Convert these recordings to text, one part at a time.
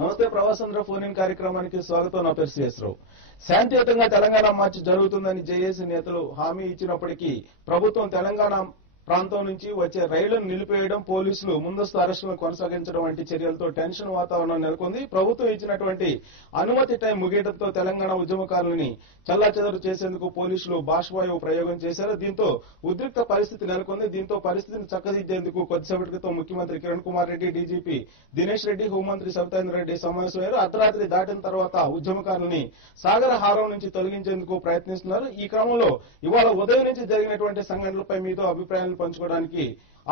నమస్తే ప్రవాసాంధ్ర phone in కార్యక్రమానికి స్వాగతం. నా పేరు సిఎస్ రావు. శాంతియుతంగా తెలంగాణ మార్చి జరుగుతుందని జేఏసీ నేతలు హామీ ఇచ్చినప్పటికీ ప్రభుత్వం తెలంగాణ ప్రాంతం నుంచి వచ్చే రైళ్లను నిలిపివేయడం, పోలీసులు ముందస్తు అరెస్టులను కొనసాగించడం వంటి చర్యలతో టెన్షన్ వాతావరణం నెలకొంది. ప్రభుత్వం ఇచ్చినటువంటి అనుమతి టైం ముగియడంతో తెలంగాణ ఉద్యమకారులని చెల్లాచెదరు చేసేందుకు పోలీసులు బాష్పవాయువు ప్రయోగం చేశారు. దీంతో ఉద్రిక్త పరిస్థితి నెలకొంది. దీంతో పరిస్థితిని చక్కదిద్దేందుకు కొద్దిసేపటి క్రితం ముఖ్యమంత్రి కిరణ్ కుమార్ రెడ్డి, డీజీపీ దినేష్ రెడ్డి, హోంమంత్రి సబితాంద్ర రెడ్డి సమావేశమయ్యారు. అర్ధరాత్రి దాటిన తర్వాత ఉద్యమకారులని సాగర హారం నుంచి తొలగించేందుకు ప్రయత్నిస్తున్నారు. ఈ క్రమంలో ఇవాళ ఉదయం నుంచి జరిగినటువంటి సంఘటనలపై మీతో అభిప్రాయాలను పంచుకోవడానికి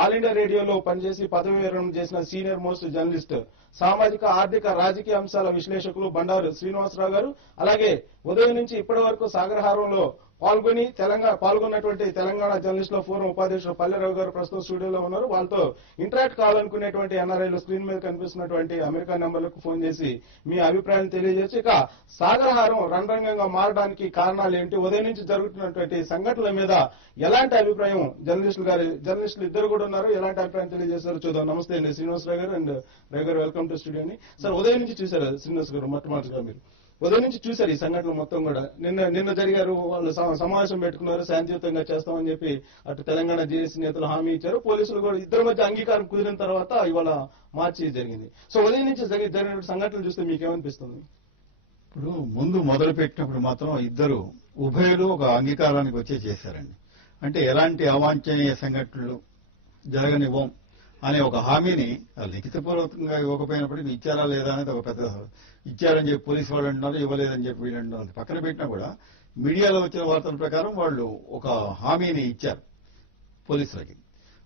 ఆల్ ఇండియా రేడియోలో పనిచేసి పదవి విరమణ చేసిన సీనియర్ మోస్ట్ జర్నలిస్ట్, సామాజిక, ఆర్థిక, రాజకీయ అంశాల విశ్లేషకులు బండారు శ్రీనివాసరావు గారు, అలాగే ఉదయం నుంచి ఇప్పటి వరకు సాగరహారంలో పాల్గొన్నటువంటి తెలంగాణ జర్నలిస్టుల ఫోరం ఉపాధ్యక్షులు పల్లెరావు గారు ప్రస్తుతం స్టూడియోలో ఉన్నారు. వాళ్ళతో ఇంటరాక్ట్ కావాలనుకునేటువంటి ఎన్ఆర్ఐలు స్క్రీన్ మీద కనిపిస్తున్నటువంటి అమెరికా నెంబర్లకు ఫోన్ చేసి మీ అభిప్రాయాన్ని తెలియజేసి, ఇక సాగరహారం రణరంగంగా మారడానికి కారణాలు ఏంటి, ఉదయం నుంచి జరుగుతున్నటువంటి సంఘటనల మీద ఎలాంటి అభిప్రాయం జర్నలిస్టులు ఇద్దరు కూడా ఉన్నారు, ఎలాంటి అభిప్రాయం తెలియజేశారో చూద్దాం. నమస్తే అండి శ్రీనివాసరావు గారు అండ్ రావు గారు, వెల్కమ్ టు స్టూడియోని. సార్, ఉదయం నుంచి చూశారు శ్రీనివాస్ గారు, మొట్టమొదటిగా మీరు ఉదయం నుంచి చూశారు ఈ సంఘటన మొత్తం కూడా. నిన్న జరిగారు, వాళ్ళు సమావేశం పెట్టుకున్నారు, శాంతియుతంగా చేస్తామని చెప్పి అటు తెలంగాణ జేఏసీ నేతలు హామీ ఇచ్చారు. పోలీసులు కూడా ఇద్దరి మధ్య అంగీకారం కుదిరిన తర్వాత ఇవాళ మార్చి జరిగింది. సో ఉదయం నుంచి జరిగిన సంఘటనలు చూస్తే మీకేమనిపిస్తుంది? ఇప్పుడు ముందు మొదలు పెట్టినప్పుడు మాత్రం ఇద్దరు ఉభయులు ఒక అంగీకారానికి వచ్చే చేశారండి. అంటే ఎలాంటి అవాంఛనీయ సంఘటనలు జరగనివ్వం అనే ఒక హామీని లిఖితపూర్వకంగా ఇవ్వకపోయినప్పటికీ ఇచ్చారా లేదా అనేది ఒక పెద్ద ఇచ్చారని చెప్పి పోలీసు వాళ్ళు అంటున్నారు, ఇవ్వలేదని చెప్పి వీళ్ళు అంటున్నారు. పక్కన పెట్టినా కూడా మీడియాలో వచ్చిన వార్తల ప్రకారం వాళ్ళు ఒక హామీని ఇచ్చారు పోలీసులకి.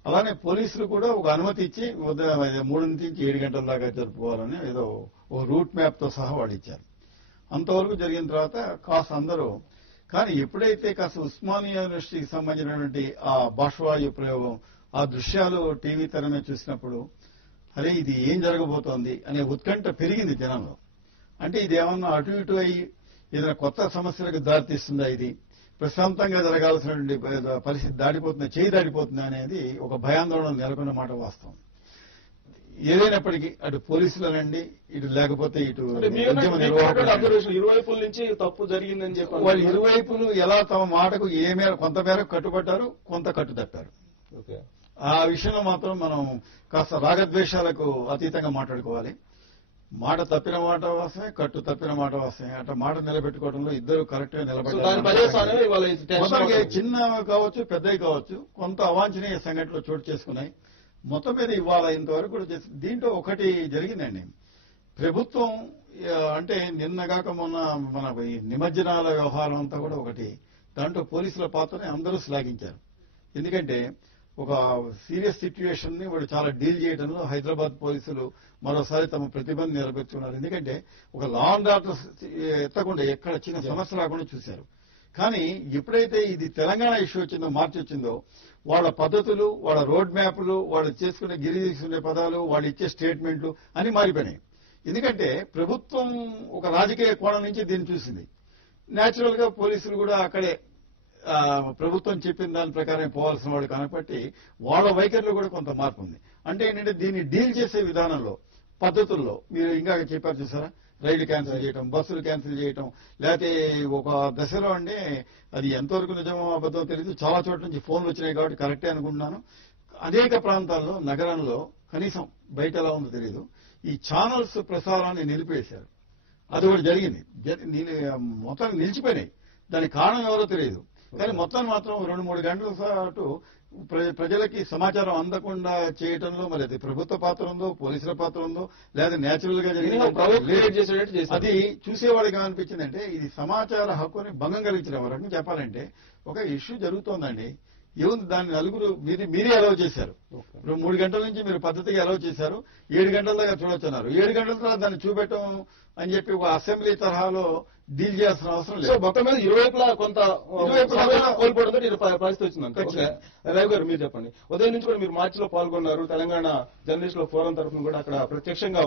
అలానే పోలీసులు కూడా ఒక అనుమతి ఇచ్చి ఉదయం 3 నుంచి 7 గంటల దాకా జరుపుకోవాలని ఏదో ఓ రూట్ మ్యాప్ తో సహా వాళ్ళు ఇచ్చారు. అంతవరకు జరిగిన తర్వాత కాస్త అందరూ, కానీ ఎప్పుడైతే కాస్త ఉస్మానియా యూనివర్సిటీకి సంబంధించినటువంటి ఆ బాష్పవాయు ప్రయోగం, ఆ దృశ్యాలు టీవీ తెర మీద చూసినప్పుడు అరే ఇది ఏం జరగబోతోంది అనే ఉత్కంఠ పెరిగింది జనంలో. అంటే ఇది ఏమన్నా అటు ఇటు అయ్యి ఏదైనా కొత్త సమస్యలకు దారితీస్తుందా, ఇది ప్రశాంతంగా జరగాల్సినటువంటి పరిస్థితి చేయి దాటిపోతుందా అనేది ఒక భయాందోళన నెలకొన్న మాట వాస్తవం. ఏదైనప్పటికీ అటు పోలీసులనండి, ఇటు లేకపోతే ఇటు ఉద్యమ నిర్వాహకులు ఇరువైపుల నుంచి తప్పు జరిగిందని చెప్పి వాళ్ళు ఇరువైపులు ఎలా తమ మాటకు కొంత మేరకు కట్టుబడ్డారు, కొంత కట్టుతప్పారు. ఆ విషయంలో మాత్రం మనం కాస్త రాగద్వేషాలకు అతీతంగా మాట్లాడుకోవాలి. మాట తప్పిన మాట వాసమే, కట్టు తప్పిన మాట వాసమే. అట్లా మాట నిలబెట్టుకోవడంలో ఇద్దరు కరెక్ట్ గా నిలబడ్డారు. చిన్న కావచ్చు, పెద్దవి కావచ్చు, కొంత అవాంఛనీయ సంఘటనలు చోటు చేసుకున్నాయి. మొత్తం మీద ఇవాళ ఇంతవరకు కూడా దీంట్లో ఒకటి జరిగిందండి. ప్రభుత్వం అంటే నిన్నగాక మొన్న మన ఈ నిమజ్జనాల వ్యవహారం అంతా కూడా ఒకటి, దాంట్లో పోలీసుల పాత్రని అందరూ శ్లాఘించారు. ఎందుకంటే ఒక సీరియస్ సిచ్యువేషన్ ని వాళ్ళు చాలా డీల్ చేయడంలో హైదరాబాద్ పోలీసులు మరోసారి తమ ప్రతిభను నిలబెట్టుకున్నారు. ఎందుకంటే ఒక లా అండ్ ఆర్డర్ ఎత్తకుండా ఎక్కడ చిన్న సమస్య రాకుండా చూశారు. కానీ ఎప్పుడైతే ఇది తెలంగాణ ఇష్యూ వచ్చిందో, మార్చి వచ్చిందో, వాళ్ళ పద్ధతులు, వాళ్ళ రోడ్ మ్యాప్లు, వాళ్ళు చేసుకునే తీసుకునే పదాలు, వాళ్ళు ఇచ్చే స్టేట్మెంట్లు అన్ని మారిపోయినాయి. ఎందుకంటే ప్రభుత్వం ఒక రాజకీయ కోణం నుంచి దీన్ని చూసింది. న్యాచురల్ గా పోలీసులు కూడా అక్కడే ప్రభుత్వం చెప్పిన దాని ప్రకారం పోవాల్సిన వాళ్ళు కాబట్టి వాళ్ళ వైఖరిలో కూడా కొంత మార్పు ఉంది. అంటే ఏంటంటే దీన్ని డీల్ చేసే విధానంలో, పద్ధతుల్లో మీరు ఇంకా చెప్పారు చూసారా, రైళ్లు క్యాన్సిల్ చేయటం, బస్సులు క్యాన్సిల్ చేయటం, లేకపోతే ఒక దశలో అంటే అది ఎంతవరకు నిజమో అబద్ధమో తెలియదు, చాలా చోట్ల నుంచి ఫోన్లు వచ్చినాయి కాబట్టి కరెక్టే అనుకుంటున్నాను. అనేక ప్రాంతాల్లో, నగరంలో కనీసం బయట ఎలా ఉందో తెలియదు, ఈ ఛానల్స్ ప్రసారాన్ని నిలిపేశారు. అది కూడా జరిగింది. మొత్తం నిలిచిపోయినాయి. దానికి కారణం ఎవరో తెలియదు. కానీ మొత్తం మాత్రం 2-3 గంటల పాటు ప్రజలకి సమాచారం అందకుండా చేయటంలో మరి అది ప్రభుత్వ పాత్ర ఉందో, పోలీసుల పాత్ర ఉందో, లేదా నేచురల్ గా జరిగింది అది చూసేవాడికి ఏమనిపించిందంటే ఇది సమాచార హక్కుని భంగం కలిగించిన రకంగా చెప్పాలంటే ఒక ఇష్యూ జరుగుతోందండి. ఏముంది దాన్ని నలుగురు మీరే అలౌ చేశారు. ఇప్పుడు 3 గంటల నుంచి మీరు పద్ధతిగా అలౌ చేశారు, 7 గంటల దాకా చూడొచ్చన్నారు. 7 గంటల తర్వాత దాన్ని చూపెట్టం అని చెప్పి ఒక అసెంబ్లీ తరహాలో డీల్ చేయాల్సిన అవసరం లేదు. మొత్తం మీద ఇరువైపులా కొంత కోల్పోవడంతో పరిస్థితి వచ్చింది. రావు గారు మీరు చెప్పండి, ఉదయం నుంచి కూడా మీరు మార్చిలో పాల్గొన్నారు, తెలంగాణ జర్నలిస్టుల ఫోరం తరఫున కూడా అక్కడ ప్రత్యక్షంగా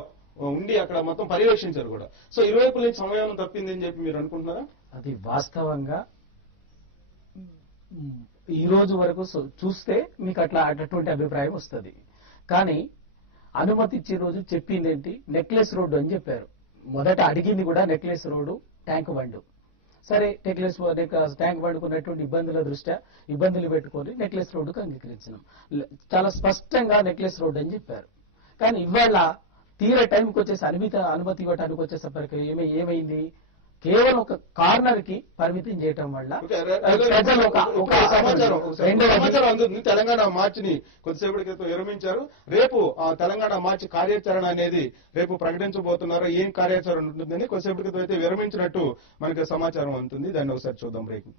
ఉండి అక్కడ మొత్తం పర్యవేక్షించారు కూడా. సో ఇరువైపుల నుంచి సమయం తప్పింది అని చెప్పి మీరు అనుకుంటున్నారా? అది వాస్తవంగా ఈ రోజు వరకు చూస్తే మీకు అటువంటి అభిప్రాయం వస్తుంది. కానీ అనుమతి ఇచ్చే రోజు చెప్పింది ఏంటి, నెక్లెస్ రోడ్డు అని చెప్పారు. మొదట అడిగింది కూడా నెక్లెస్ రోడ్డు, ట్యాంక్ బండ్. సరే, ట్యాంక్ బండ్కు ఉన్నటువంటి ఇబ్బందుల దృష్ట్యా ఇబ్బందులు పెట్టుకొని నెక్లెస్ రోడ్డుకు అంగీకరించినాం. చాలా స్పష్టంగా నెక్లెస్ రోడ్డు అని చెప్పారు. కానీ ఇవాళ తీర టైంకి వచ్చేసి అనుమతి ఇవ్వడానికి వచ్చేసరికి ఏమైంది, కేవలం ఒక కార్నర్ కి పరిమితం చేయటం వల్ల ప్రజలు సమాచారం అందుతుంది. తెలంగాణ మార్చిని కొద్దిసేపటి క్రితం విరమించారు. రేపు ఆ తెలంగాణ మార్చి కార్యాచరణ అనేది రేపు ప్రకటించబోతున్నారు. ఏం కార్యాచరణ ఉంటుందని కొద్దిసేపటి క్రితం అయితే విరమించినట్టు మనకి సమాచారం ఉంటుంది. దాన్ని ఒకసారి చూద్దాం. బ్రేక్.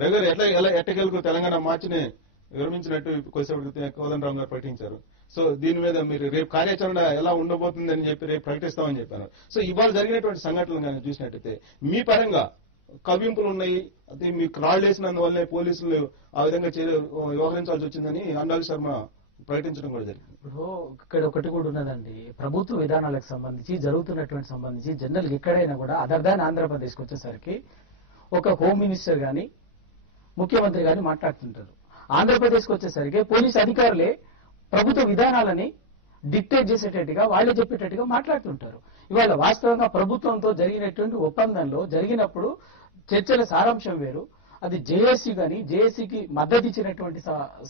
రవి గారు, ఎట్టకేలకు తెలంగాణ మార్చిని విరమించినట్టు కొద్దిసేపటి కోదండరాం గారు ప్రకటించారు. సో దీని మీద మీరు రేపు కార్యాచరణ ఎలా ఉండబోతుందని చెప్పి రేపు ప్రకటిస్తామని చెప్పారు. సో ఇవాళ జరిగినటువంటి సంఘటనలు కానీ చూసినట్టయితే మీ పరంగా కవ్వింపులు ఉన్నాయి, అది మీకు రాళ్లు వేసినందువల్లే పోలీసులు ఆ విధంగా వ్యవహరించాల్సి వచ్చిందని అండాలి శర్మ ప్రకటించడం కూడా జరిగింది. ఇప్పుడు ఇక్కడ ఒకటి కూడా ఉన్నదండి, ప్రభుత్వ విధానాలకు సంబంధించి జరుగుతున్నటువంటి సంబంధించి జనరల్ ఎక్కడైనా కూడా అదర్ దాన్ ఆంధ్రప్రదేశ్కి వచ్చేసరికి ఒక హోమ్ మినిస్టర్ గాని ముఖ్యమంత్రి గాని మాట్లాడుతుంటారు. ఆంధ్రప్రదేశ్కి వచ్చేసరికి పోలీస్ అధికారులే ప్రభుత్వ విధానాలని డిక్టేట్ చేసేటట్టుగా వాళ్ళే చెప్పేటట్టుగా మాట్లాడుతుంటారు. ఇవాళ వాస్తవంగా ప్రభుత్వంతో జరిగినటువంటి ఒప్పందంలో జరిగినప్పుడు చర్చల సారాంశం వేరు. అది జేఏసీ గాని, జేఏసీకి మద్దతు ఇచ్చినటువంటి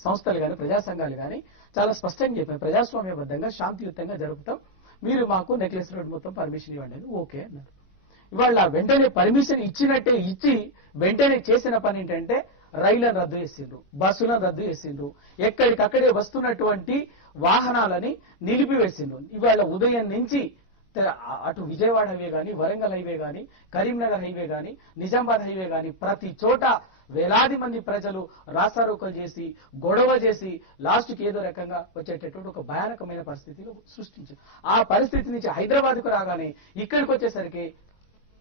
సంస్థలు గాని, ప్రజా సంఘాలు గాని చాలా స్పష్టంగా చెప్పారు, ప్రజాస్వామ్యబద్ధంగా శాంతియుతంగా జరుపుతాం, మీరు మాకు నెక్లెస్ రోడ్ మొత్తం పర్మిషన్ ఇవ్వండి అని ఓకే అన్నారు. ఇవాళ వెంటనే పర్మిషన్ ఇచ్చినట్టే ఇచ్చి వెంటనే చేసిన పని ఏంటంటే రైళ్లను రద్దు చేసిండ్రు, బస్సులను రద్దు చేసిండ్రు, ఎక్కడికక్కడే వస్తున్నటువంటి వాహనాలని నిలిపివేసిండ్రు. ఇవాళ ఉదయం నుంచి అటు విజయవాడ హైవే గాని, వరంగల్ హైవే గాని, కరీంనగర్ హైవే గాని, నిజామాబాద్ హైవే గాని ప్రతి చోట వేలాది మంది ప్రజలు రాస్తారోకలు చేసి గొడవ చేసి లాస్ట్కి ఏదో రకంగా వచ్చేటటువంటి ఒక భయానకమైన పరిస్థితిని సృష్టించారు. ఆ పరిస్థితి నుంచి హైదరాబాద్కు రాగానే ఇక్కడికి వచ్చేసరికి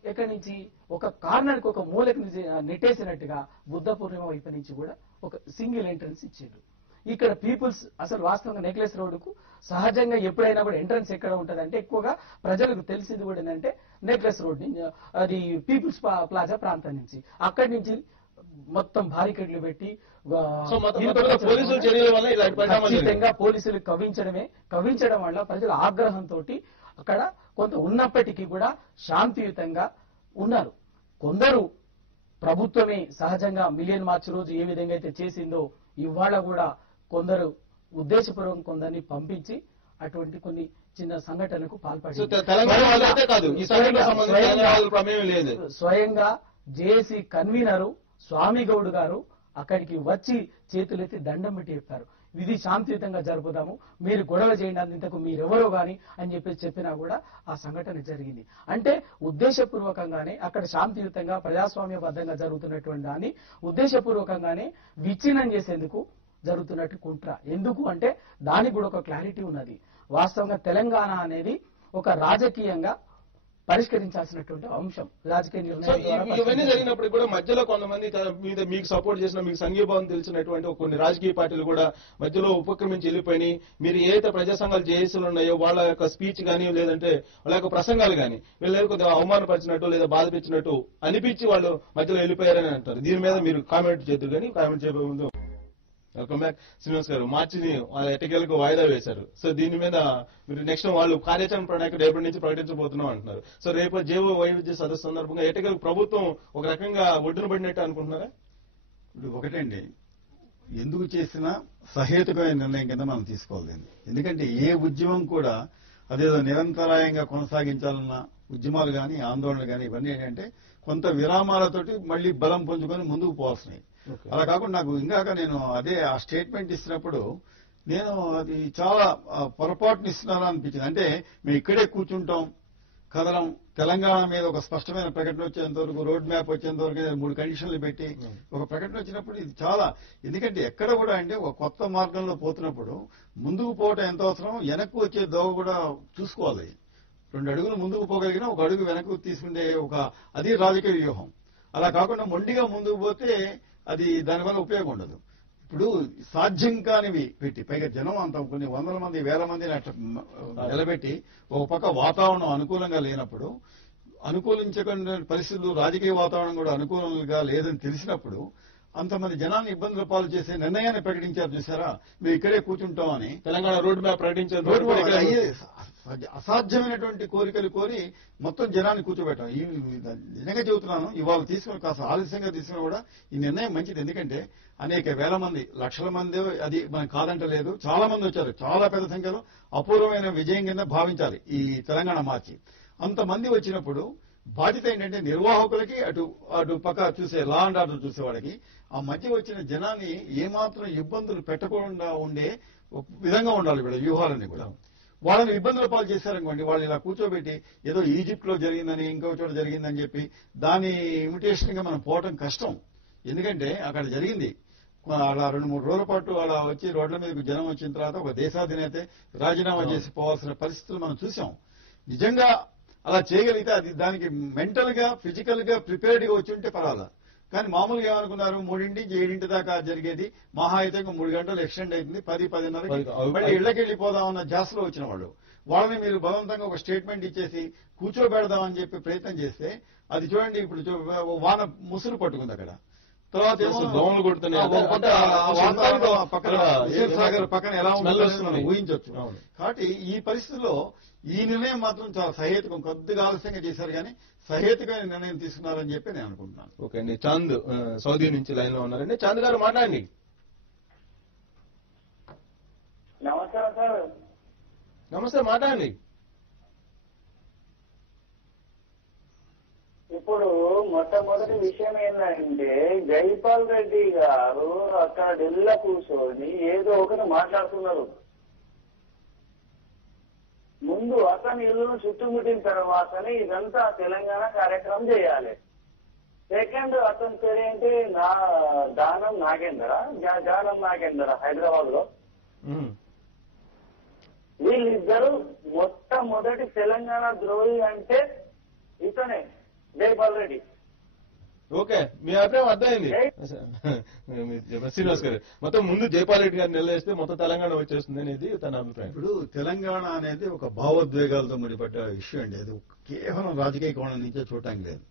ఎక్కడి నుంచి ఒక కార్నర్కి ఒక మూలకి నెట్టేసినట్టుగా బుద్ధ పూర్ణిమ వైపు నుంచి కూడా ఒక సింగిల్ ఎంట్రన్స్ ఇచ్చారు. ఇక్కడ పీపుల్స్ అసలు వాస్తవంగా నెక్లెస్ రోడ్డుకు సహజంగా ఎప్పుడైనా కూడా ఎంట్రన్స్ ఎక్కడ ఉంటదంటే ఎక్కువగా ప్రజలకు తెలిసింది కూడా ఏంటంటే నెక్లెస్ రోడ్ అది పీపుల్స్ ప్లాజా ప్రాంతం నుంచి, అక్కడి నుంచి మొత్తం బారికేడ్లు పెట్టి ఖచ్చితంగా పోలీసులు కవ్వించడం వల్ల ప్రజల ఆగ్రహంతో అక్కడ కొంత ఉన్నప్పటికీ కూడా శాంతియుతంగా ఉన్నారు. కొందరు ప్రభుత్వమే సహజంగా మిలియన్ మార్చ్ రోజు ఏ విధంగా అయితే చేసిందో ఇవాళ కూడా కొందరు ఉద్దేశపూర్వకం కొందరిని పంపించి అటువంటి కొన్ని చిన్న సంఘటనలకు పాల్పడి స్వయంగా జేఏసీ కన్వీనరు స్వామి గౌడ్ గారు అక్కడికి వచ్చి చేతులెత్తి దండం పెట్టి చెప్పారు, ఇది శాంతియుతంగా జరుపుదాము, మీరు గొడవ చేయండి, ఇంతకు మీరెవరో గాని అని చెప్పినా కూడా ఆ సంఘటన జరిగింది. అంటే ఉద్దేశపూర్వకంగానే అక్కడ శాంతియుతంగా ప్రజాస్వామ్యబద్ధంగా జరుగుతున్నటువంటి దాన్ని ఉద్దేశపూర్వకంగానే విచ్ఛిన్నం చేసేందుకు జరుగుతున్నట్టు కుట్ర. ఎందుకు అంటే దానికి కూడా ఒక క్లారిటీ ఉన్నది. వాస్తవంగా తెలంగాణ అనేది ఒక రాజకీయంగా పరిష్కరించాల్సినటువంటి అంశం, రాజకీయ నిర్ణయం. ఇవన్నీ జరిగినప్పుడు కూడా మధ్యలో కొంతమంది మీద మీకు సపోర్ట్ చేసిన, మీకు సంఘీభావం తెలిసినటువంటి కొన్ని రాజకీయ పార్టీలు కూడా మధ్యలో ఉపక్రమించి వెళ్ళిపోయి మీరు ఏదైతే ప్రజా సంఘాలు జేఏసీలు ఉన్నాయో వాళ్ళ యొక్క స్పీచ్ కానీ లేదంటే వాళ్ళ యొక్క ప్రసంగాలు కానీ వీళ్ళు కొద్దిగా అవమానపరిచినట్టు లేదా బాధపించినట్టు అనిపించి వాళ్ళు మధ్యలో వెళ్ళిపోయారని అంటారు. దీని మీద మీరు కామెంట్ చేద్దరు కానీ కామెంట్ చేయబోయే ముందు వెల్కమ్ బ్యాక్. శ్రీనివాస్ గారు, మార్చిని వాళ్ళ ఎటకేలకు వాయిదా వేశారు. సో దీని మీద మీరు నెక్స్ట్ వాళ్ళు కార్యాచరణ ప్రణాళిక రేపటి నుంచి ప్రకటించబోతున్నాం అంటున్నారు. సో రేపు జీవో వైవిధ్య సదస్సు సందర్భంగా ఎటకేలకు ప్రభుత్వం ఒక రకంగా ఒడ్డున పడినట్టు అనుకుంటున్నారా? ఇప్పుడు ఒకటండి, ఎందుకు చేసినా సహేతుకమైన నిర్ణయం కింద మనం తీసుకోవాలి. ఎందుకంటే ఏ ఉద్యమం కూడా అదేదో నిరంతరాయంగా కొనసాగించాలన్న ఉద్యమాలు కానీ ఆందోళనలు కానీ ఇవన్నీ ఏంటంటే కొంత విరామాలతోటి మళ్ళీ బలం పుంజుకొని ముందుకు పోవాల్సినవి. అలా కాకుండా నాకు ఇంకాక నేను అదే ఆ స్టేట్మెంట్ ఇచ్చినప్పుడు నేను అది చాలా పొరపాటుని ఇస్తున్నారా అనిపించింది. అంటే మేము ఇక్కడే కూర్చుంటాం, కదలం, తెలంగాణ మీద ఒక స్పష్టమైన ప్రకటన వచ్చేంత వరకు, రోడ్ మ్యాప్ వచ్చేంత వరకు 3 కండిషన్లు పెట్టి ఒక ప్రకటన వచ్చినప్పుడు ఇది చాలా, ఎందుకంటే ఎక్కడ కూడా అంటే ఒక కొత్త మార్గంలో పోతున్నప్పుడు ముందుకు పోవటం ఎంత అవసరం, వెనక్కు వచ్చే దోవ కూడా చూసుకోవాలి. 2 అడుగులు ముందుకు పోగలిగినా 1 అడుగు వెనక్కు తీసుకునే అది రాజకీయ వ్యూహం. అలా కాకుండా మొండిగా ముందుకు పోతే అది దానివల్ల ఉపయోగం ఉండదు. ఇప్పుడు సాధ్యం కానివి పెట్టి పైగా జనం అంత కొన్ని వందల మంది వేల మందిని అట్లా నిలబెట్టి ఒక పక్క వాతావరణం అనుకూలంగా లేనప్పుడు, అనుకూలించకుండా పరిస్థితులు, రాజకీయ వాతావరణం కూడా అనుకూలంగా లేదని తెలిసినప్పుడు అంతమంది జనాన్ని ఇబ్బందుల పాలు చేసే నిర్ణయాన్ని ప్రకటించారు చూసారా, మేము ఇక్కడే కూర్చుంటామని. తెలంగాణ రోడ్ మ్యాప్ ప్రకటించారు. అసాధ్యమైనటువంటి కోరికలు కోరి మొత్తం జనాన్ని కూర్చోబెట్టాం. నిజంగా చెబుతున్నాను, ఇవాళ తీసుకుని కాస్త ఆలస్యంగా తీసుకున్నా కూడా ఈ నిర్ణయం మంచిది. ఎందుకంటే అనేక వేల మంది, లక్షల మంది, అది మనం కాదంటలేదు, చాలా మంది వచ్చారు. చాలా పెద్ద సంఖ్యలో అపూర్వమైన విజయం కింద భావించాలి ఈ తెలంగాణ మార్చి. అంతమంది వచ్చినప్పుడు బాధ్యత ఏంటంటే నిర్వాహకులకి, అటు పక్క చూసే లా అండ్ ఆర్డర్ చూసేవాడికి, ఆ మధ్య వచ్చిన జనాన్ని ఏమాత్రం ఇబ్బందులు పెట్టకుండా ఉండే విధంగా ఉండాలి వీళ్ళ వ్యూహాలన్నీ కూడా. వాళ్ళని ఇబ్బందుల పాలు చేశారనుకోండి, వాళ్ళు ఇలా కూర్చోబెట్టి ఏదో ఈజిప్ట్ లో జరిగిందని, ఇంకో చోట జరిగిందని చెప్పి దాని ఇమిటేషన్ గా మనం పోవటం కష్టం. ఎందుకంటే అక్కడ జరిగింది. అలా 2-3 రోజుల పాటు అలా వచ్చి రోడ్ల మీదకి జనం వచ్చిన తర్వాత ఒక దేశాధినేత రాజీనామా చేసి పోవాల్సిన పరిస్థితులు మనం చూసాం. నిజంగా అలా చేయగలిగితే అది దానికి మెంటల్ గా, ఫిజికల్ గా ప్రిపేర్డ్ గా వచ్చి ఉంటే పర్వాలా. కానీ మామూలుగా ఏమనుకున్నారు, 3 నుంచి 7 దాకా జరిగేది, మహా అయితే 3 గంటలు ఎక్స్టెండ్ అవుతుంది, 10-10:30 మళ్ళీ ఇళ్లకి వెళ్ళిపోదామన్న జాస్లో వచ్చిన వాళ్ళు. వాళ్ళని మీరు బలవంతంగా ఒక స్టేట్మెంట్ ఇచ్చేసి కూర్చోబెడదామని చెప్పి ప్రయత్నం చేస్తే అది చూడండి, ఇప్పుడు వాన ముసురు పట్టుకుంది అక్కడ. తర్వాత దోమలు కొడుతున్నాయి. సాగర్ పక్కన ఎలా ఉంటుందో మనం ఊహించవచ్చు. కాబట్టి ఈ పరిస్థితుల్లో ఈ నిర్ణయం మాత్రం చాలా సహేతుకం. కొద్దిగా ఆలస్యంగా చేశారు కానీ సహేతుకమైన నిర్ణయం తీసుకున్నారని చెప్పి నేను అనుకుంటున్నాను. ఓకే అండి. చాంద్ సౌదీ నుంచి లైన్ లో ఉన్నారండి. చాంద్ గారు మాట్లాడండి. నమస్కారం సార్. నమస్తే, మాట్లాడండి. ఇప్పుడు మొట్టమొదటి విషయం ఏంటంటే, జైపాల్ రెడ్డి గారు అక్కడ ఢిల్లీలో కూర్చొని ఏదో ఒకటి మాట్లాడుతున్నారు. ముందు అతని ఇల్లును చుట్టుముట్టిన తర్వాతనే ఇదంతా తెలంగాణ కార్యక్రమం చేయాలి. సెకండ్, అతని పేరేంటి, దానం నాగేందర్ హైదరాబాద్ లో. వీళ్ళిద్దరు మొట్టమొదటి తెలంగాణ ద్రోహి అంటే ఇతనే, జైపాల్ రెడ్డి. ఓకే, మీ అభిప్రాయం అర్థమైంది శ్రీనివాస్ గారు. మొత్తం ముందు జైపాల్ రెడ్డి గారిని నిలదీస్తే మొత్తం తెలంగాణ వచ్చేస్తుంది అనేది తన అభిప్రాయం. ఇప్పుడు తెలంగాణ అనేది ఒక భావోద్వేగాలతో ముడిపడ్డ ఇష్యూ అండి. అది కేవలం రాజకీయ కోణం నుంచే చూడటానికి లేదు,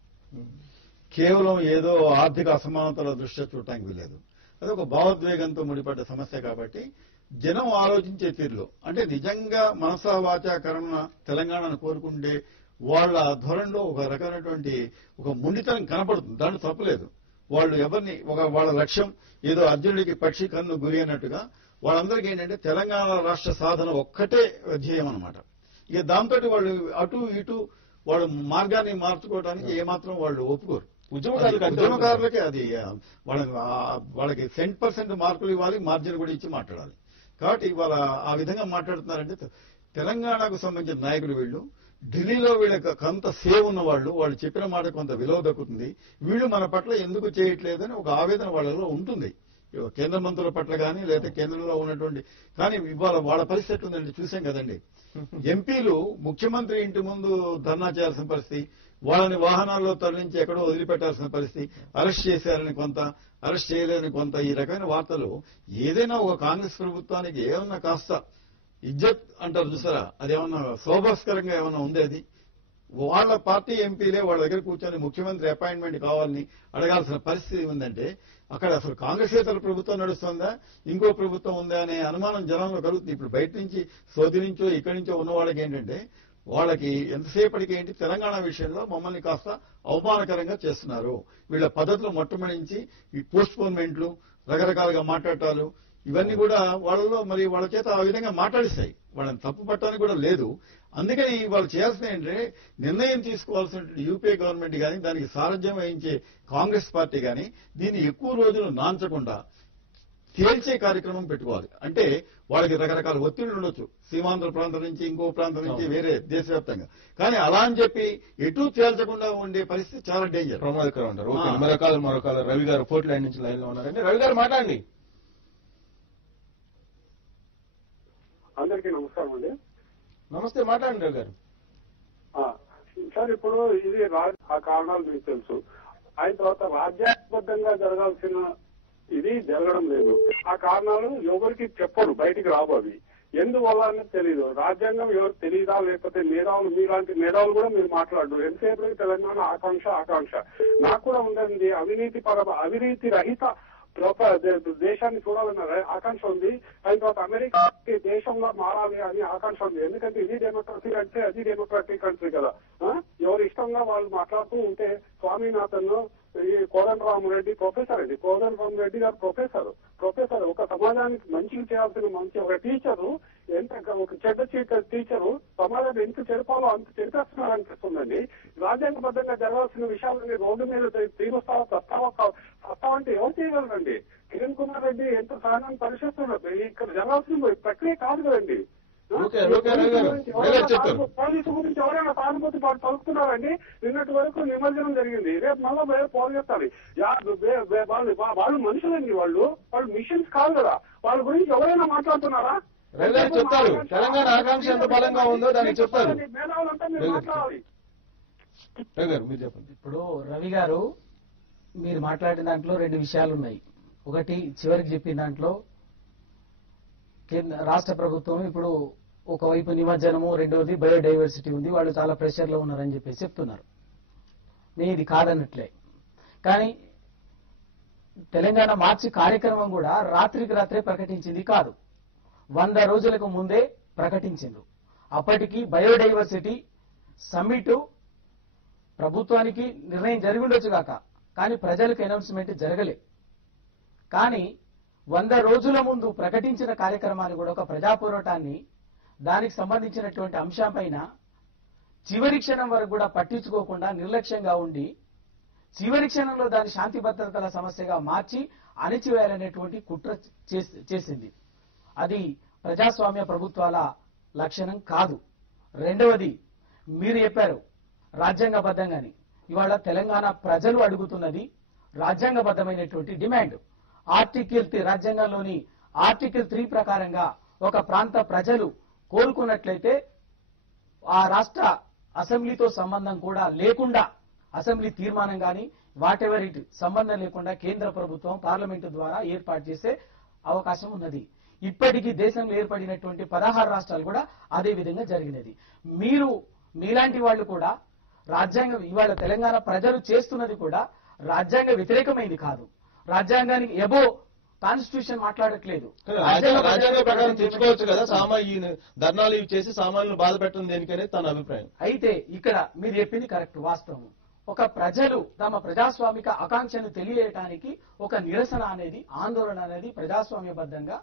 కేవలం ఏదో ఆర్థిక అసమానతల దృష్ట్యా చూడటానికి లేదు. అది ఒక భావోద్వేగంతో ముడిపడ్డ సమస్య. కాబట్టి జనం ఆలోచించే తీరులో, అంటే నిజంగా మనసా వాచా కర్మణ తెలంగాణను కోరుకుంటే వాళ్ళ ధోరణిలో ఒక రకమైనటువంటి ఒక మొండితనం కనపడుతుంది. దాంట్లో తప్పలేదు. వాళ్ళు ఎవరిని వాళ్ళ లక్ష్యం ఏదో అర్జునుడికి పక్షి కన్ను గురి అన్నట్టుగా వాళ్ళందరికీ ఏంటంటే తెలంగాణ రాష్ట్ర సాధన ఒక్కటే ధ్యేయం అనమాట. ఇక దాంతో వాళ్ళు అటు ఇటు వాళ్ళు మార్గాన్ని మార్చుకోవడానికి ఏమాత్రం వాళ్ళు ఒప్పుకోరు. ఉద్యమకారులకి అది వాళ్ళకి 10% మార్కులు ఇవ్వాలి, మార్జిన్ కూడా ఇచ్చి మాట్లాడాలి. కాబట్టి వాళ్ళ ఆ విధంగా మాట్లాడుతున్నారంటే తెలంగాణకు సంబంధించిన నాయకులు వీళ్ళు. ఢిల్లీలో వీళ్ళకి కొంత సేవ్ ఉన్న వాళ్ళు చెప్పిన మాట కొంత విలువ దక్కుతుంది. వీళ్ళు మన పట్ల ఎందుకు చేయట్లేదని ఒక ఆవేదన వాళ్ళలో ఉంటుంది, కేంద్ర మంత్రుల పట్ల కానీ లేదా కేంద్రంలో ఉన్నటువంటి. కానీ ఇవాళ వాళ్ళ పరిస్థితి ఉందండి, చూసాం కదండి. ఎంపీలు ముఖ్యమంత్రి ఇంటి ముందు ధర్నా చేయాల్సిన పరిస్థితి, వాళ్ళని వాహనాల్లో తరలించి ఎక్కడో వదిలిపెట్టాల్సిన పరిస్థితి, అరెస్ట్ చేశారని కొంత, అరెస్ట్ చేయలేని కొంత, ఈ రకమైన వార్తలు. ఏదైనా ఒక కాంగ్రెస్ ప్రభుత్వానికి ఏమన్నా కాస్త ఇజ్జత్ అంటారు చూసారా, అదేమన్నా శోభాస్కరంగా ఏమన్నా ఉంది? అది వాళ్ళ పార్టీ ఎంపీలే వాళ్ళ దగ్గర కూర్చొని ముఖ్యమంత్రి అపాయింట్మెంట్ కావాలని అడగాల్సిన పరిస్థితి ఉందంటే అక్కడ అసలు కాంగ్రెసేతర ప్రభుత్వం నడుస్తుందా ఇంకో ప్రభుత్వం ఉందా అనే అనుమానం జనంలో కలుగుతుంది. ఇప్పుడు బయట నుంచి సోది నుంచో ఇక్కడి నుంచో ఉన్న వాళ్ళకి ఏంటంటే వాళ్ళకి ఎంతసేపటికి ఏంటి తెలంగాణ విషయంలో మమ్మల్ని కాస్త అవమానకరంగా చేస్తున్నారు. వీళ్ళ పద్ధతులు మొట్టమొదటి ఈ పోస్ట్ పోన్మెంట్లు రకరకాలుగా మాట్లాడటాలు ఇవన్నీ కూడా వాళ్ళలో మరి వాళ్ళ చేత ఆ విధంగా మాట్లాడిస్తాయి. వాళ్ళని తప్పు పట్టడానికి కూడా లేదు. అందుకని వాళ్ళు చేయాల్సిన ఏంటంటే నిర్ణయం తీసుకోవాల్సిన యూపీఏ గవర్నమెంట్ కానీ దానికి సారథ్యం వహించే కాంగ్రెస్ పార్టీ కానీ దీన్ని ఎక్కువ రోజులు నాంచకుండా తేల్చే కార్యక్రమం పెట్టుకోవాలి. అంటే వాళ్ళకి రకరకాల ఒత్తిళ్లు ఉండొచ్చు, సీమాంధ్ర ప్రాంతం నుంచి ఇంకో ప్రాంతం నుంచి వేరే దేశవ్యాప్తంగా. కానీ అలా అని చెప్పి ఎటు తేల్చకుండా ఉండే పరిస్థితి చాలా డేంజర్, ప్రమాదకరం అంటారు. మరొక రవి గారు పోర్ట్ లైన్ నుంచి లైన్ లో ఉన్నారండి. రవి గారు మాట్లాడండి. అందరికీ నమస్కారం అండి. నమస్తే, మాట్లాడండి రవి గారు. సార్ ఇప్పుడు ఇది ఆ కారణాలు మీకు తెలుసు. అయిన తర్వాత రాజ్యాంగబద్ధంగా జరగాల్సిన ఇది జరగడం లేదు. ఆ కారణాలు ఎవరికి చెప్పరు, బయటికి రావు. అవి ఎందువల్ల అనేది తెలియదు. రాజ్యాంగం ఎవరికి తెలియదా, లేకపోతే మేధావులు మీలాంటి మేధావులు కూడా మీరు మాట్లాడరు. ఎంతసేపు తెలంగాణ ఆకాంక్ష నాకు కూడా ఉందండి. అవినీతి రహిత దేశాన్ని చూడాలన్న ఆకాంక్ష ఉంది. అయిన తర్వాత అమెరికా దేశంలో మారాలి అని ఆకాంక్ష ఉంది. ఎందుకంటే ఇది డెమోక్రసీ అంటే అది డెమోక్రటిక్ కంట్రీ కదా. ఎవరు ఇష్టంగా వాళ్ళు మాట్లాడుతూ ఉంటే స్వామినాథన్ ఈ కోదండరామరెడ్డి ప్రొఫెసర్ అండి. కోదండరామరెడ్డి గారు ప్రొఫెసర్ ఒక సమాజానికి మంచిగా చేయాల్సిన మంచి ఒక టీచరు ఎంత ఒక చెడ్డ టీచరు సమాజాన్ని ఎంత చెరపాలో అంత చెరిపేస్తున్నారు అనిపిస్తుందండి. రాజ్యాంగబద్ధంగా జరగాల్సిన విషయాలని రోడ్డు మీద తీరుస్తావా అంటే ఎవరు చేయగలరండి? కిరణ్ కుమార్ రెడ్డి ఎంత సహనాన్ని పరిశీలిస్తున్నారు. ఇక్కడ జరగాల్సిన ప్రక్రియ కాదు కదండి. పోలీసు గురించి ఎవరైనా సానుభూతి పలుకుతున్నారండి. నిన్నటి వరకు నిమజ్జనం జరిగింది, రేపు మళ్ళీ పోలు చెప్తారు. వాళ్ళు మనుషులండి, వాళ్ళు మిషన్స్ కాదు కదా. వాళ్ళ గురించి ఎవరైనా మాట్లాడుతున్నారా? చెప్తారు తెలంగాణ ఆకాంక్ష ఎంత బలంగా ఉందో దానికి చెప్తారు. మేధావులంతా మీరు మాట్లాడాలి. మీరు చెప్పండి. ఇప్పుడు రవి గారు మీరు మాట్లాడిన దాంట్లో రెండు విషయాలు ఉన్నాయి. ఒకటి చివరికి చెప్పిన దాంట్లో రాష్ట్ర ప్రభుత్వం ఇప్పుడు ఒకవైపు నిమజ్జనము, రెండవది బయోడైవర్సిటీ ఉంది, వాళ్ళు చాలా ప్రెషర్ లో ఉన్నారని చెప్పేసి చెప్తున్నారు. నేను ఇది కాదన్నట్లే. కానీ తెలంగాణ మార్చి కార్యక్రమం కూడా రాత్రికి రాత్రే ప్రకటించింది కాదు, 100 రోజులకు ముందే ప్రకటించింది. అప్పటికి బయోడైవర్సిటీ సమ్మిట్ ప్రభుత్వానికి నిర్ణయం జరిగి ఉండొచ్చు కాక, కానీ ప్రజలకు అనౌన్స్మెంట్ జరగలే. కానీ 100 రోజుల ముందు ప్రకటించిన కార్యక్రమాన్ని కూడా ఒక ప్రజా పోరాటాన్ని దానికి సంబంధించినటువంటి అంశం పైన చివరి క్షణం వరకు కూడా పట్టించుకోకుండా నిర్లక్ష్యంగా ఉండి చివరి క్షణంలో దాని శాంతి భద్రతల సమస్యగా మార్చి అణిచివేయాలనేటువంటి కుట్ర చేసింది. అది ప్రజాస్వామ్య ప్రభుత్వాల లక్షణం కాదు. రెండవది మీరు చెప్పారు రాజ్యాంగబద్ధంగాని. ఇవాళ తెలంగాణ ప్రజలు అడుగుతున్నది రాజ్యాంగబద్ధమైనటువంటి డిమాండ్. రాజ్యాంగంలోని ఆర్టికల్ 3 ప్రకారంగా ఒక ప్రాంత ప్రజలు కోరుకున్నట్లయితే ఆ రాష్ట్ర అసెంబ్లీతో సంబంధం కూడా లేకుండా, అసెంబ్లీ తీర్మానం కానీ వాటెవర్ ఇట్ సంబంధం లేకుండా కేంద్ర ప్రభుత్వం పార్లమెంటు ద్వారా ఏర్పాటు చేసే అవకాశం ఉన్నది. ఇప్పటికీ దేశంలో ఏర్పడినటువంటి 16 రాష్ట్రాలు కూడా అదే విధంగా జరిగినది. మీలాంటి వాళ్ళు కూడా రాజ్యాంగం ఇవాళ తెలంగాణ ప్రజలు చేస్తున్నది కూడా రాజ్యాంగ వ్యతిరేకమైంది కాదు. రాజ్యాంగానికి ఎబో కాన్స్టిట్యూషన్ మాట్లాడట్లేదు. రాజ్యాంగ ప్రకారం తెచ్చుకోవచ్చు కదా. ధర్నాలు ఇవి చేసి సామాన్యులు బాధ పెట్టడం దేనికనే తన అభిప్రాయం. అయితే ఇక్కడ మీరు చెప్పింది కరెక్ట్, వాస్తవం. ఒక ప్రజలు తమ ప్రజాస్వామిక ఆకాంక్షను తెలియటానికి ఒక నిరసన అనేది, ఆందోళన అనేది ప్రజాస్వామ్యబద్ధంగా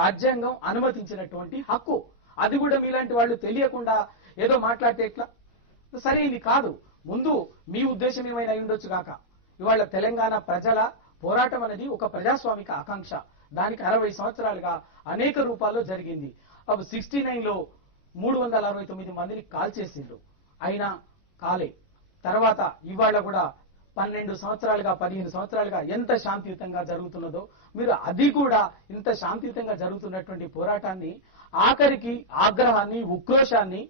రాజ్యాంగం అనుమతించినటువంటి హక్కు. అది కూడా మీలాంటి వాళ్ళు తెలియకుండా ఏదో మాట్లాడితే ఎట్లా? సరే, ఇది కాదు. ముందు మీ ఉద్దేశం ఏమైనా అయి ఉండొచ్చు కాక, ఇవాళ తెలంగాణ ప్రజల పోరాటం అనేది ఒక ప్రజాస్వామిక ఆకాంక్ష. దానికి 60 సంవత్సరాలుగా అనేక రూపాల్లో జరిగింది. 69లో 369 మందిని కాల్చేసిండ్రు, అయినా కాలే. తర్వాత ఇవాళ కూడా 12 సంవత్సరాలుగా 15 సంవత్సరాలుగా ఎంత శాంతియుతంగా జరుగుతున్నదో మీరు అది కూడా ఇంత శాంతియుతంగా జరుగుతున్నటువంటి పోరాటాన్ని, ఆఖరికి ఆగ్రహాన్ని, ఉక్రోషాన్ని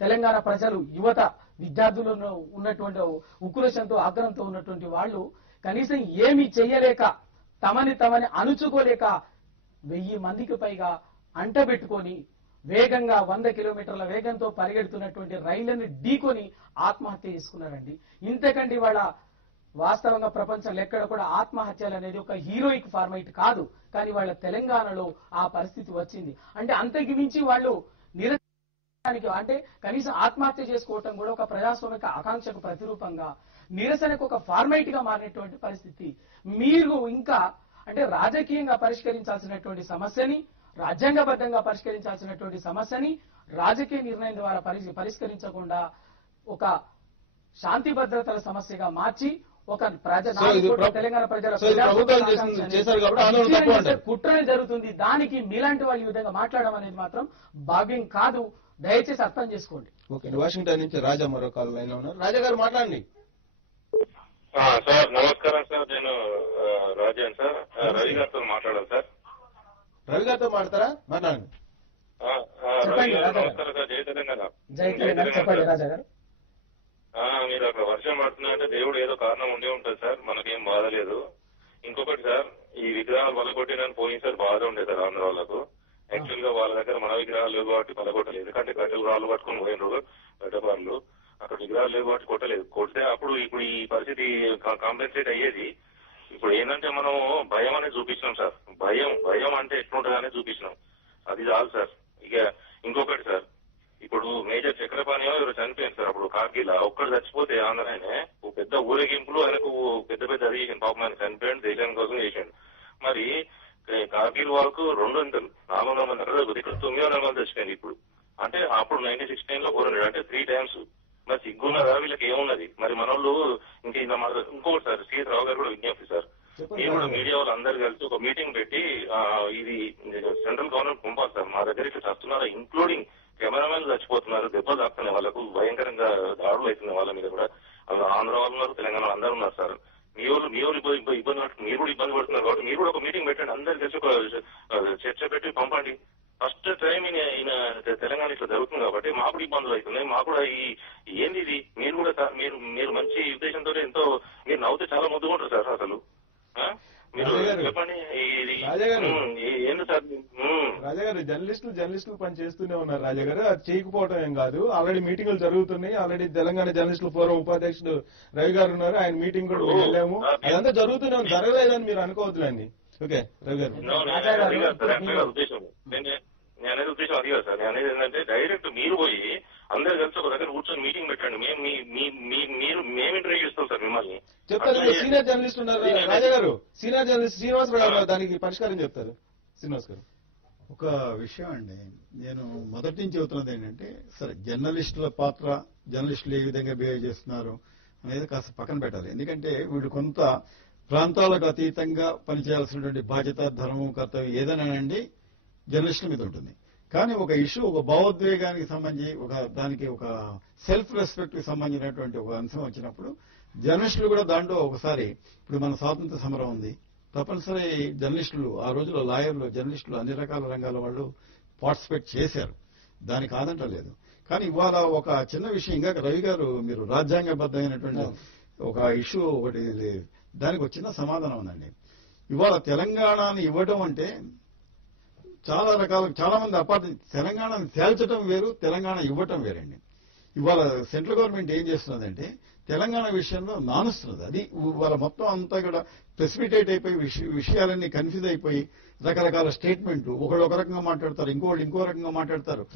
తెలంగాణ ప్రజలు, యువత, విద్యార్థులను ఉన్నటువంటి ఉక్రోషంతో, ఆగ్రహంతో ఉన్నటువంటి వాళ్ళు కనీసం ఏమీ చెయ్యలేక, తమని అణుచుకోలేక 1000 మందికి పైగా అంటబెట్టుకొని వేగంగా 100 కిలోమీటర్ల వేగంతో పరిగెడుతున్నటువంటి రైళ్లను ఢీకొని ఆత్మహత్య చేసుకున్నారండి. ఇంతకంటే వాళ్ళ వాస్తవంగా ప్రపంచంలో ఎక్కడ కూడా ఆత్మహత్యలు అనేది ఒక హీరోయిక్ ఫార్మైట్ కాదు, కానీ వాళ్ళ తెలంగాణలో ఆ పరిస్థితి వచ్చింది. అంటే అంతకు మించి వాళ్ళు అంటే కనీసం ఆత్మహత్య చేసుకోవటం కూడా ఒక ప్రజాస్వామిక ఆకాంక్షకు ప్రతిరూపంగా, నిరసనకు ఒక ఫార్మైట్ గా మారినటువంటి పరిస్థితి. మీరు ఇంకా అంటే రాజకీయంగా పరిష్కరించాల్సినటువంటి సమస్యని, రాజ్యాంగబద్ధంగా పరిష్కరించాల్సినటువంటి సమస్యని రాజకీయ నిర్ణయం ద్వారా పరిష్కరించకుండా ఒక శాంతి భద్రతల సమస్యగా మార్చి ఒక తెలంగాణ ప్రజల కుట్రనే జరుగుతుంది. దానికి మీలాంటి వాళ్ళు ఈ విధంగా మాట్లాడడం అనేది మాత్రం భావ్యం కాదు. దయచేసి అర్థం చేసుకోండి. ఓకే, వాషింగ్టన్ నుంచి రాజా మరో కాల్ లైన్ లో ఉన్నారు. రాజా గారు మాట్లాడండి. సార్ నమస్కారం సార్, నేను రాజాన్ సార్, రవి గారితో మాట్లాడాలి సార్. రవి గారితో మాట్లాడతారా? మాట్లాడండి. రవి గారు నమస్కారం సార్, జై తెలంగాణ. చెప్పండి రాజా గారు. మీరు అక్కడ వర్షం పడుతుందంటే దేవుడు ఏదో కారణం ఉండే ఉంటుంది సార్, మనకేం బాధ లేదు. ఇంకొకటి సార్, ఈ విగ్రహాలు పలగొట్టినని పోయినసారి బాధ ఉండే సార్ ఆంధ్ర వాళ్ళకు. యాక్చువల్ గా వాళ్ళ దగ్గర మన విగ్రహాలు లేవు కాబట్టి పలగొట్టలేదు, ఎందుకంటే గడ్డలు రాళ్ళు పట్టుకుని పోయినరు గడ్డపార్లు, అక్కడ విగ్రహాలు లేవు కాబట్టి కొట్టలేదు. కొడితే అప్పుడు ఇప్పుడు ఈ పరిస్థితి కాంపెన్సేట్ అయ్యేది. ఇప్పుడు ఏంటంటే మనం భయం అనేది చూపించినాం సార్, భయం అంటే ఎట్లుంటుందనే చూపించినాం, అది చాలు సార్. ఇక ఇంకొకటి సార్, ఇప్పుడు మేజర్ చక్రపాణి ఎవరు చనిపోయింది సార్ అప్పుడు కార్గిల్, ఒక్కడు చచ్చిపోతే ఆంధ్రానే పెద్ద ఊరేగింపులు ఆయనకు పెద్ద పెద్ద అది చేసింది, పాపం ఆయన చనిపోయాడు, దేశాని కోసం చేశాడు. మరి కార్గిల్ వాళ్ళకు 200 400 మంది అక్కడ ఇక్కడ 900 మంది చచ్చిపోయింది ఇప్పుడు. అంటే అప్పుడు 1969 లో 400, అంటే 3 times. మరి సిగ్గున్నారా వీళ్ళకి ఏమున్నది? మరి మన వాళ్ళు ఇంకొకటి సార్, సీఎస్ రావు గారు కూడా విజ్ఞప్తి సార్, మీరు కూడా మీడియా వాళ్ళు అందరు కలిసి ఒక మీటింగ్ పెట్టి ఇది సెంట్రల్ గవర్నమెంట్ పంపాలి సార్. మా దగ్గర ఇట్లా చస్తున్నారు, ఇంక్లూడింగ్ కెమెరామెన్ చచ్చిపోతున్నారు, దెబ్బలు తాకుతున్నాయి, వాళ్ళకు భయంకరంగా దాడులు అవుతున్నాయి వాళ్ళ మీద కూడా. ఆంధ్ర వాళ్ళు ఉన్నారు, తెలంగాణ అందరూ ఉన్నారు సార్. మీ వాళ్ళు ఇబ్బంది పడుతున్నారు, మీరు కూడా ఇబ్బంది పడుతున్నారు కాబట్టి మీరు కూడా ఒక మీటింగ్ పెట్టండి, అందరు కలిసి ఒక చర్చ పెట్టి పంపండి. ఫస్ట్ టైం ఈయన తెలంగాణ ఇట్లా జరుగుతుంది కాబట్టి మాకు కూడా ఇబ్బందులు అవుతున్నాయి, మాకు కూడా ఏంది ఇది, మీరు కూడా మీరు మంచి ఉద్దేశంతో ఎంతో మీరు నవ్వుతే చాలా ముద్దుకుంటారు సార్ అసలు. మీరు చెప్పండి ఏంటి సార్? రాజాగారు జర్నలిస్టులు పని చేస్తూనే ఉన్నారు రాజాగారు, అది చేయకపోవడం ఏం కాదు. ఆల్రెడీ మీటింగులు జరుగుతున్నాయి, ఆల్రెడీ తెలంగాణ జర్నలిస్టుల ఫోరం ఉపాధ్యక్షుడు రవి గారు ఉన్నారు, ఆయన మీటింగ్ కూడా వెళ్ళాము, అదంతా జరుగుతూనే ఉంది, జరగలేదని మీరు అనుకోవద్దులేండి. ఓకే రవి గారు, ఉద్దేశం నేను అనేది ఉద్దేశం అది కాదు సార్. నేను అనేది ఏంటంటే డైరెక్ట్ మీరు పోయి అందరు కలిసి ఒక దగ్గర కూర్చొని మీటింగ్ పెట్టండి, మేము ఇంటర్వ్యూ చేస్తాం సార్ మిమ్మల్ని. చెప్తారు సీనియర్ జర్నలిస్ట్ ఉన్నారు రాజా గారు, సీనియర్ జర్నలిస్ట్ శ్రీనివాసరావు గారు దానికి పరిష్కారం చెప్తారు. శ్రీనివాస్ గారు, ఒక విషయం అండి, నేను మొదటి నుంచి చెబుతున్నది ఏంటంటే, సరే జర్నలిస్టుల పాత్ర, జర్నలిస్టులు ఏ విధంగా బిహేవ్ చేస్తున్నారు అనేది కాస్త పక్కన పెట్టాలి. ఎందుకంటే వీళ్ళు కొంత ప్రాంతాలకు అతీతంగా పనిచేయాల్సినటువంటి బాధ్యత, ధర్మం, కర్తవ్యం ఏదైనానండి జర్నలిస్టుల మీద ఉంటుంది. కానీ ఒక ఇష్యూ, ఒక భావోద్వేగానికి సంబంధించి దానికి ఒక సెల్ఫ్ రెస్పెక్ట్ కి సంబంధించినటువంటి ఒక అంశం వచ్చినప్పుడు జర్నలిస్టులు కూడా దాంట్లో ఒకసారి, ఇప్పుడు మన స్వాతంత్ర సమరం ఉంది, తప్పనిసరి జర్నలిస్టులు ఆ రోజుల్లో లాయర్లు, జర్నలిస్టులు అన్ని రకాల రంగాల వాళ్ళు పార్టిసిపేట్ చేశారు, దానికి కాదంటలేదు. కానీ ఇవాళ ఒక చిన్న విషయం, ఇంకా రవి గారు మీరు రాజ్యాంగబద్ధమైనటువంటి ఒక ఇష్యూ ఒకటి, దానికి వచ్చిన సమాధానం ఉందండి. ఇవాళ తెలంగాణని ఇవ్వడం అంటే చాలా మంది తెలంగాణను తేల్చడం వేరు, తెలంగాణ ఇవ్వటం వేరండి. ఇవాళ సెంట్రల్ గవర్నమెంట్ ఏం చేస్తున్నదంటే తెలంగాణ విషయంలో నానుస్తున్నది. అది ఇవాళ మొత్తం అంతా కూడా ప్రెసిపిటేట్ అయిపోయి విషయాలన్నీ కన్ఫ్యూజ్ అయిపోయి రకరకాల స్టేట్మెంట్లు, ఒకళ్ళు ఒక రకంగా మాట్లాడతారు, ఇంకోళ్ళు ఇంకో రకంగా మాట్లాడతారు,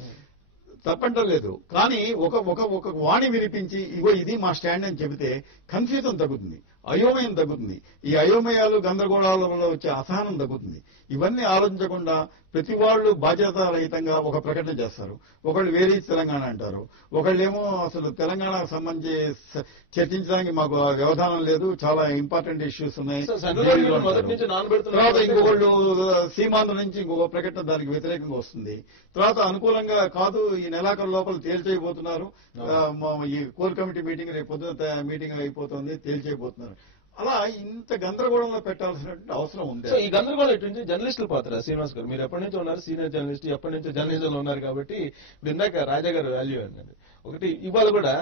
తప్పంటలేదు. కానీ ఒక వాణి వినిపించి ఇగో ఇది మా స్టాండ్ అని చెబితే కన్ఫ్యూజన్ తగ్గుతుంది, అయోమయం తగ్గుతుంది, ఈ అయోమయాలు గందరగోళాల వల్ల వచ్చే అసహనం తగ్గుతుంది. ఇవన్నీ ఆలోచించకుండా ప్రతి వాళ్ళు బాధ్యతారహితంగా ఒక ప్రకటన చేస్తారు. ఒకళ్ళు వేరే తెలంగాణ అంటారు, ఒకళ్ళేమో అసలు తెలంగాణకు సంబంధించి చర్చించడానికి మాకు వ్యవధానం లేదు, చాలా ఇంపార్టెంట్ ఇష్యూస్ ఉన్నాయి. తర్వాత ఇంకొకళ్ళు సీమాంధ్ర నుంచి ఇంకొక ప్రకటన దానికి వ్యతిరేకంగా వస్తుంది. తర్వాత అనుకూలంగా కాదు, ఈ నెలాఖరు లోపల తేల్చేయబోతున్నారు, ఈ కోర్ కమిటీ మీటింగ్ రేపు పొద్దున మీటింగ్ అయిపోతుంది, తేల్చేయబోతున్నారు. అలా ఇంత గందరగోళంలో పెట్టాల్సినటువంటి అవసరం ఉంది. ఈ గందరగోళం ఎటువంటి జర్నలిస్టుల పాత్ర? శ్రీనివాస్ గారు, మీరు ఎప్పటి నుంచి ఉన్నారు, సీనియర్ జర్నలిస్ట్, ఎప్పటి నుంచో జర్నలిజంలో ఉన్నారు కాబట్టి ఇప్పుడు ఇందాక రాజా గారు వాల్యూ అన్నారు. ఒకటి ఇవాళ కూడా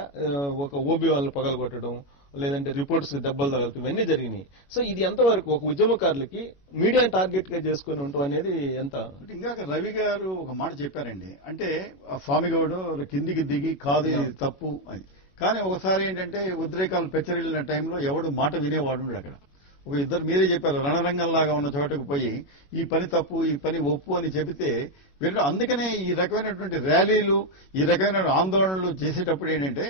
ఒక ఓబీ వాళ్ళు పగలగొట్టడం, లేదంటే రిపోర్ట్స్ దెబ్బలు తగలటం ఇవన్నీ జరిగినాయి. సో ఇది ఎంతవరకు ఒక ఉద్యమకారులకి మీడియా టార్గెట్ గా చేసుకుని ఉండటం అనేది ఎంత? ఇందాక రవి గారు ఒక మాట చెప్పారండి, అంటే ఆ స్వామిగౌడు కిందికి దిగి కాదు ఇది తప్పు అని. కానీ ఒకసారి ఏంటంటే ఉద్రేకాలు పెచ్చరిల్లిన టైంలో ఎవడు మాట వినేవాడు ఉండడు అక్కడ. ఒక ఇద్దరు మీరే చెప్పారు, రణరంగంలాగా ఉన్న చోటకు పోయి ఈ పని తప్పు ఈ పని ఒప్పు అని చెబితే వీళ్ళు అందుకనే ఈ రకమైనటువంటి ర్యాలీలు ఈ రకమైన ఆందోళనలు చేసేటప్పుడు ఏంటంటే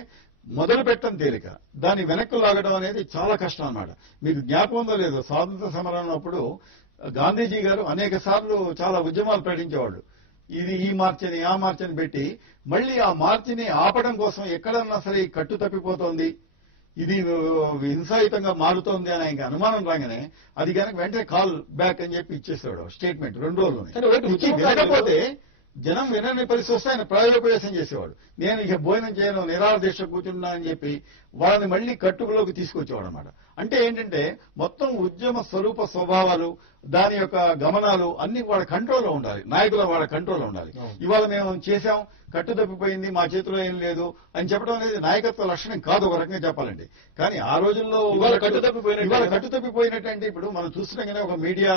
మొదలు పెట్టడం తేలిక, దాన్ని వెనక్కు లాగడం అనేది చాలా కష్టం అన్నమాట. మీకు జ్ఞాపకం ఉందో లేదో, స్వాతంత్ర సమరం అప్పుడు గాంధీజీ గారు అనేక సార్లు చాలా ఉద్యమాలు ప్రకటించేవాళ్ళు. ఇది ఈ మార్చిని ఆ మార్చిని పెట్టి మళ్ళీ ఆ మార్చిని ఆపడం కోసం ఎక్కడన్నా సరే కట్టు తప్పిపోతోంది, ఇది హింసాయుతంగా మారుతోంది అని ఆయనకి అనుమానం రాగానే అది కనుక వెంటనే కాల్ బ్యాక్ అని చెప్పి ఇచ్చేసేవాడు స్టేట్మెంట్ 2 రోజుల్లోనే. ఇచ్చి వినకపోతే జనం వినని పరిస్థితి వస్తే ఆయన ప్రాయోపదేశం చేసేవాడు. నేను ఇక భోజనం చేయను, నిరాహార దీక్ష కూర్చున్నా అని చెప్పి వాళ్ళని మళ్లీ కట్టుకులోకి తీసుకొచ్చేవాడు అనమాట. అంటే ఏంటంటే మొత్తం ఉద్యమ స్వరూప స్వభావాలు దాని యొక్క గమనాలు అన్ని వాళ్ళ కంట్రోల్లో ఉండాలి, నాయకుల వాళ్ళ కంట్రోల్లో ఉండాలి. ఇవాళ మేము చేశాం, కట్టు తప్పిపోయింది, మా చేతిలో ఏం లేదు అని చెప్పడం అనేది నాయకత్వ లక్షణం కాదు ఒక రకంగా చెప్పాలంటే. కానీ ఆ రోజుల్లో ఇవాళ కట్టు తప్పిపోయినట్టంటే ఇప్పుడు మనం చూస్తున్నాగానే ఒక మీడియా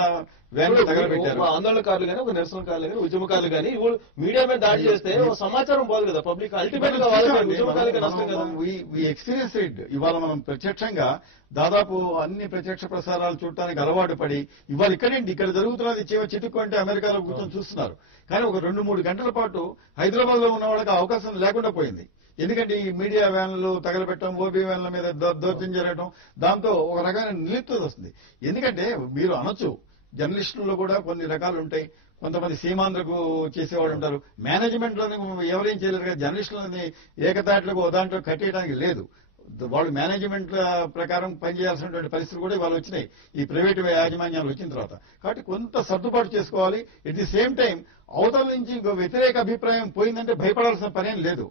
వ్యాన్ తగలబెట్టారు. ఆందోళనకారులు కానీ ఒక నిరసనకారులు కానీ ఉద్యమకారులు కానీ మీడియా మీద దాడి చేస్తే సమాచారం పోదు కదా పబ్లిక్, అల్టిమేట్ గా ఉద్యమకారులకి నష్టం కదా. Experience it. ఇవాళ మనం ప్రత్యక్షంగా దాదాపు అన్ని ప్రత్యక్ష ప్రసారాలు చూడటానికి అలవాటు పడి ఇవాళ ఇక్కడేంటి ఇక్కడ జరుగుతున్నది చిటుక్కు అంటే అమెరికాలో కూర్చొని చూస్తున్నారు. కానీ ఒక 2-3 గంటల పాటు హైదరాబాద్ లో ఉన్న వాళ్ళకి అవకాశం లేకుండా పోయింది. ఎందుకంటే ఈ మీడియా వ్యాన్లు తగలబెట్టడం, ఓబీ వ్యాన్ల మీద దౌర్జన్యం జరగడం, దాంతో ఒక రకమైన నిలిప్తత వస్తుంది. ఎందుకంటే మీరు అనొచ్చు జర్నలిస్టుల్లో కూడా కొన్ని రకాలు ఉంటాయి, కొంతమంది సీమాంధ్రకు చేసేవాడు ఉంటారు, మేనేజ్మెంట్ లోని ఎవరేం చేయలేరు కదా, జర్నలిస్టులని ఏకతాట్లకు దాంట్లో కట్టేయడానికి లేదు. వాళ్ళు మేనేజ్మెంట్ ప్రకారం పనిచేయాల్సినటువంటి పరిస్థితులు కూడా ఇవాళ వచ్చినాయి ఈ ప్రైవేటు యాజమాన్యాలు వచ్చిన తర్వాత. కాబట్టి కొంత సర్దుబాటు చేసుకోవాలి. ఎట్ ది సేమ్ టైం అవతల నుంచి వ్యతిరేక అభిప్రాయం పోయిందంటే భయపడాల్సిన పనేం లేదు.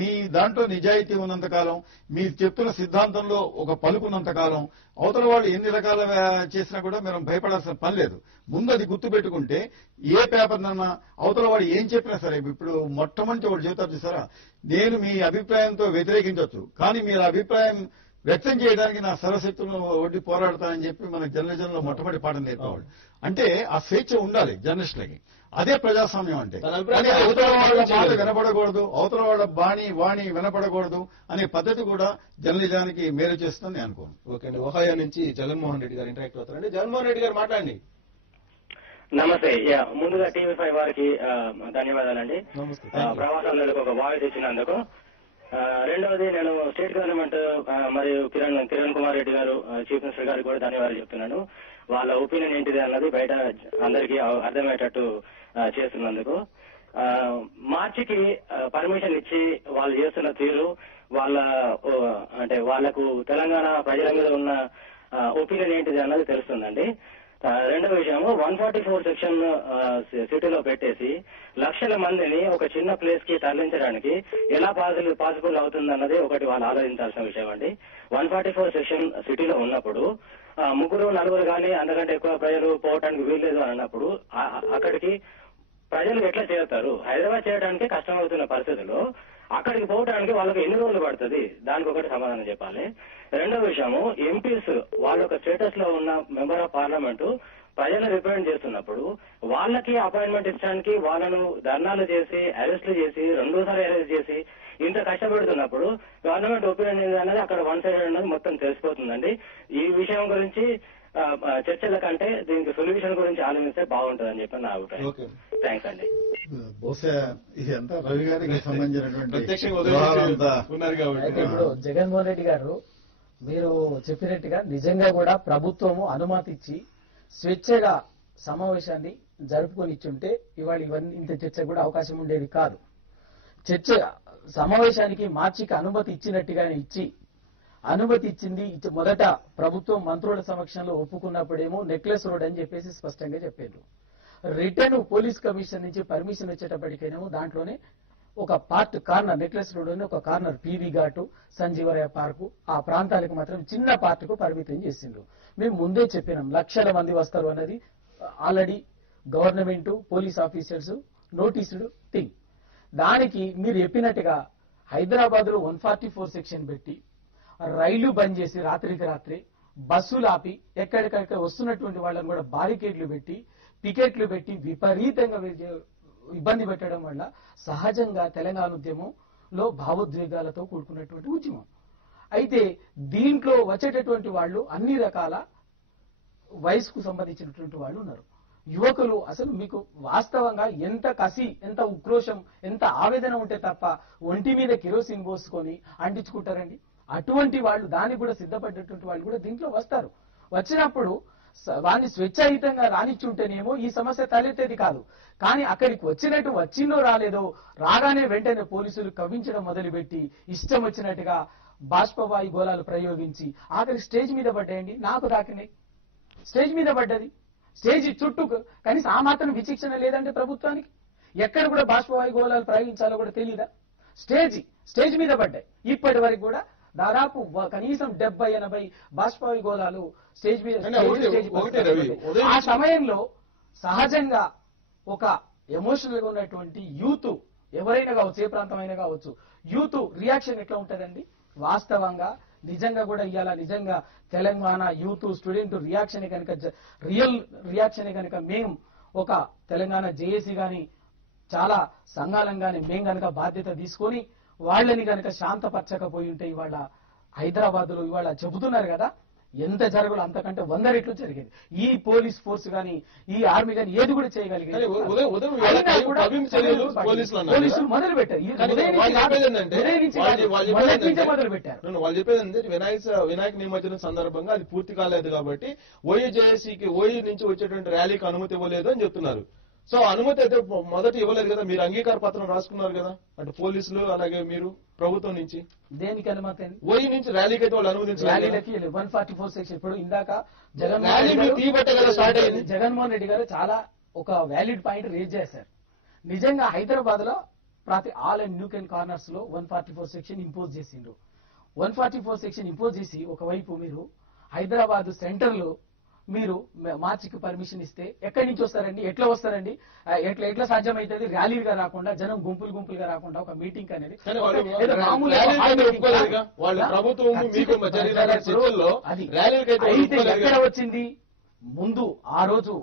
మీ దాంట్లో నిజాయితీ ఉన్నంతకాలం, మీ చెప్తున్న సిద్ధాంతంలో ఒక పలుకున్నంతకాలం అవతల వాళ్ళు ఎన్ని రకాల చేసినా కూడా మనం భయపడాల్సిన పని లేదు. ముందు అది గుర్తుపెట్టుకుంటే ఏ పేపర్నన్నా అవతల వాడు ఏం చెప్పినా సరే, ఇప్పుడు మొట్టమొదటి వాడు చెబుతారు చూసారా, నేను మీ అభిప్రాయంతో వ్యతిరేకించవచ్చు కానీ మీరు అభిప్రాయం వ్యక్తం చేయడానికి నా సర్వశక్తులను ఒడ్డి పోరాడతానని చెప్పి మన జర్నలిజంలో మొట్టమొదటి పాఠం నేర్పేవాడు. అంటే ఆ స్వేచ్ఛ ఉండాలి జర్నలిస్టులకి. అదే ప్రజాస్వామ్యం అంటే. అవతల వాళ్ళ మాట వినపడకూడదు, అవతల వాళ్ళ వాణి వినపడకూడదు అనే పద్ధతి కూడా జర్నలిజానికి మేలు చేస్తుందని నేను అనుకోను. ఓకే అండి. ఒహాయో నుంచి జగన్మోహన్ రెడ్డి గారు ఇంటరాక్ట్ అవుతారండి. జగన్మోహన్ రెడ్డి గారు మాట్లాడండి. నమస్తే. ముందుగా TV5 వారికి ధన్యవాదాలండి, ప్రవాసాలకు ఒక వాయిస్ ఇచ్చినందుకు. రెండవది నేను స్టేట్ గవర్నమెంట్ మరియు కిరణ్ కుమార్ రెడ్డి గారు చీఫ్ మినిస్టర్ గారికి కూడా ధన్యవాదాలు చెప్తున్నాను. వాళ్ళ ఒపీనియన్ ఏంటిది అన్నది బయట అందరికీ అర్థమయ్యేటట్టు చేస్తున్నందుకు. మార్చికి పర్మిషన్ ఇచ్చి వాళ్ళు చేస్తున్న తీరు, అంటే వాళ్లకు తెలంగాణ ప్రజల మీద ఉన్న ఒపీనియన్ ఏంటిది అన్నది తెలుస్తుందండి. రెండో విషయము 144 సెక్షన్ సిటీలో పెట్టేసి లక్షల మందిని ఒక చిన్న ప్లేస్ కి తరలించడానికి ఎలా పాసిబుల్ అవుతుందన్నది ఒకటి వాళ్ళు ఆలోచించాల్సిన విషయం అండి. 144 సెక్షన్ సిటీలో ఉన్నప్పుడు 3-4 కానీ అంతకంటే ఎక్కువ ప్రజలు పోవటానికి వీల్లేదు అని అన్నప్పుడు అక్కడికి ప్రజలు ఎట్లా చేరుతారు? హైదరాబాద్ చేయడానికి కష్టమవుతున్న పరిస్థితుల్లో అక్కడికి పోవడానికి వాళ్ళకి ఎన్ని రోజులు పడుతుంది? దానికి ఒకటి సమాధానం చెప్పాలి. రెండో విషయము, ఎంపీస్ వాళ్ళ ఒక స్టేటస్ లో ఉన్న మెంబర్ ఆఫ్ పార్లమెంటు ప్రజలను రిప్రజెంట్ చేస్తున్నప్పుడు వాళ్ళకి అపాయింట్మెంట్ ఇచ్చడానికి వాళ్ళను ధర్నాలు చేసి అరెస్టులు చేసి 2 సార్లు అరెస్ట్ చేసి ఇంత కష్టపెడుతున్నప్పుడు గవర్నమెంట్ ఒపీనియన్ ఏంటన్నది అక్కడ వన్ సైడ్ అన్నది మొత్తం తెలిసిపోతుందండి. ఈ విషయం గురించి చర్చల కంటే దీనికి సొల్యూషన్ గురించి ఆలోచిస్తే బాగుంటుందని చెప్పి నా అభిప్రాయం. థ్యాంక్స్ అండి. బహుశా ఇదంతా రవి గారికి సంబంధించినటువంటి. ఇప్పుడు జగన్మోహన్ రెడ్డి గారు మీరు చెప్పినట్టుగా నిజంగా కూడా ప్రభుత్వము అనుమతి ఇచ్చి స్వేచ్ఛగా సమావేశాన్ని జరుపుకొని ఇచ్చుంటే ఇవాళ ఇవన్నీ ఇంత చర్చ కూడా అవకాశం ఉండేది కాదు. చర్చ సమావేశానికి మార్చికి అనుమతి ఇచ్చినట్టుగానే ఇచ్చి అనుమతి ఇచ్చింది మొదట ప్రభుత్వం మంత్రుల సమక్షంలో ఒప్పుకున్నప్పుడేమో నెక్లెస్ రోడ్ అని చెప్పేసి స్పష్టంగా చెప్పారు. రిటర్న్ పోలీస్ కమిషన్ నుంచి పర్మిషన్ వచ్చేటప్పటికేమో దాంట్లోనే ఒక పార్ట్ కార్నర్ నెక్లెస్ రోడ్ అని ఒక కార్నర్ పీవీ ఘాటు సంజీవరాయ పార్కు ఆ ప్రాంతాలకు మాత్రం చిన్న పార్టుకు పరిమితం చేసిండ్రు. మేము ముందే చెప్పినాం లక్షల మంది వస్తారు అన్నది already government police officers noticed thing. దానికి మీరు చెప్పినట్టుగా హైదరాబాద్ లో 144 సెక్షన్ పెట్టి రైలు బంద్ చేసి రాత్రికి రాత్రి బస్సులు ఆపి ఎక్కడికక్కడ వస్తున్నటువంటి వాళ్ళని కూడా బారికేడ్లు పెట్టి పికెట్లు పెట్టి విపరీతంగా ఇబ్బంది పెట్టడం వల్ల సహజంగా తెలంగాణ ఉద్యమంలో భావోద్వేగాలతో కూడుకున్నటువంటి ఉద్యమం. అయితే దీంట్లో వచ్చేటటువంటి వాళ్ళు అన్ని రకాల వయసుకు సంబంధించినటువంటి వాళ్ళు ఉన్నారు. యువకులు అసలు మీకు వాస్తవంగా ఎంత కసి, ఎంత ఉక్రోషం, ఎంత ఆవేదన ఉంటే తప్ప ఒంటి మీద కిరోసిన్ పోసుకొని అంటించుకుంటారండి. అటువంటి వాళ్ళు దానికి కూడా సిద్ధపడ్డటువంటి వాళ్ళు కూడా దీంట్లో వస్తారు. వచ్చినప్పుడు వాడిని స్వేచ్ఛాయుతంగా రానిచ్చుంటేనేమో ఈ సమస్య తలెత్తేది కాదు. కానీ అక్కడికి వచ్చిందో రాలేదో రాగానే వెంటనే పోలీసులు కవ్వించడం మొదలుపెట్టి ఇష్టం వచ్చినట్టుగా బాష్పవాయు గోళాలు ప్రయోగించి ఆఖరి స్టేజ్ మీద పడ్డాయండి. నాకు తాకినాయి, స్టేజ్ మీద పడ్డది. స్టేజ్ చుట్టూ కనీసం ఆ మాత్రం విచక్షణ లేదంటే ప్రభుత్వానికి ఎక్కడ కూడా బాష్పవాయు గోళాలు ప్రయోగించాలో కూడా తెలియదా? స్టేజ్ మీద పడ్డాయి. ఇప్పటి వరకు కూడా దాదాపు కనీసం 70-80 బాష్పవాయు గోళాలు స్టేజ్ మీద. ఆ సమయంలో సహజంగా ఒక ఎమోషనల్ గా ఉన్నటువంటి యూత్ ఎవరైనా కావచ్చు, ఏ ప్రాంతమైనా కావచ్చు, యూత్ రియాక్షన్ ఎట్లా ఉంటుందండి? వాస్తవంగా నిజంగా కూడా ఇవాళ నిజంగా తెలంగాణ యూత్ స్టూడెంట్ రియాక్షన్ కనుక రియల్ రియాక్షన్ కనుక మేము ఒక తెలంగాణ జేఏసీ గాని చాలా సంఘాలం గాని మేము కనుక బాధ్యత తీసుకొని వాళ్ళని కనుక శాంతపరచకపోయి ఉంటే ఇవాళ హైదరాబాద్ లో ఇవాళ చెబుతున్నారు కదా ఎంత జరగదు అంతకంటే 100 రెట్లు జరిగింది. ఈ పోలీస్ ఫోర్స్ గాని ఈ ఆర్మీ గాని ఏది కూడా చేయగలిగేది పోలీసులు మొదలు పెట్టారు. మొదలు పెట్టారు. వాళ్ళు చెప్పేది వినాయక నిమజ్జనం సందర్భంగా అది పూర్తి కాలేదు కాబట్టి ఓయూజేఏసీకి ఓయూ నుంచి వచ్చేటువంటి ర్యాలీకి అనుమతి ఇవ్వలేదు అని చెప్తున్నారు. సో అనుమతి అయితే మొదట ఇవ్వలేదు కదా, మీరు అంగీకార పత్రం రాసుకున్నారు కదా అటు పోలీసులు అలాగే మీరు ప్రభుత్వం నుంచి. దేనికి అనుమతి? ఓయి నుంచి ర్యాలీకి అయితే వాళ్ళు అనుమతించారు. 144 సెక్షన్. ఇప్పుడు ఇందాక జగన్మోహన్ రెడ్డి గారు చాలా ఒక వ్యాలిడ్ పాయింట్ రేజ్ చేశారు. నిజంగా హైదరాబాద్ లో ప్రతి all and Nuke and corners లో 144 సెక్షన్ ఇంపోజ్ చేసిండ్రు. 144 సెక్షన్ ఇంపోజ్ చేసి ఒకవైపు మీరు హైదరాబాద్ సెంటర్ లో మీరు మార్చికి పర్మిషన్ ఇస్తే ఎక్కడి నుంచి వస్తారండి? ఎట్లా వస్తారండి? ఎట్లా సాధ్యమైతుంది? ర్యాలీగా రాకుండా జనం గుంపులుగా రాకుండా ఒక మీటింగ్ అనేది ఎక్కడ వచ్చింది? ముందు ఆ రోజు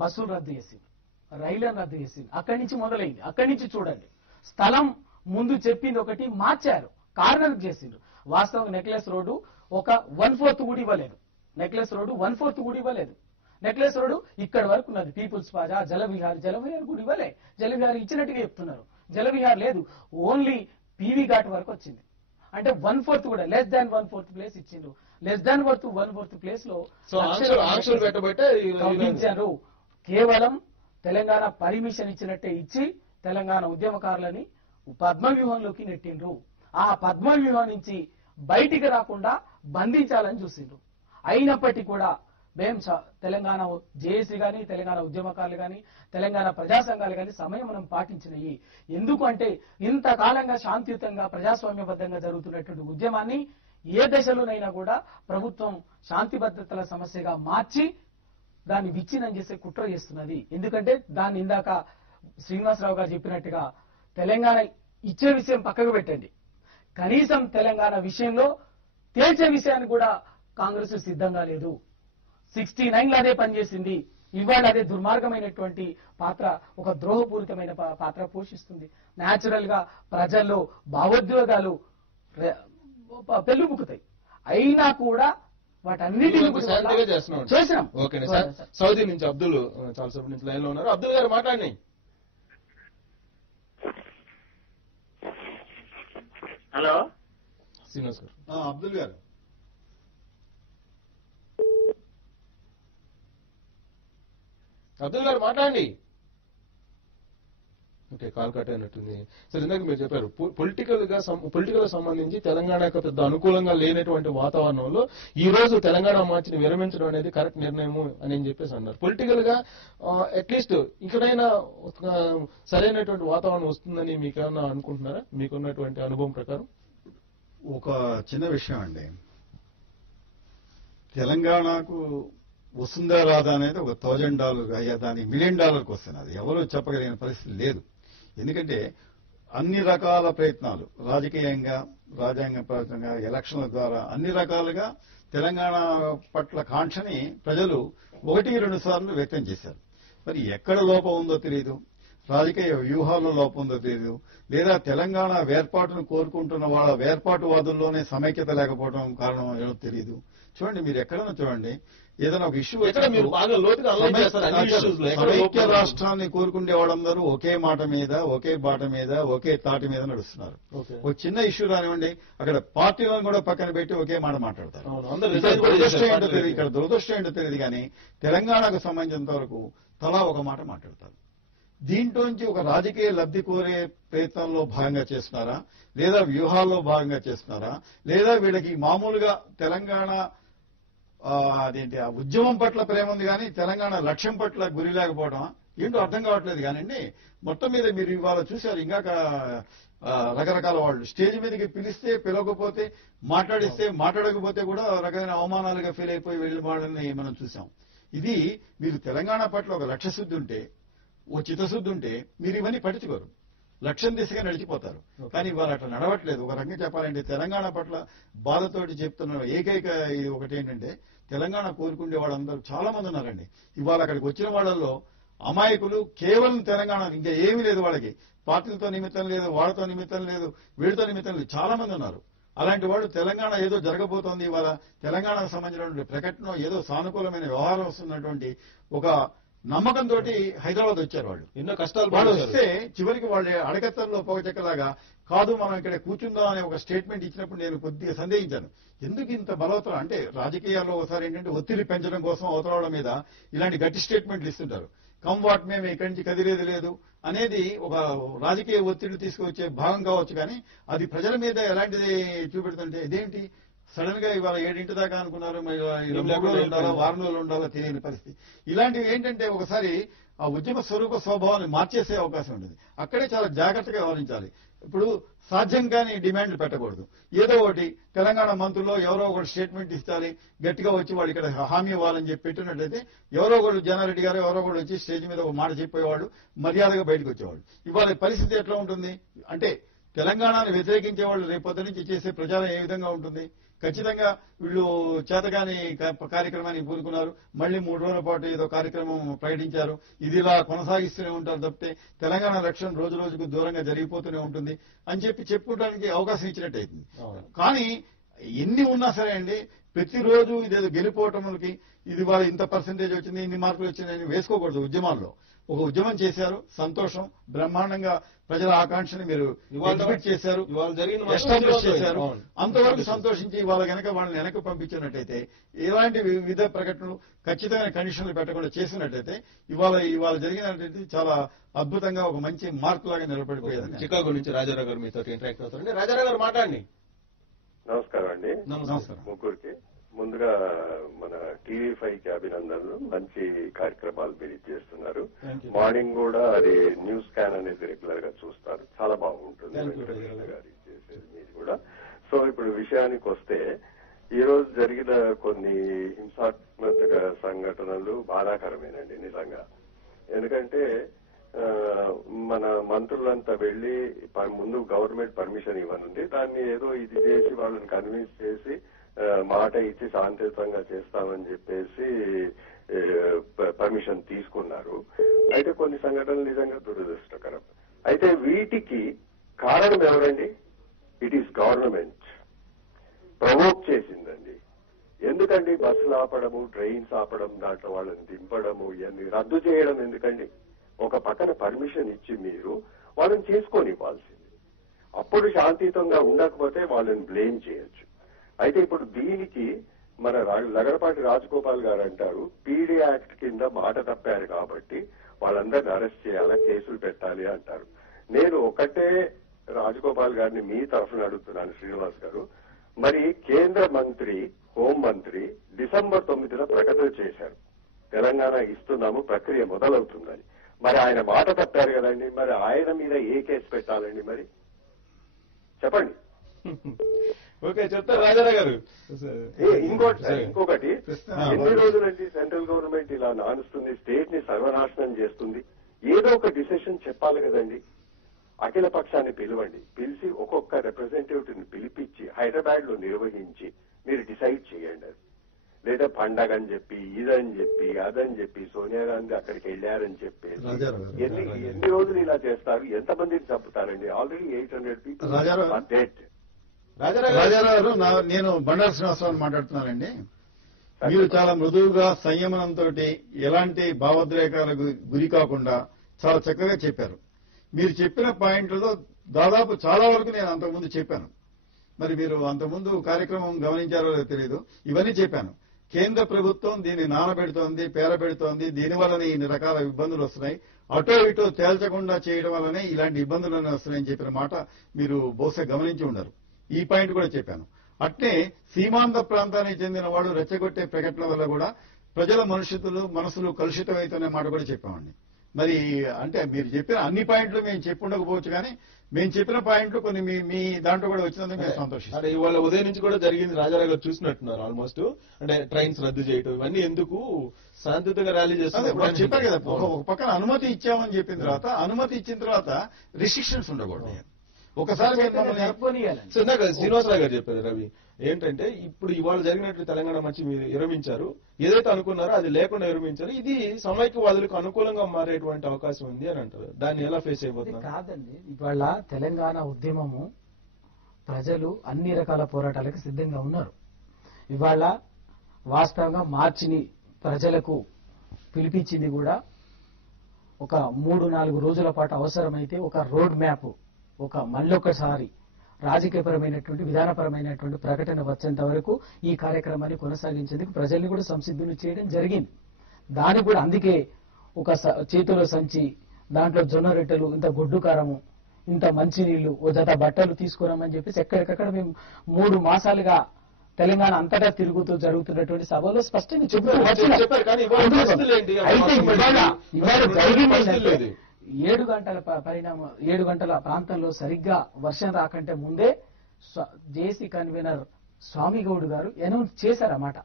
బస్సులు రద్దు చేసింది, రైళ్లను రద్దు చేసింది. అక్కడి నుంచి మొదలైంది. అక్కడి నుంచి చూడండి, స్థలం ముందు చెప్పింది ఒకటి మార్చారు, కార్నర్ చేసిండ్రు. వాస్తవంగా నెక్లెస్ రోడ్డు ఒక 1/4 కూడా ఇవ్వలేదు. నెక్లెస్ రోడ్డు 1/4 కూడా ఇవ్వలేదు. నెక్లెస్ రోడ్డు ఇక్కడ వరకు ఉన్నది. పీపుల్స్ ప్లాజా, జలవిహార్ కూడా ఇవ్వలే. జలవిహార్ ఇచ్చినట్టుగా చెప్తున్నారు. జలవిహార్ లేదు, ఓన్లీ పీవీ ఘాట్ వరకు వచ్చింది. అంటే 1/4 కూడా లెస్ దాన్ 1/4 ప్లేస్ ఇచ్చిండ్రు. లెస్ దాన్ 1/4 ప్లేస్ లో పంపించారు. కేవలం తెలంగాణ పర్మిషన్ ఇచ్చినట్టే ఇచ్చి తెలంగాణ ఉద్యమకారులని పద్మవ్యూహంలోకి నెట్టిండ్రు. ఆ పద్మవ్యూహం నుంచి బయటికి రాకుండా బంధించాలని చూసిండ్రు. అయినప్పటికీ కూడా మేము తెలంగాణ జేఏసీ గాని, తెలంగాణ ఉద్యమకారులు గాని, తెలంగాణ ప్రజా సంఘాలు గాని సమయం పాటించినవి. ఎందుకంటే ఇంతకాలంగా శాంతియుతంగా ప్రజాస్వామ్యబద్ధంగా జరుగుతున్నటువంటి ఉద్యమాన్ని ఏ దశలోనైనా కూడా ప్రభుత్వం శాంతి భద్రతల సమస్యగా మార్చి దాన్ని విచ్ఛిన్నం చేసే కుట్ర చేస్తున్నది. ఎందుకంటే దాన్ని ఇందాక శ్రీనివాసరావు గారు చెప్పినట్టుగా తెలంగాణ ఇచ్చే విషయం పక్కకు పెట్టండి, కనీసం తెలంగాణ విషయంలో తేల్చే విషయాన్ని కూడా కాంగ్రెస్ సిద్ధంగా లేదు. 69లో అదే పనిచేసింది. ఇవాళ అదే దుర్మార్గమైనటువంటి పాత్ర, ఒక ద్రోహపూరితమైన పాత్ర పోషిస్తుంది. న్యాచురల్ గా ప్రజల్లో భావోద్వేగాలు పెళ్ళుబుకుతాయి. అయినా కూడా వాటన్నిటిని చేసినాం. సౌదీ నుంచి అబ్దుల్ చాలాసేపు నుంచి లైన్ లో ఉన్నారు. అబ్దుల్ గారు మాట్లాడి. హలో శ్రీనివాస్ గారు. అబ్దుల్ గారు మాట్లాడండి. ఓకే, కాల్ కట్ అయినట్టుంది. సరే, ఇందాక మీరు చెప్పారు పొలిటికల్ సంబంధించి తెలంగాణకు పెద్ద అనుకూలంగా లేనటువంటి వాతావరణంలో ఈ రోజు తెలంగాణ మార్చిని విరమించడం అనేది కరెక్ట్ నిర్ణయము అని చెప్పేసి అన్నారు. పొలిటికల్ గా అట్లీస్ట్ ఇక్కడైనా సరైనటువంటి వాతావరణం వస్తుందని మీకేమన్నా అనుకుంటున్నారా? మీకున్నటువంటి అనుభవం ప్రకారం ఒక చిన్న విషయం అండి, తెలంగాణకు వస్తుందా రాదా అనేది ఒక $1,000 అయ్యా దానికి $1 మిలియన్ వస్తుంది. అది ఎవరు చెప్పగలిగిన పరిస్థితి లేదు. ఎందుకంటే అన్ని రకాల ప్రయత్నాలు రాజకీయంగా, రాజ్యాంగపరంగా, ఎలక్షన్ల ద్వారా అన్ని రకాలుగా తెలంగాణ పట్ల కాంక్షని ప్రజలు 1-2 సార్లు వ్యక్తం చేశారు. మరి ఎక్కడ లోపం ఉందో తెలియదు, రాజకీయ వ్యూహాల్లో లోపం ఉందో తెలియదు, లేదా తెలంగాణ వేర్పాటును కోరుకుంటున్న వాళ్ళ వేర్పాటువాదుల్లోనే సమైక్యత లేకపోవడం కారణం ఏమో తెలియదు. చూడండి, మీరు ఎక్కడైనా చూడండి, ఏదైనా ఒక ఇష్యూ మీరు బాగా లోతుగా అనలైజ్ చేస్తారు అన్ని issues లో. ఎక్కడ సమైక్య లోపం? రాష్ట్రాన్ని కోరుకునే వాళ్ళందరూ ఒకే మాట మీద, ఒకే బాట మీద, ఒకే తాటి మీద నడుస్తున్నారు. ఓకే. ఒక చిన్న ఇష్యూ రానివ్వండి, అక్కడ పార్టీలను కూడా పక్కన పెట్టి ఒకే మాట మాట్లాడతారు. అవును, అందరూ ఇక్కడ resign కూడా దురదృష్టం చేశారు ఏంటో తెలియదు, పార్టీలకి. ఇక్కడ దురదృష్టం ఏంటో తెలియదు కానీ తెలంగాణకు సంబంధించినంత వరకు తలా ఒక మాట మాట్లాడతారు. దీంట్లోంచి ఒక రాజకీయ లబ్ధి కోరే ప్రయత్నంలో భాగంగా చేస్తున్నారా, లేదా వ్యూహాల్లో భాగంగా చేస్తున్నారా, లేదా వీళ్ళకి మామూలుగా తెలంగాణ అదేంటి ఆ ఉద్యమం పట్ల ప్రేమ ఉంది కానీ తెలంగాణ లక్ష్యం పట్ల గురి లేకపోవడం ఏంటో అర్థం కావట్లేదు. కానండి మొత్తం మీద మీరు ఇవాళ చూశారు, ఇంకాక రకరకాల వాళ్ళు స్టేజ్ మీదకి పిలిస్తే పిలవకపోతే, మాట్లాడిస్తే మాట్లాడకపోతే కూడా రకమైన అవమానాలుగా ఫీల్ అయిపోయి వెళ్ళిన వాళ్ళని మనం చూసాం. ఇది మీరు తెలంగాణ పట్ల ఒక లక్ష్యశుద్ధి ఉంటే, ఓ చిత్తశుద్ధి ఉంటే మీరు ఇవన్నీ పట్టించుకోరు, లక్ష్యం దిశగా నడిచిపోతారు. కానీ ఇవాళ అట్లా నడవట్లేదు. ఒక రకంగా చెప్పాలంటే తెలంగాణ పట్ల బాధతోటి చెప్తున్న ఏకైక ఇది ఒకటి ఏంటంటే, తెలంగాణ కోరుకునే వాళ్ళందరూ చాలా మంది ఉన్నారండి. ఇవాళ అక్కడికి వచ్చిన వాళ్ళల్లో అమాయకులు కేవలం తెలంగాణ, ఇంకా ఏమీ లేదు వాళ్ళకి, పార్టీలతో నిమిత్తం లేదు, వాళ్ళతో నిమిత్తం లేదు, వీడితో నిమిత్తం లేదు, చాలా మంది ఉన్నారు. అలాంటి వాళ్ళు తెలంగాణ ఏదో జరగబోతోంది, ఇవాళ తెలంగాణకు సంబంధించినటువంటి ప్రకటన ఏదో సానుకూలమైన వ్యవహారం వస్తున్నటువంటి ఒక నమ్మకంతో హైదరాబాద్ వచ్చారు. వాళ్ళు ఎన్నో కష్టాలు వాళ్ళు పడ్డారు. వస్తే చివరికి వాళ్ళ అడగత్తల్లో పొగచెక్కలాగా కాదు మనం ఇక్కడ కూర్చుందాం అనే ఒక స్టేట్మెంట్ ఇచ్చినప్పుడు నేను కొద్దిగా సందేహించాను. ఎందుకు ఇంత బలవత్తరం అంటే రాజకీయాల్లో ఒకసారి ఏంటంటే ఒత్తిడి పెంచడం కోసం అవతరాల మీద ఇలాంటి గట్టి స్టేట్మెంట్లు ఇస్తుంటారు. కమ్ వాట్ మేము ఇక్కడి నుంచి కదిలేది లేదు అనేది ఒక రాజకీయ ఒత్తిడి తీసుకువచ్చే భాగం కావచ్చు, కానీ అది ప్రజల మీద ఎలాంటిది చూపెడుతుంటే ఇదేంటి సడన్ గా ఇవాళ 7 దాకా అనుకున్నారు, 3 రోజులు ఉండాలా, వారం రోజులు ఉండాలా తెలియని పరిస్థితి. ఇలాంటివి ఏంటంటే ఒకసారి ఆ ఉద్యమ స్వరూప స్వభావాన్ని మార్చేసే అవకాశం ఉంటుంది. అక్కడే చాలా జాగ్రత్తగా వ్యవహరించాలి. ఇప్పుడు సాధ్యం కాని డిమాండ్లు పెట్టకూడదు. ఏదో ఒకటి తెలంగాణ మంత్రుల్లో ఎవరో ఒకటి స్టేట్మెంట్ ఇస్తాలి, గట్టిగా వచ్చి వాళ్ళు ఇక్కడ హామీ ఇవ్వాలని చెప్పి పెట్టినట్లయితే ఎవరో ఒకడు జనారెడ్డి గారు ఎవరో ఒకటి వచ్చి స్టేజ్ మీద ఒక మాట చెప్పేవాళ్ళు, మర్యాదగా బయటకు వచ్చేవాళ్ళు. ఇవాళ పరిస్థితి ఎట్లా ఉంటుంది అంటే తెలంగాణను వ్యతిరేకించే వాళ్ళు రేపొద్దు నుంచి చేసే ప్రచారం ఏ విధంగా ఉంటుంది? ఖచ్చితంగా వీళ్ళు చేతగాని కార్యక్రమానికి పూనుకున్నారు, మళ్ళీ 3 రోజుల పాటు ఏదో కార్యక్రమం ప్రకటించారు, ఇది ఇలా కొనసాగిస్తూనే ఉంటారు తప్పితే తెలంగాణ లక్ష్యం రోజు రోజుకు దూరంగా జరిగిపోతూనే ఉంటుంది అని చెప్పి చెప్పుకోవడానికి అవకాశం ఇచ్చినట్టు అవుతుంది. కానీ ఎన్ని ఉన్నా సరే అండి, ప్రతిరోజు ఇదేదో గెలిపోవటంకి ఇది వాళ్ళ ఇంత పర్సెంటేజ్ వచ్చింది, ఇన్ని మార్కులు వచ్చిందని వేసుకోకూడదు. ఉద్యమాల్లో ఒక ఉద్యమం చేశారు, సంతోషం, బ్రహ్మాండంగా ప్రజల ఆకాంక్షని మీరు ఎగ్జిబిట్ చేశారు, ఎస్టాబ్లిష్ చేశారు, అంతవరకు సంతోషించి వాళ్ళ గనక వాళ్ళని వెనక్కి పంపించినట్టయితే ఇలాంటి వివిధ ప్రకటనలు ఖచ్చితమైన కండిషన్లు పెట్టకుండా చేసినట్టయితే ఇవాళ జరిగినట్టు చాలా అద్భుతంగా ఒక మంచి మార్క్ లాగా నిలబడిపోయేది. చికాగో నుంచి రాజారావు గారు మీతో ఇంటరాక్ట్ అవుతారండి. రాజారావు గారు మాట్లాడండి. నమస్కారం అండి. నమస్కారం. ముగ్గురికి ముందుగా మన TV5 కి అభినందనలు. మంచి కార్యక్రమాలు మీరు చేస్తున్నారు. మార్నింగ్ కూడా అది న్యూస్ స్కాన్ అనేది రెగ్యులర్ గా చూస్తారు, చాలా బాగుంటుంది వెంకటకృష్ణ గారు చేసేది మీరు కూడా. సో ఇప్పుడు విషయానికి వస్తే ఈ రోజు జరిగిన కొన్ని హింసాత్మక సంఘటనలు బాధాకరమేనండి నిజంగా. ఎందుకంటే మన మంత్రులంతా వెళ్లి ముందు గవర్నమెంట్ పర్మిషన్ ఇవ్వనుంది, దాన్ని ఏదో ఇది చేసి వాళ్ళని కన్విన్స్ చేసి మాట ఇచ్చి శాంతియుతంగా చేస్తామని చెప్పేసి పర్మిషన్ తీసుకున్నారు. అయితే కొన్ని సంఘటనలు నిజంగా దురదృష్టకరం. అయితే వీటికి కారణం ఎవరండి? ఇట్ ఈస్ గవర్నమెంట్ ప్రవోక్ చేసిందండి. ఎందుకండి బస్సులు ఆపడము, ట్రైన్స్ ఆపడం, దాంట్లో వాళ్ళని దింపడము, ఇవన్నీ రద్దు చేయడం ఎందుకండి? ఒక పక్కన పర్మిషన్ ఇచ్చి మీరు వాళ్ళని చేసుకొని ఇవ్వాల్సింది. అప్పుడు శాంతియుతంగా ఉండకపోతే వాళ్ళని బ్లేమ్ చేయొచ్చు. అయితే ఇప్పుడు దీనికి మన లగడపాటి రాజగోపాల్ గారు అంటారు, పీడీ యాక్ట్ కింద మాట తప్పారు కాబట్టి వాళ్ళందరినీ అరెస్ట్ చేయాలా, కేసులు పెట్టాలి అంటారు. నేను ఒకటే రాజగోపాల్ గారిని మీ తరఫున అడుగుతున్నాను, శ్రీనివాస్ గారు. మరి కేంద్ర మంత్రి, హోంమంత్రి December 9న ప్రకటన చేశారు, తెలంగాణ ఇస్తున్నాము, ప్రక్రియ మొదలవుతుందని. మరి ఆయన మాట తప్పారు కదండి, మరి ఆయన మీద ఏ కేసు పెట్టాలండి? మరి చెప్పండి. ఓకే, చెప్తారు రాజారావు గారు. ఇంకొకటి, ఎన్ని రోజులండి సెంట్రల్ గవర్నమెంట్ ఇలా నానుస్తుంది, స్టేట్ ని సర్వనాశనం చేస్తుంది? ఏదో ఒక డిసిషన్ చెప్పాలి కదండి. అఖిల పక్షాన్ని పిలవండి, పిలిచి ఒక్కొక్క రిప్రజెంటేటివ్ ని పిలిపించి హైదరాబాద్ లో నిర్వహించి మీరు డిసైడ్ చేయండి. అది లేదా పండగ అని చెప్పి ఇదని చెప్పి అదని చెప్పి సోనియా గాంధీ అక్కడికి వెళ్ళారని చెప్పేసి ఎన్ని రోజులు ఇలా చేస్తారు? ఎంతమందిని చంపుతారండి? Already 800 people are dead. Rajarao, నేను బండారు శ్రీనివాసరావు మాట్లాడుతున్నానండి. మీరు చాలా మృదువుగా సంయమనంతో ఎలాంటి భావోద్రేకాలకు గురి కాకుండా చాలా చక్కగా చెప్పారు. మీరు చెప్పిన పాయింట్లలో దాదాపు చాలా వరకు నేను అంతకుముందు చెప్పాను. మరి మీరు అంతకుముందు కార్యక్రమం గమనించారో లేదో తెలియదు. ఇవన్నీ చెప్పాను. కేంద్ర ప్రభుత్వం దీన్ని నానబెడుతోంది, పేరబెడుతోంది, దీనివల్లనే ఇన్ని రకాల ఇబ్బందులు వస్తున్నాయి, అటో ఇటో తేల్చకుండా చేయడం వల్లనే ఇలాంటి ఇబ్బందులన్నీ వస్తున్నాయని చెప్పిన మాట మీరు బహుశా గమనించి ఉండరు. ఈ పాయింట్ కూడా చెప్పాను. అట్నే సీమాంధ్ర ప్రాంతానికి చెందిన వాడు రెచ్చగొట్టే ప్రకటన వల్ల కూడా ప్రజల మనసులు కలుషితమవుతున్న మాట కూడా చెప్పామండి. మరి అంటే మీరు చెప్పిన అన్ని పాయింట్లు మేము చెప్పుండకపోవచ్చు, కానీ మేము చెప్పిన పాయింట్లు కొన్ని మీ దాంట్లో కూడా వచ్చినందుకు మేము సంతోషిస్తాం. అంటే ఇవాళ ఉదయం నుంచి కూడా జరిగింది. రాజారావు గారు చూసినట్టున్నారు ఆల్మోస్ట్. అంటే ట్రైన్స్ రద్దు చేయటం ఇవన్నీ ఎందుకు, శాంతియుతంగా ర్యాలీ చేస్తున్నారు చెప్పారు కదా. ఒక పక్కన అనుమతి ఇచ్చామని చెప్పిన తర్వాత, అనుమతి ఇచ్చిన తర్వాత రిస్ట్రిక్షన్స్ ఉండకూడదు. ఒకసారి ఇందాక శ్రీనివాసరావు గారు చెప్పారు రవి ఏంటంటే, ఇప్పుడు ఇవాళ జరిగినట్లు తెలంగాణ మంచి మీరు విరమించారు, ఏదైతే అనుకున్నారో అది లేకుండా విరమించారు, ఇది సమైక్యవాదులకు అనుకూలంగా మారేటువంటి అవకాశం ఉంది అని అంటారు. దాన్ని ఎలా ఫేస్ అయిపోతున్నారు? కాదండి, ఇవాళ తెలంగాణ ఉద్యమము ప్రజలు అన్ని రకాల పోరాటాలకు సిద్ధంగా ఉన్నారు. ఇవాళ వాస్తవంగా మార్చిని ప్రజలకు పిలిపించింది కూడా ఒక 3-4 రోజుల పాటు అవసరమైతే ఒక రోడ్ మ్యాప్, ఒక మళ్ళొకసారి రాజకీయపరమైనటువంటి విధానపరమైనటువంటి ప్రకటన వచ్చేంత వరకు ఈ కార్యక్రమాన్ని కొనసాగించేందుకు ప్రజల్ని కూడా సంసిద్ధులు చేయడం జరిగింది. దానికి కూడా అందుకే ఒక చేతిలో సంచి, దాంట్లో జొన్న రొట్టెలు, ఇంత గొడ్డు కారము, ఇంత మంచినీళ్లు, ఓ జత బట్టలు తీసుకురామని చెప్పేసి ఎక్కడికక్కడ మేము 3 మాసాలుగా తెలంగాణ అంతటా తిరుగుతూ జరుగుతున్నటువంటి సభలో స్పష్టంగా చెప్తారు. 7 గంటల 7 గంటల ప్రాంతంలో సరిగ్గా వర్షం రాకంటే ముందే జేసీ కన్వీనర్ స్వామిగౌడ్ గారు అనౌన్స్ చేశారన్నమాట.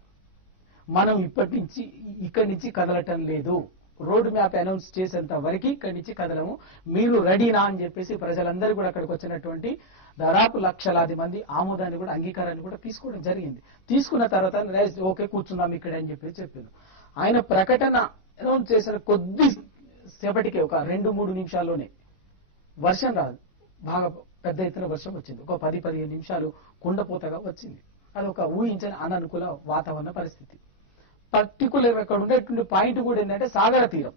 మనం ఇక్కడి నుంచి కదలటం లేదు, రోడ్ మ్యాప్ అనౌన్స్ చేసేంత వరకు ఇక్కడి నుంచి కదలము, మీరు రెడీనా అని చెప్పేసి ప్రజలందరూ కూడా అక్కడికి వచ్చినటువంటి దాదాపు లక్షలాది మంది ఆమోదాన్ని కూడా అంగీకారాన్ని కూడా తీసుకోవడం జరిగింది. తీసుకున్న తర్వాత ఓకే కూర్చుందాం ఇక్కడ అని చెప్పేసి చెప్పాను. ఆయన ప్రకటన అనౌన్స్ చేసిన కొద్ది సేపటికే ఒక 2-3 నిమిషాల్లోనే వర్షం రాదు, బాగా పెద్ద ఎత్తున వర్షం వచ్చింది. ఒక 10-15 నిమిషాలు కుండపోతగా వచ్చింది. అది ఒక ఊహించని అననుకూల వాతావరణ పరిస్థితి. పర్టికులర్ అక్కడ ఉండేటువంటి పాయింట్ కూడా ఏంటంటే సాగర తీరం.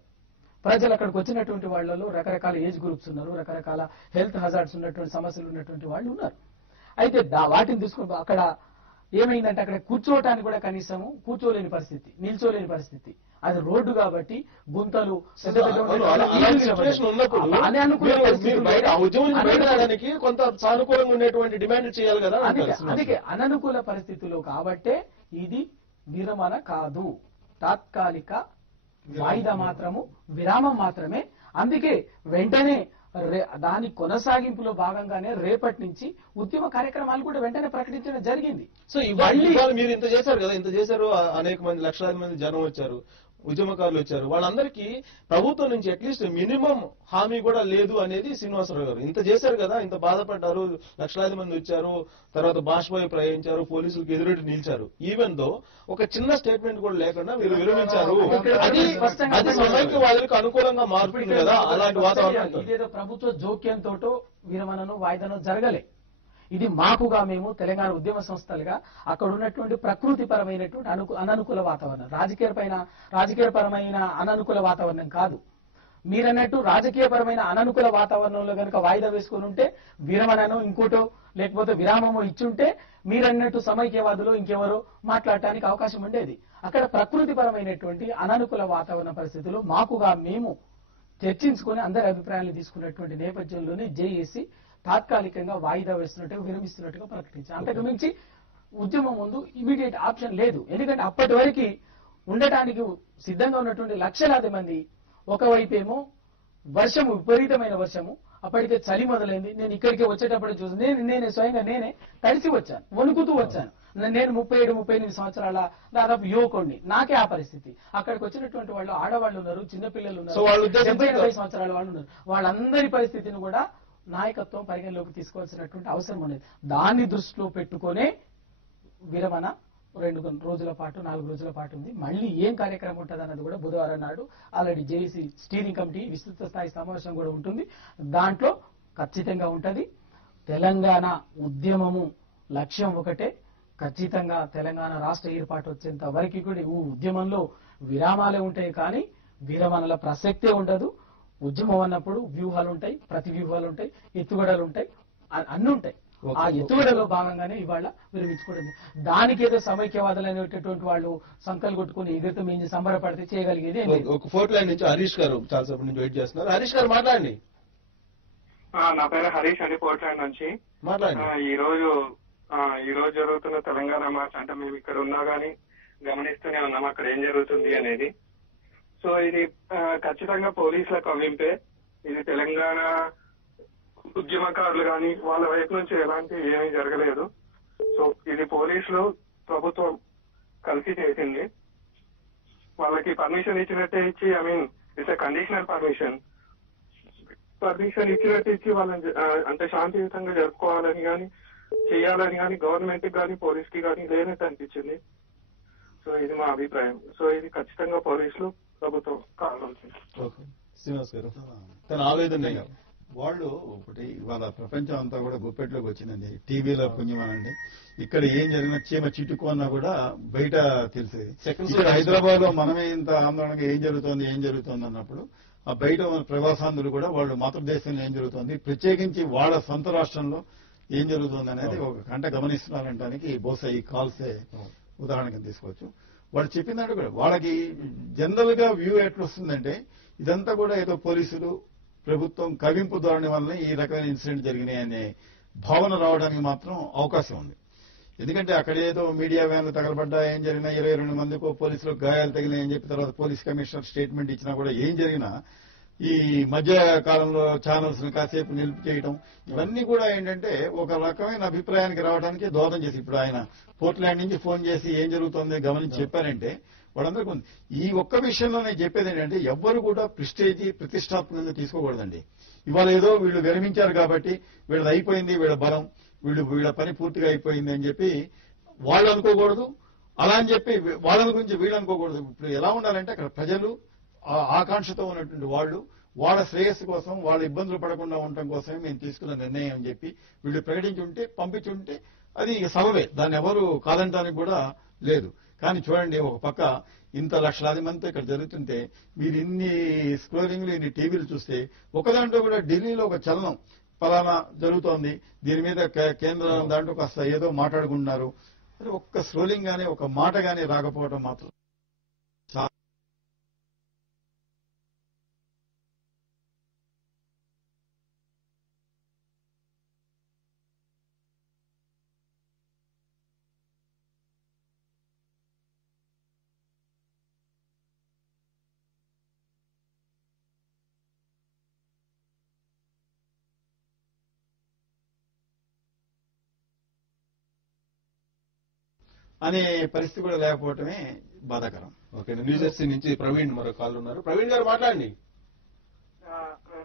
ప్రజలు అక్కడికి వచ్చినటువంటి వాళ్ళలో రకరకాల ఏజ్ గ్రూప్స్ ఉన్నారు, రకరకాల హెల్త్ హజార్డ్స్ ఉన్నటువంటి సమస్యలు ఉన్నటువంటి వాళ్ళు ఉన్నారు. అయితే వాటిని తీసుకుని అక్కడ ఏమైందంటే అక్కడ కూర్చోవటానికి కూడా కనీసం కూర్చోలేని పరిస్థితి, నిల్చోలేని పరిస్థితి. అది రోడ్డు కాబట్టి గుంతలు కొంత సానుకూలంగా ఉండేటువంటి డిమాండ్ చేయాలి కదా. అందుకే అననుకూల పరిస్థితులు కాబట్టే ఇది విరమణ కాదు, తాత్కాలిక వాయిదా మాత్రము, విరామం మాత్రమే. అందుకే వెంటనే దాని కొనసాగింపులో భాగంగానే రేపటి నుంచి ఉద్యమ కార్యక్రమాలు కూడా వెంటనే ప్రకటించడం జరిగింది. సో ఇవాళ మీరు ఇంత చేశారు కదా, ఇంత చేశారు, అనేక మంది లక్షలాది మంది జనం వచ్చారు, ఉద్యమకారులు వచ్చారు, వాళ్ళందరికీ ప్రభుత్వం నుంచి అట్లీస్ట్ మినిమం హామీ కూడా లేదు అనేది శ్రీనివాసరావు గారు. ఇంత చేశారు కదా, ఇంత బాధపడ్డారు, లక్షలాది మంది వచ్చారు, తర్వాత బాష్పాయి ప్రయోగించారు, పోలీసులకు ఎదురెడ్డి నిలిచారు. ఈవెన్ దో ఒక చిన్న స్టేట్మెంట్ కూడా లేకుండా మీరు విరమించారు. అది సమైక్యవాదులకు అనుకూలంగా మార్పుంది కదా అలాంటి వాతావరణం. ఇదేదో ప్రభుత్వ జోక్యంతో విరమణను వాయిదాను జరగలే. ఇది మాకుగా మేము తెలంగాణ ఉద్యమ సంస్థలుగా అక్కడ ఉన్నటువంటి ప్రకృతిపరమైనటువంటి అననుకూల వాతావరణం, రాజకీయపరమైన అననుకూల వాతావరణం కాదు. మీరన్నట్టు రాజకీయపరమైన అననుకూల వాతావరణంలో కనుక వాయిదా వేసుకుని ఉంటే విరమణను ఇంకోటో లేకపోతే విరామమో ఇచ్చుంటే మీరన్నట్టు సమైక్యవాదులు ఇంకెవరో మాట్లాడటానికి అవకాశం ఉండేది. అక్కడ ప్రకృతిపరమైనటువంటి అననుకూల వాతావరణ పరిస్థితులు మాకుగా మేము చర్చించుకుని అందరి అభిప్రాయాలు తీసుకున్నటువంటి నేపథ్యంలోనే జేఏసీ తాత్కాలికంగా వాయిదా వేస్తున్నట్టుగా విరమిస్తున్నట్టుగా ప్రకటించారు. అంతకు మించి ఉద్యమం ముందు ఇమీడియట్ ఆప్షన్ లేదు. ఎందుకంటే అప్పటి వరకు ఉండటానికి సిద్ధంగా ఉన్నటువంటి లక్షలాది మంది, ఒకవైపేమో వర్షము, విపరీతమైన వర్షము, అప్పటికే చలి మొదలైంది. నేను ఇక్కడికి వచ్చేటప్పుడు చూసి నేనే స్వయంగా తడిసి వచ్చాను, వణుకుతూ వచ్చాను. నేను 37-38 సంవత్సరాల దాదాపు యువకుడిని, నాకే ఆ పరిస్థితి. అక్కడికి వచ్చినటువంటి వాళ్ళు ఆడవాళ్ళు ఉన్నారు, చిన్నపిల్లలు ఉన్నారు, 70-80 సంవత్సరాల వాళ్ళు ఉన్నారు. వాళ్ళందరి పరిస్థితిని కూడా నాయకత్వం పరిగణలోకి తీసుకోవాల్సినటువంటి అవసరం ఉన్నది. దాన్ని దృష్టిలో పెట్టుకునే విరమణ 2 రోజుల పాటు 4 రోజుల పాటు ఉంది. మళ్ళీ ఏం కార్యక్రమం ఉంటుంది అన్నది కూడా బుధవారం నాడు ఆల్రెడీ జేఏసీ స్టీరింగ్ కమిటీ విస్తృత స్థాయి సమావేశం కూడా ఉంటుంది. దాంట్లో ఖచ్చితంగా ఉంటది. తెలంగాణ ఉద్యమము లక్ష్యం ఒకటే. ఖచ్చితంగా తెలంగాణ రాష్ట్ర ఏర్పాటు వచ్చేంత వరకు కూడా ఈ ఉద్యమంలో విరామాలే ఉంటాయి, కానీ విరమణల ప్రసక్తే ఉండదు. ఉద్యమం అన్నప్పుడు వ్యూహాలు ఉంటాయి, ప్రతి వ్యూహాలు ఉంటాయి, ఎత్తుగడలు ఉంటాయి, అన్ని ఉంటాయి. ఆ ఎత్తుగడలో భాగంగానే ఇవాళ విరమించుకోవడం. దానికి ఏదో సమైక్యవాదులు అనేటటువంటి వాళ్ళు సంకలు కొట్టుకుని ఎగురుతం ఏం సంబరపడితే చేయగలిగేది. ఒక ఫోర్త్ లైన్ నుంచి హరీష్ గారు చాలాసేపు నుంచి వెయిట్ చేస్తున్నారు. హరీష్ గారు మాట్లాడండి. నా పేరు హరీష్ అండి, పోర్ట్లాండ్ నుంచి. ఈ రోజు జరుగుతున్న తెలంగాణ మార్చ్ అంటే మేము ఇక్కడ ఉన్నా గానీ గమనిస్తూనే ఉన్నాం అక్కడ ఏం జరుగుతుంది అనేది. సో ఇది ఖచ్చితంగా పోలీసుల కవ్వింపే. ఇది తెలంగాణ ఉద్యమకారులు గాని వాళ్ళ వైపు నుంచి ఎలాంటి ఏమీ జరగలేదు. సో ఇది పోలీసులు ప్రభుత్వం కలిసి చేసింది. వాళ్ళకి పర్మిషన్ ఇచ్చినట్టే ఇచ్చి, ఇట్స్ ఎ కండిషనల్ పర్మిషన్ ఇచ్చినట్టు ఇచ్చి వాళ్ళని అంటే శాంతియుతంగా జరుపుకోవాలని గాని చేయాలని గాని గవర్నమెంట్ గాని పోలీస్ కి గాని లేనట్టు అనిపించింది. సో ఇది మా అభిప్రాయం. సో ఇది ఖచ్చితంగా పోలీసులు ప్రభుత్వం కావాల్సింది. శ్రీనివాస్ గారు తన ఆవేదన వాళ్ళు ఒకటి ఇవాళ ప్రపంచం అంతా కూడా గుప్పెట్లోకి వచ్చిందండి. టీవీలో పుణ్యమనండి, ఇక్కడ ఏం జరిగినా చీమ చిట్టుకు అన్నా కూడా బయట తెలిసేది. ఇక్కడ హైదరాబాద్ లో మనమే ఇంత ఆందోళనగా ఏం జరుగుతోంది అన్నప్పుడు ఆ బయట ప్రవాసాంధ్రులు కూడా వాళ్ళు మాతృదేశంలో ఏం జరుగుతోంది, ప్రత్యేకించి వాళ్ళ సొంత రాష్ట్రంలో ఏం జరుగుతుంది అనేది ఒక గంట గమనిస్తున్నారంటానికి బహుశా ఈ కాల్సే ఉదాహరణగా తీసుకోవచ్చు. వాళ్ళు చెప్పినట్టు కూడా వాళ్ళకి జనరల్ గా వ్యూ ఎట్లొస్తుందంటే ఇదంతా కూడా ఏదో పోలీసులు ప్రభుత్వం కవింపు ధోరణి వల్ల ఈ రకమైన ఇన్సిడెంట్ జరిగినాయి అనే భావన రావడానికి మాత్రం అవకాశం ఉంది. ఎందుకంటే అక్కడ ఏదో మీడియా వ్యాన్లు తగలబడ్డా ఏం జరిగినా 22 మందికో పోలీసులకు గాయాలు తగినాయని చెప్పి తర్వాత పోలీస్ కమిషనర్ స్టేట్మెంట్ ఇచ్చినా కూడా ఏం జరిగినా ఈ మధ్య కాలంలో ఛానల్స్ ని కాసేపు నిలుపు చేయడం ఇవన్నీ కూడా ఏంటంటే ఒక రకమైన అభిప్రాయానికి రావడానికి దోహదం చేసి, ఇప్పుడు ఆయన పోర్ట్లాండ్ నుంచి ఫోన్ చేసి ఏం జరుగుతుందో గమనించి చెప్పారంటే వాళ్ళందరికీ ఈ ఒక్క విషయంలో నేను చెప్పేది ఏంటంటే ఎవ్వరు కూడా ప్రతిష్టాత్మకంగా తీసుకోకూడదండి. ఇవాళ ఏదో వీళ్ళు విరమించారు కాబట్టి వీళ్ళది అయిపోయింది, వీళ్ళ బలం, వీళ్ళ పని పూర్తిగా అయిపోయింది అని చెప్పి వాళ్ళు అనుకోకూడదు. అలా అని చెప్పి వాళ్ళ గురించి వీళ్ళు అనుకోకూడదు. ఇప్పుడు ఎలా ఉండాలంటే అక్కడ ప్రజలు ఆకాంక్షతో ఉన్నటువంటి వాళ్ళు వాళ్ళ శ్రేయస్సు కోసం, వాళ్ళ ఇబ్బందులు పడకుండా ఉండటం కోసమే మేము తీసుకున్న నిర్ణయం అని చెప్పి వీళ్ళు ప్రకటించుంటే పంపించుంటే అది సబబే, దాన్ని ఎవరు కాదంటానికి కూడా లేదు. కానీ చూడండి, ఒక పక్క ఇంత లక్షలాది మందితో ఇక్కడ జరుగుతుంటే మీరు ఇన్ని స్క్రోలింగ్లు ఇన్ని టీవీలు చూస్తే ఒక దాంట్లో కూడా ఢిల్లీలో ఒక చలనం ఫలానా జరుగుతోంది, దీని మీద కేంద్రం దాంట్లో కాస్త ఏదో మాట్లాడుకుంటున్నారు, అది ఒక్క స్క్రోలింగ్ గానీ ఒక మాట గానీ రాకపోవడం మాత్రం అనే పరిస్థితి కూడా లేకపోవటమే బాధాకరం. ఓకే, న్యూజెర్సీ నుంచి ప్రవీణ్ మరో కాల్ ఉన్నారు. ప్రవీణ్ గారు మాట్లాడండి.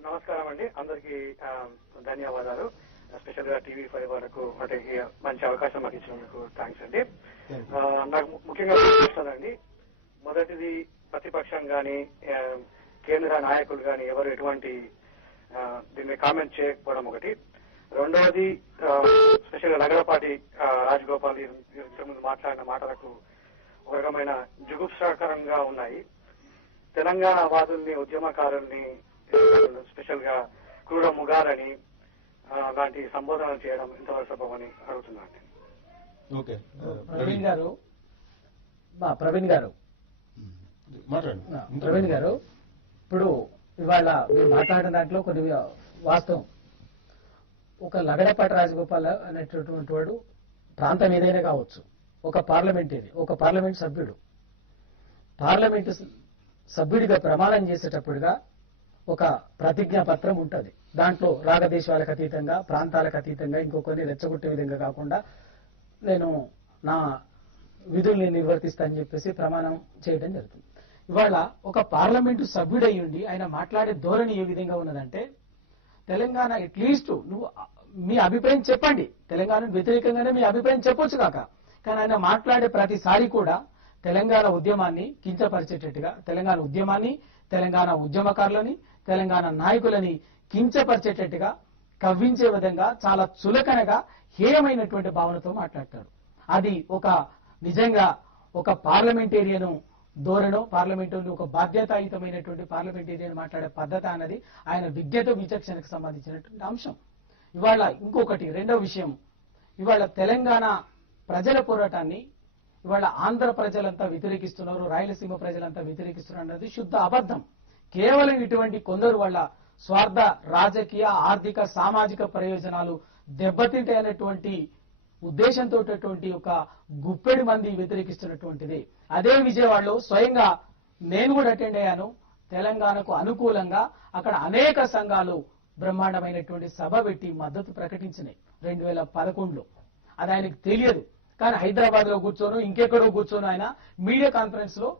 నమస్కారం అండి, అందరికీ ధన్యవాదాలు. స్పెషల్ గా టీవీ5 వరకు అంటే మంచి అవకాశం మాకు ఇచ్చినందుకు థ్యాంక్స్ అండి. నాకు ముఖ్యంగా అండి, మొదటిది ప్రతిపక్షం గాని కేంద్ర నాయకులు గాని ఎవరు ఎటువంటి దీన్ని కామెంట్ చేయకపోవడం ఒకటి. రెండవది స్పెషల్ గా నగరపాటి రాజగోపాల్ ఇంతకుముందు మాట్లాడిన మాటలకు ఒక రకమైన జుగుప్సాకరంగా ఉన్నాయి. తెలంగాణ వాదుల్ని ఉద్యమకారుల్ని స్పెషల్ గా క్రూర ముగాలని లాంటి సంబోధనలు చేయడం ఇంతవరకు సభమని అడుగుతున్నాను. ఓకే, ప్రవీణ్ గారు ఇప్పుడు ఇవాళ మీరు మాట్లాడిన దాంట్లో కొన్ని వాస్తవం. ఒక లగడపాటి రాజగోపాల్ అనేటటువంటి వాడు ప్రాంతం ఏదైనా కావచ్చు, ఒక పార్లమెంట్ సభ్యుడు పార్లమెంటు సభ్యుడిగా ప్రమాణం చేసేటప్పుడుగా ఒక ప్రతిజ్ఞా పత్రం ఉంటుంది. దాంట్లో రాగదేశాలకు అతీతంగా, ప్రాంతాలకు అతీతంగా, ఇంకొకరిని రెచ్చగొట్టే విధంగా కాకుండా నేను నా విధుల్ని నిర్వర్తిస్తానని చెప్పేసి ప్రమాణం చేయడం జరుగుతుంది. ఇవాళ ఒక పార్లమెంటు సభ్యుడై ఉండి ఆయన మాట్లాడే ధోరణి ఏ విధంగా ఉన్నదంటే తెలంగాణ అట్లీస్ట్ నువ్వు మీ అభిప్రాయం చెప్పండి, తెలంగాణకు వ్యతిరేకంగానే మీ అభిప్రాయం చెప్పొచ్చు కాక. కానీ ఆయన మాట్లాడే ప్రతిసారి కూడా తెలంగాణ ఉద్యమాన్ని కించపరిచేటట్టుగా, తెలంగాణ ఉద్యమాన్ని, తెలంగాణ ఉద్యమకారులని, తెలంగాణ నాయకులని కించపరిచేటట్టుగా, కవ్వించే విధంగా చాలా చులకనగా హేయమైనటువంటి భావనతో మాట్లాడతాడు. అది ఒక నిజంగా ఒక పార్లమెంటేరియన్ ధోరణో, పార్లమెంటరీ ఒక బాధ్యతాయుతమైనటువంటి పార్లమెంటేరియన్ మాట్లాడే పద్ధతి అన్నది ఆయన విజ్ఞత విచక్షణకు సంబంధించినటువంటి అంశం. ఇవాళ ఇంకొకటి రెండో విషయం, ఇవాళ తెలంగాణ ప్రజల పోరాటాన్ని ఇవాళ ఆంధ్ర ప్రజలంతా వ్యతిరేకిస్తున్నారు, రాయలసీమ ప్రజలంతా వ్యతిరేకిస్తున్నారు అన్నది శుద్ధ అబద్ధం. కేవలం ఇటువంటి కొందరు వాళ్ళ స్వార్థ రాజకీయ, ఆర్థిక, సామాజిక ప్రయోజనాలు దెబ్బతింటాయనేటువంటి ఉద్దేశంతో ఒక గుప్పెడి మంది వ్యతిరేకిస్తున్నటువంటిది. అదే విజయవాడలో స్వయంగా నేను కూడా అటెండ్ అయ్యాను. తెలంగాణకు అనుకూలంగా అక్కడ అనేక సంఘాలు బ్రహ్మాండమైనటువంటి సభ పెట్టి మద్దతు ప్రకటించినాయి 2011లో. అది ఆయనకు తెలియదు, కానీ హైదరాబాద్ లో కూర్చోను ఇంకెక్కడో కూర్చోను ఆయన మీడియా కాన్ఫరెన్స్ లో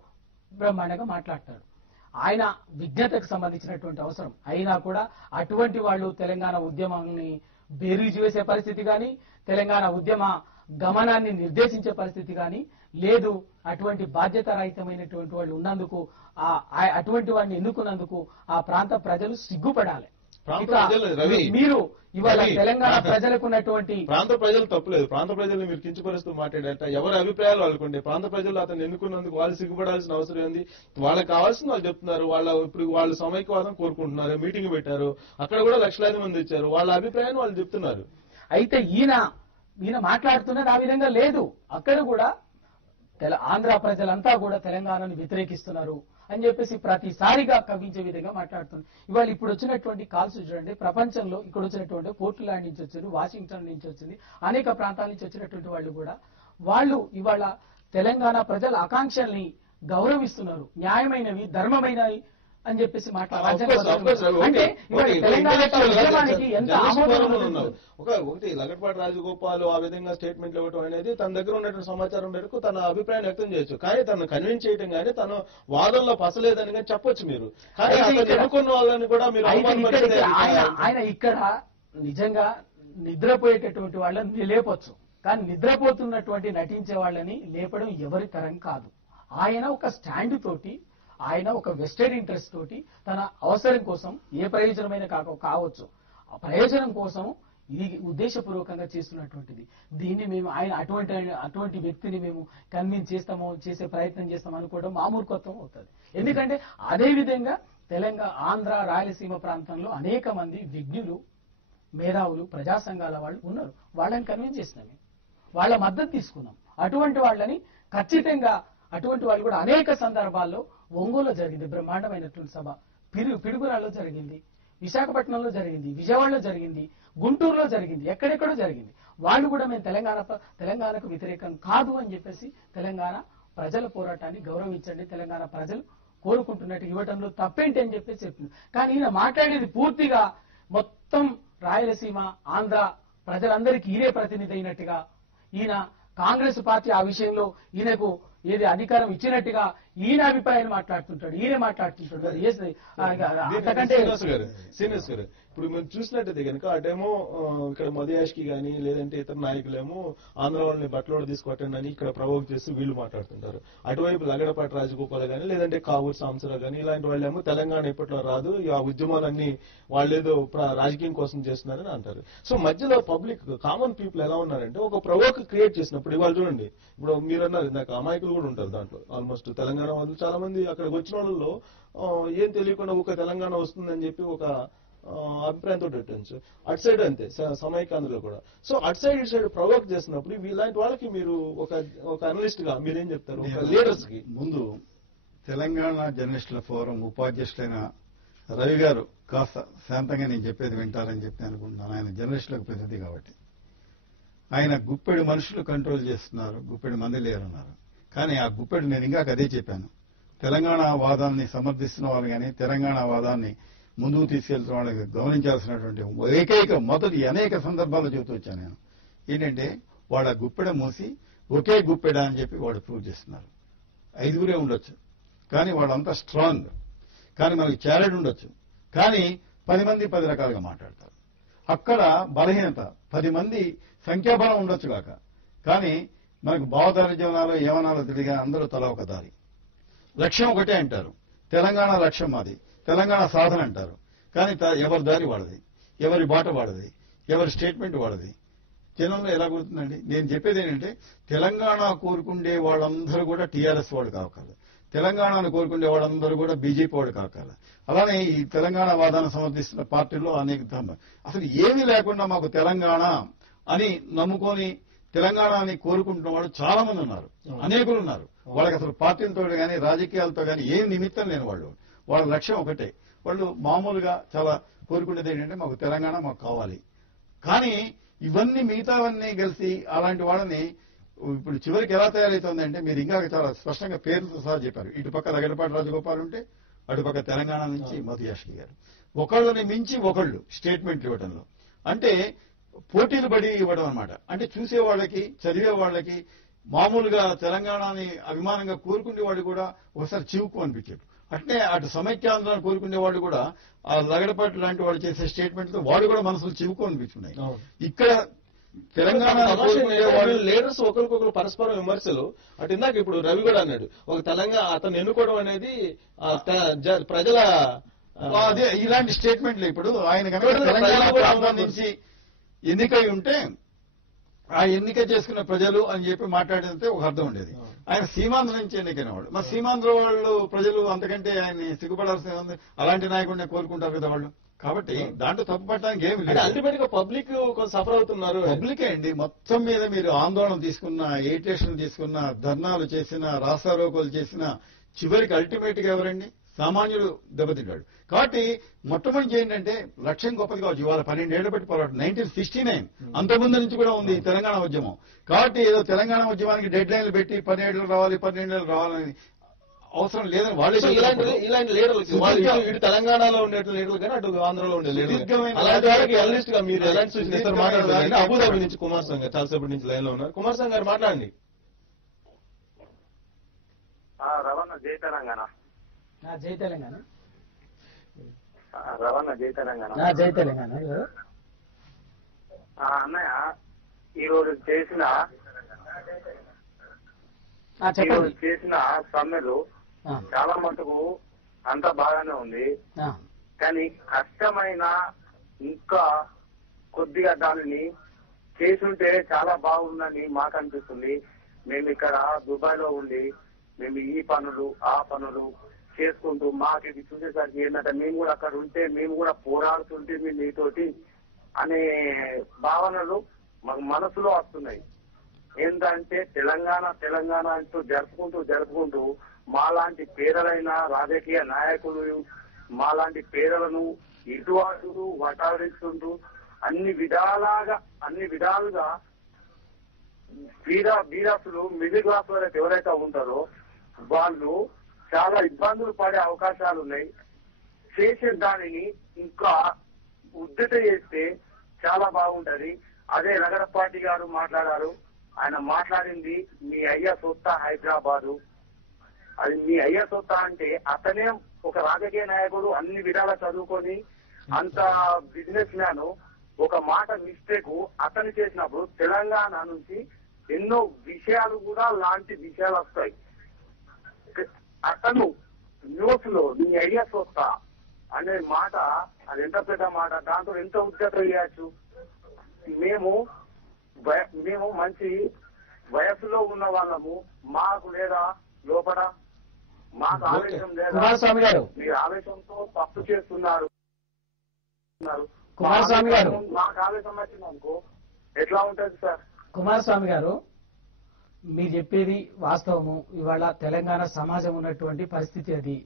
బ్రహ్మాండంగా మాట్లాడతాడు. ఆయన విజ్ఞతకు సంబంధించినటువంటి అవసరం అయినా కూడా అటువంటి వాళ్ళు తెలంగాణ ఉద్యమాన్ని బేరీజు వేసే పరిస్థితి కానీ, తెలంగాణ ఉద్యమ గమనాన్ని నిర్దేశించే పరిస్థితి కానీ లేదు. అటువంటి బాధ్యతారహితమైనటువంటి వాళ్ళు ఉన్నందుకు, అటువంటి వాడిని ఎన్నుకున్నందుకు ఆ ప్రాంత ప్రజలు సిగ్గుపడాలి. మీరు ఇవాళ తెలంగాణ ప్రజలకు ఉన్నటువంటి ప్రాంత ప్రజలు తప్పులేదు, ప్రాంత ప్రజల్ని మీరు కించపరుస్తూ మాట్లాడేట ఎవరి అభిప్రాయాలు వాళ్ళకుండే. ప్రాంత ప్రజలు అతను ఎన్నుకున్నందుకు వాళ్ళు సిగ్గుపడాల్సిన అవసరం ఉంది. వాళ్ళకి కావాల్సింది వాళ్ళు చెప్తున్నారు. ఇప్పుడు వాళ్ళు సమైక్యవాదం కోరుకుంటున్నారు, మీటింగ్ పెట్టారు, అక్కడ కూడా లక్షలాది మంది వచ్చారు, వాళ్ళ అభిప్రాయాన్ని వాళ్ళు చెప్తున్నారు. అయితే ఈయన మాట్లాడుతున్నది ఆ విధంగా లేదు. అక్కడ కూడా ఆంధ్ర ప్రజలంతా కూడా తెలంగాణను వ్యతిరేకిస్తున్నారు అని చెప్పేసి ప్రతిసారిగా కవ్వించే విధంగా మాట్లాడుతున్నారు. ఇవాళ ఇప్పుడు వచ్చినటువంటి కాల్స్ చూడండి, ప్రపంచంలో ఇక్కడ వచ్చినటువంటి పోర్ట్లాండ్ నుంచి వచ్చింది, వాషింగ్టన్ నుంచి వచ్చింది, అనేక ప్రాంతాల నుంచి వచ్చినటువంటి వాళ్ళు కూడా వాళ్ళు ఇవాళ తెలంగాణ ప్రజల ఆకాంక్షల్ని గౌరవిస్తున్నారు, న్యాయమైనవి, ధర్మమైనవి అని చెప్పేసి అంటే ఒకటి లగడపాటి రాజగోపాల్ ఆ విధంగా స్టేట్మెంట్లు ఇవ్వడం అనేది తన దగ్గర ఉన్నటువంటి సమాచారం మేరకు తన అభిప్రాయం వ్యక్తం చేయొచ్చు. కానీ తను కన్విన్స్ చేయడం కానీ తన వాదనలో పసలేదని కానీ చెప్పొచ్చు మీరు. కానీ ఎన్నుకున్న వాళ్ళని కూడా మీరు ఆయన ఇక్కడ నిజంగా నిద్రపోయేటటువంటి వాళ్ళని లేపొచ్చు, కానీ నిద్రపోతున్నటువంటి నటించే వాళ్ళని లేపడం ఎవరి తరం కాదు. ఆయన ఒక స్టాండ్ తోటి, ఆయన ఒక వెస్టెడ్ ఇంట్రెస్ట్ తోటి తన అవసరం కోసం ఏ ప్రయోజనమైన కావచ్చు ఆ ప్రయోజనం కోసం ఇది ఉద్దేశపూర్వకంగా చేస్తున్నటువంటిది. దీన్ని మేము ఆయన అటువంటి వ్యక్తిని మేము కన్విన్స్ చేస్తామో చేసే ప్రయత్నం చేస్తాం అనుకోవడం మామూలుకత్వం అవుతుంది. ఎందుకంటే అదే విధంగా తెలంగాణ, ఆంధ్ర, రాయలసీమ ప్రాంతంలో అనేక మంది విజ్ఞులు, మేధావులు, ప్రజా సంఘాల వాళ్ళు ఉన్నారు. వాళ్ళని కన్విన్స్ చేసినాం, వాళ్ళ మద్దతు తీసుకున్నాం. అటువంటి వాళ్ళని ఖచ్చితంగా అటువంటి వాళ్ళు కూడా అనేక సందర్భాల్లో ఒంగోలులో జరిగింది బ్రహ్మాండమైనటువంటి సభ, పిడుగురాల్లో జరిగింది, విశాఖపట్నంలో జరిగింది, విజయవాడలో జరిగింది, గుంటూరులో జరిగింది, ఎక్కడెక్కడో జరిగింది. వాళ్ళు కూడా మేము తెలంగాణకు వ్యతిరేకం కాదు అని చెప్పేసి తెలంగాణ ప్రజల పోరాటాన్ని గౌరవించండి, తెలంగాణ ప్రజలు కోరుకుంటున్నట్టు ఇవ్వటంలో తప్పేంటి అని చెప్పేసి చెప్తుంది. కానీ ఈయన మాట్లాడేది పూర్తిగా మొత్తం రాయలసీమ, ఆంధ్ర ప్రజలందరికీ ఈయనే ప్రతినిధి అయినట్టుగా, ఈయన కాంగ్రెస్ పార్టీ ఆ విషయంలో ఈయనకు ఏది అధికారం ఇచ్చినట్టుగా ఈయన అభిప్రాయాన్ని మాట్లాడుతుంటాడు, ఈయన మాట్లాడుతుంటాడు. అంతకంటే శ్రీనివాస్ గారు ఇప్పుడు మీరు చూసినట్టయితే కనుక అటేమో ఇక్కడ మధుయాష్కి గానీ లేదంటే ఇతర నాయకులేమో ఆంధ్ర వాళ్ళని బట్టలోడ తీసుకొట్టండి అని ఇక్కడ ప్రవోక్ చేస్తూ వీళ్ళు మాట్లాడుతుంటారు. అటువైపు లగడపాటి రాజగోపాల్ గానీ లేదంటే కావూరు సాంబశివరావు గానీ ఇలాంటి వాళ్ళేమో తెలంగాణ ఇప్పట్లో రాదు, ఆ ఉద్యమాలన్నీ వాళ్ళేదో రాజకీయం కోసం చేస్తున్నారని అంటారు. సో మధ్యలో పబ్లిక్ కామన్ పీపుల్ ఎలా ఉన్నారంటే ఒక ప్రవోక్ క్రియేట్ చేసినప్పుడు ఇవాళ చూడండి, ఇప్పుడు మీరు అన్నారు నాకు అమాయకులు కూడా ఉంటారు దాంట్లో. ఆల్మోస్ట్ తెలంగాణ వాళ్ళు చాలా మంది అక్కడికి వచ్చిన వాళ్ళలో ఏం తెలియకుండా ఒక తెలంగాణ వస్తుందని చెప్పి ఒక అభిప్రాయంతో పెట్టచ్చు. అటు సైడ్ అంతే సమైక్యాంధ్రలో కూడా. సో అటు సైడ్ ఇటు సైడ్ ప్రొవోక్ చేసినప్పుడు వీళ్ళంటి వాళ్ళకి మీరు ఒక అనలిస్ట్ గా మీరేం చెప్తారు? ఒక లీడర్స్ కి ముందు తెలంగాణ జర్నలిస్టుల ఫోరం ఉపాధ్యక్షులైన రవి గారు కాస్త శాంతంగా నేను చెప్పేది వింటారని చెప్పి అనుకుంటున్నాను. ఆయన జర్నలిస్టులకు ప్రసిద్ధి కాబట్టి. ఆయన గుప్పెడు మనుషులు కంట్రోల్ చేస్తున్నారు, గుప్పెడు మంది లేరున్నారు. కానీ ఆ గుప్పెడు నేను ఇంకా అదే చెప్పాను, తెలంగాణ వాదాన్ని సమర్థిస్తున్న వాళ్ళు కానీ తెలంగాణ వాదాన్ని ముందుకు తీసుకెళ్తున్న వాళ్ళకి గమనించాల్సినటువంటి ఏకైక మొదటి అనేక సందర్భాల్లో చెబుతూ వచ్చాను నేను. ఏంటంటే వాళ్ళ గుప్పెడ మూసి ఒకే గుప్పెడ అని చెప్పి వాళ్ళు ప్రూవ్ చేస్తున్నారు. 5గురే ఉండొచ్చు కానీ వాళ్ళంతా స్ట్రాంగ్, కానీ మనకి చాలెడ్ ఉండొచ్చు కానీ 10 మంది 10 రకాలుగా మాట్లాడతారు. అక్కడ బలహీనత 10 మంది సంఖ్యాబలం ఉండొచ్చు కాక, కానీ మనకు భావదారిద్ర్యంలో ఏమనాలో తెలియగా అందరూ తల ఒక దారి. లక్ష్యం ఒకటే అంటారు, తెలంగాణ లక్ష్యం మాది, తెలంగాణ సాధన అంటారు. కానీ ఎవరి దారి వాడది, ఎవరి బాట వాడది, ఎవరి స్టేట్మెంట్ వాడది. జనంలో ఎలా కుదురుతుందండి? నేను చెప్పేది ఏంటంటే, తెలంగాణ కోరుకుండే వాళ్ళందరూ కూడా టీఆర్ఎస్ వాడు కావాలి, తెలంగాణను కోరుకునే వాళ్ళందరూ కూడా బీజేపీ వాడు కావాలి. అలానే ఈ తెలంగాణ వాదాన్ని సమర్థిస్తున్న పార్టీల్లో అనేక అసలు ఏమీ లేకుండా మాకు తెలంగాణ అని నమ్ముకొని తెలంగాణని కోరుకుంటున్న వాళ్ళు చాలా మంది ఉన్నారు, అనేకులు ఉన్నారు. వాళ్ళకి అసలు పార్టీలతో కానీ రాజకీయాలతో కానీ ఏం నిమిత్తం లేని వాళ్ళు. వాళ్ళ లక్ష్యం ఒకటే, వాళ్ళు మామూలుగా చాలా కోరుకునేది ఏంటంటే మాకు తెలంగాణ మాకు కావాలి. కానీ ఇవన్నీ మిగతావన్నీ కలిసి అలాంటి వాళ్ళని ఇప్పుడు చివరికి ఎలా తయారవుతుందంటే, మీరు ఇంకా చాలా స్పష్టంగా పేర్లతో సహా చెప్పారు. ఇటుపక్క లగడపాటి రాజగోపాల్ ఉంటే అటుపక్క తెలంగాణ నుంచి మధు యాష్కి గారు. ఒకళ్ళని మించి ఒకళ్ళు స్టేట్మెంట్లు ఇవ్వడంలో, అంటే పోటీలు పడి ఇవ్వడం అనమాట. అంటే చూసే వాళ్ళకి, చదివే వాళ్ళకి, మామూలుగా తెలంగాణని అభిమానంగా కోరుకునే వాళ్ళు కూడా ఒకసారి చివుకు అనిపించారు. అంటే అటు సమైక్యాంధ్రాన్ని కోరుకునే వాళ్ళు కూడా ఆ లగడపాటి లాంటి వాళ్ళు చేసే స్టేట్మెంట్తో వాడు కూడా మనసులు చివుకు అనిపించున్నాయి. ఇక్కడ తెలంగాణ లీడర్స్ ఒకరికొకరు పరస్పరం విమర్శలు. అటు ఇందాక ఇప్పుడు రవి కూడా అన్నాడు, ఒక తెలంగాణ అతను ఎన్నుకోవడం అనేది ప్రజల అదే ఇలాంటి స్టేట్మెంట్లు. ఇప్పుడు ఆయన కనుక తెలంగాణ సంబంధించి ఎన్నికై ఉంటే ఆ ఎన్నిక చేసుకున్న ప్రజలు అని చెప్పి మాట్లాడితే ఒక అర్థం ఉండేది. ఆయన సీమాంధ్ర నుంచి ఎన్నికైన వాళ్ళు, మరి సీమాంధ్ర వాళ్ళు ప్రజలు అంతకంటే ఆయన్ని సిగ్గుపడాల్సిన ఉంది. అలాంటి నాయకుడిని కోరుకుంటారు కదా వాళ్ళు. కాబట్టి దాంట్లో తప్పు పట్టడానికి ఏమి లేదు. అల్టిమేట్ గా పబ్లిక్ సఫర్ అవుతున్నారు. పబ్లికే అండి. మొత్తం మీద మీరు ఆందోళన తీసుకున్న, ఏటేషన్ తీసుకున్న, ధర్నాలు చేసిన, రాస్తారోకోలు చేసిన, చివరికి అల్టిమేట్ గా ఎవరండి? సామాన్యుడు దెబ్బతింటాడు. కాబట్టి మొట్టమొదటి ఏంటంటే లక్ష్యం గొప్పది కావచ్చు. ఇవాళ 12 ఏళ్ల బట్టి పోరాటం 1969 అంతకుముందు నుంచి కూడా ఉంది తెలంగాణ ఉద్యమం. కాబట్టి ఏదో తెలంగాణ ఉద్యమానికి డెడ్ లైన్లు పెట్టి 10 ఏళ్ళు రావాలి 12 ఏళ్ళు రావాలని అవసరం లేదని వాళ్ళే. ఇలాంటి లీడర్లు ఇటు తెలంగాణలో ఉండే లీడర్లు కానీ అటు ఆంధ్రలో ఉండే లీడర్లు మీరు ఎలాంటి సూచన ఇస్తారు మాట్లాడారు? అబుదాబి నుంచి కుమార్ సంఘ్ గారు చాలాసేపటి నుంచి లైన్ లో ఉన్నారు. కుమార్ సంఘ్ గారు మాట్లాడండి. రవాణా జై తెలంగాణ. జై తెలంగాణ. రవాణా జై తెలంగాణ. జై తెలంగాణ. అన్నయ్య ఈరోజు చేసిన సమ్మెలు చాలా మటుకు అంత బాగానే ఉంది. కానీ కష్టమైన ఇంకా కొద్దిగా దానిని చేసుంటే చాలా బాగుందని మాకు అనిపిస్తుంది. మేము ఇక్కడ దుబాయ్ లో ఉండి మేము ఈ పనులు ఆ పనులు చేసుకుంటూ మాకు ఇది చూసేసరికి ఏంటంటే మేము కూడా అక్కడ ఉంటే మేము కూడా పోరాడుతుంటే మీతోటి అనే భావనలు మాకు మనసులో వస్తున్నాయి. ఏంటంటే తెలంగాణ తెలంగాణ అంటూ జరుపుకుంటూ మాలాంటి పేదలైన రాజకీయ నాయకులు మాలాంటి పేదలను ఇటు అటు వటాడిస్తుంటూ అన్ని విధాలుగా బీరాసులు మిడిల్ క్లాస్ వాళ్ళకి ఎవరైతే ఉంటారో వాళ్ళు చాలా ఇబ్బందులు పడే అవకాశాలు ఉన్నాయి. చేసే దానిని ఇంకా ఉద్ధృత చేస్తే చాలా బాగుంటది. అదే లగడపాటి గారు మాట్లాడారు. ఆయన మాట్లాడింది మీ అయ్యా సొత్తా హైదరాబాదు, అది మీ అయ్యా సొత్తా అంటే అతనే ఒక రాజకీయ నాయకుడు, అన్ని విధాలా చదువుకొని అంత బిజినెస్ మ్యాన్. ఒక మాట మిస్టేక్ అతను చేసినప్పుడు తెలంగాణ నుంచి ఎన్నో విషయాలు కూడా లాంటి విషయాలు వస్తాయి. అతను న్యూస్ లో నీ అయ్యా సొత్తా అనే మాట అది ఎంత పెద్ద మాట, దాంతో ఎంత ఉద్యోగం చేయొచ్చు. మేము మంచి వయసులో ఉన్న వాళ్ళము, మాకు లేదా లోపల మాకు ఆవేశం లేదా, మీరు ఆవేశంతో తప్పు చేస్తున్నారు. కుమారస్వామి గారు మాకు ఆవేశం వచ్చింది అనుకో ఎట్లా ఉంటది సార్? కుమారస్వామి గారు మీరు చెప్పేది వాస్తవము. ఇవాళ తెలంగాణ సమాజం ఉన్నటువంటి పరిస్థితి అది.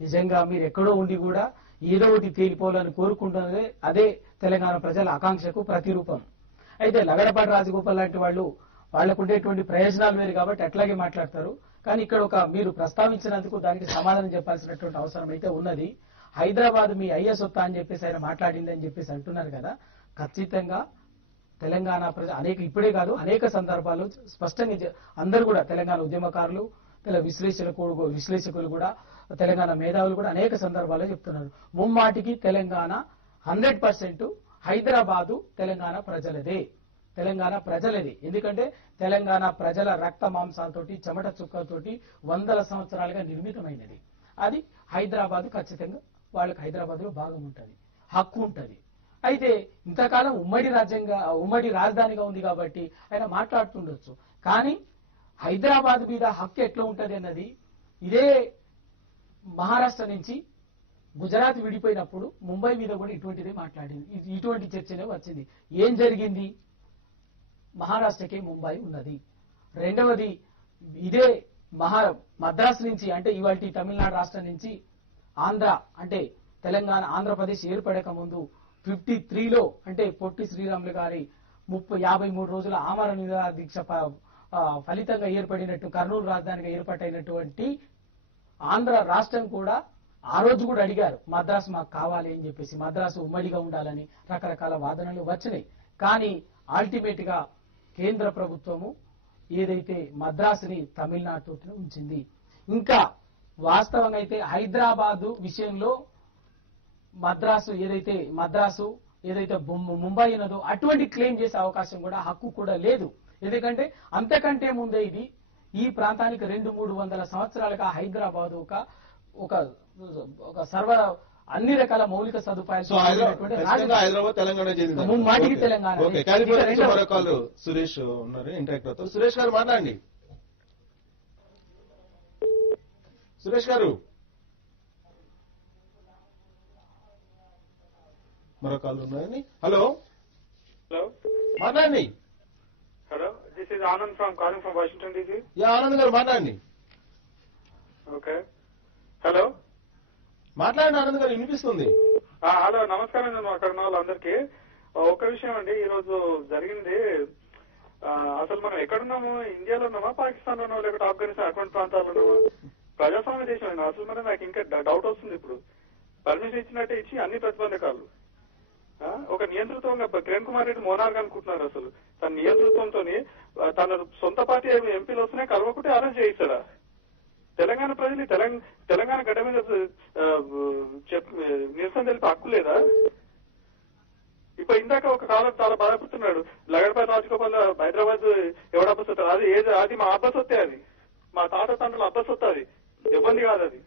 నిజంగా మీరు ఎక్కడో ఉండి కూడా ఏదో ఒకటి తేలిపోవాలని కోరుకుంటున్నదే అదే తెలంగాణ ప్రజల ఆకాంక్షకు ప్రతిరూపం. అయితే లగడపాటి రాజగోపాల్ లాంటి వాళ్లకు ఉండేటువంటి ప్రయోజనాలు వేరు కాబట్టి అట్లాగే మాట్లాడతారు. కానీ ఇక్కడ మీరు ప్రస్తావించినందుకు దానికి సమాధానం చెప్పాల్సినటువంటి అవసరం అయితే ఉన్నది. హైదరాబాద్ మీ అయ్య సొత్తా అని చెప్పేసి ఆయన మాట్లాడింది అని చెప్పేసి అంటున్నారు కదా. ఖచ్చితంగా తెలంగాణ ప్రజలు ఇప్పుడే కాదు అనేక సందర్భాలు స్పష్టంగా అందరూ కూడా తెలంగాణ ఉద్యమకారులు, విశ్లేషకులు కూడా తెలంగాణ మేధావులు కూడా అనేక సందర్భాల్లో చెప్తున్నారు. ముమ్మాటికి తెలంగాణ 100% హైదరాబాదు తెలంగాణ ప్రజలదే, తెలంగాణ ప్రజలది. ఎందుకంటే తెలంగాణ ప్రజల రక్త మాంసాలతోటి చెమట చుక్కలతోటి వందల సంవత్సరాలుగా నిర్మితమైనది. అది హైదరాబాద్ ఖచ్చితంగా వాళ్ళకి హైదరాబాద్ లో భాగం ఉంటుంది, హక్కు ఉంటుంది. అయితే ఇంతకాలం ఉమ్మడి రాజధానిగా ఉంది కాబట్టి ఆయన మాట్లాడుతుండొచ్చు. కానీ హైదరాబాద్ మీద హక్కు ఎట్లా ఉంటది అన్నది ఇదే మహారాష్ట్ర నుంచి గుజరాత్ విడిపోయినప్పుడు ముంబై మీద కూడా ఇటువంటిదే మాట్లాడింది, ఇటువంటి చర్చనే వచ్చింది. ఏం జరిగింది? మహారాష్ట్రకే ముంబై ఉన్నది. రెండవది ఇదే మద్రాసు నుంచి అంటే ఇవాళ తమిళనాడు రాష్ట్రం నుంచి ఆంధ్ర అంటే తెలంగాణ ఆంధ్రప్రదేశ్ ఏర్పడక ముందు 53లో అంటే పొట్టి శ్రీరాములు గారి 53 రోజుల ఆమరణ నిరాహార దీక్ష ఫలితంగా ఏర్పడినట్టు కర్నూలు రాజధానిగా ఏర్పాటైనటువంటి ఆంధ్ర రాష్ట్రం కూడా ఆ రోజు కూడా అడిగారు మద్రాసు మాకు కావాలి అని చెప్పేసి, మద్రాసు ఉమ్మడిగా ఉండాలని రకరకాల వాదనలు వచ్చినాయి. కానీ అల్టిమేట్ గా కేంద్ర ప్రభుత్వము ఏదైతే మద్రాసుని తమిళనాడుతో ఉంచింది. ఇంకా వాస్తవంగా అయితే హైదరాబాదు విషయంలో మద్రాసు ఏదైతే ముంబై ఉన్నదో అటువంటి క్లెయిమ్ చేసే అవకాశం కూడా హక్కు కూడా లేదు. ఎందుకంటే అంతకంటే ముందే ఇది ఈ ప్రాంతానికి 200-300 సంవత్సరాలుగా హైదరాబాద్ ఒక అన్ని రకాల మౌలిక సదుపాయాలు హైదరాబాద్ తెలంగాణ ముమ్మాటికి తెలంగాణ. సురేష్ ఉన్నారు ఇంటరాక్ట్ అవుతారు. సురేష్ గారు మాట్లాడండి. సురేష్ గారు మరో కాల్ ఉన్నాయని. హలో మాట్లాడండి. Hello, this is Anand calling from Washington DC. Anand గారు మాట్లాడండి. ఓకే, హలో మాట్లాడండి ఆనంద్ గారు, వినిపిస్తుంది. హలో, నమస్కారం అండి అక్కడ ఉన్న వాళ్ళందరికీ. ఒక విషయం అండి, ఈ రోజు జరిగింది అసలు మనం ఎక్కడున్నాము? ఇండియాలో ఉన్నామా, పాకిస్తాన్ లో ఉన్నామా, లేకపోతే ఆఫ్ఘనిస్తాన్ అటువంటి ప్రాంతాల్లో ఉన్నామా? ప్రజాస్వామ్య దేశం అండి. అసలు మరి నాకు ఇంకా డౌట్ వస్తుంది. ఇప్పుడు పర్మిషన్ ఇచ్చినట్టే ఇచ్చి అన్ని ప్రతిబంధకాలు ఒక నియంతృత్వంగా కిరణ్ కుమార్ రెడ్డి మోనార్గా అనుకుంటున్నారు. అసలు తన నియంతృత్వంతో తన సొంత పార్టీ ఎంపీలు వస్తున్నాయి కలవకుంటే అరెస్ట్ చేయిస్తాడా? తెలంగాణ ప్రజలు తెలంగాణ గడ్డ మీద నిరసన తెలిపే హక్కు లేదా? ఇప్పుడు ఇందాక ఒక కాలం చాలా బాధపడుతున్నాడు. లగడపల్లి రాజగోపాల్ హైదరాబాద్ ఎవడు అబ్బసొత్తాడు? అది మా అబ్బసొత్తే, అది మా తాత తండ్రుల అబ్బసొత్తే, అది ఇబ్బంది కాదు. అది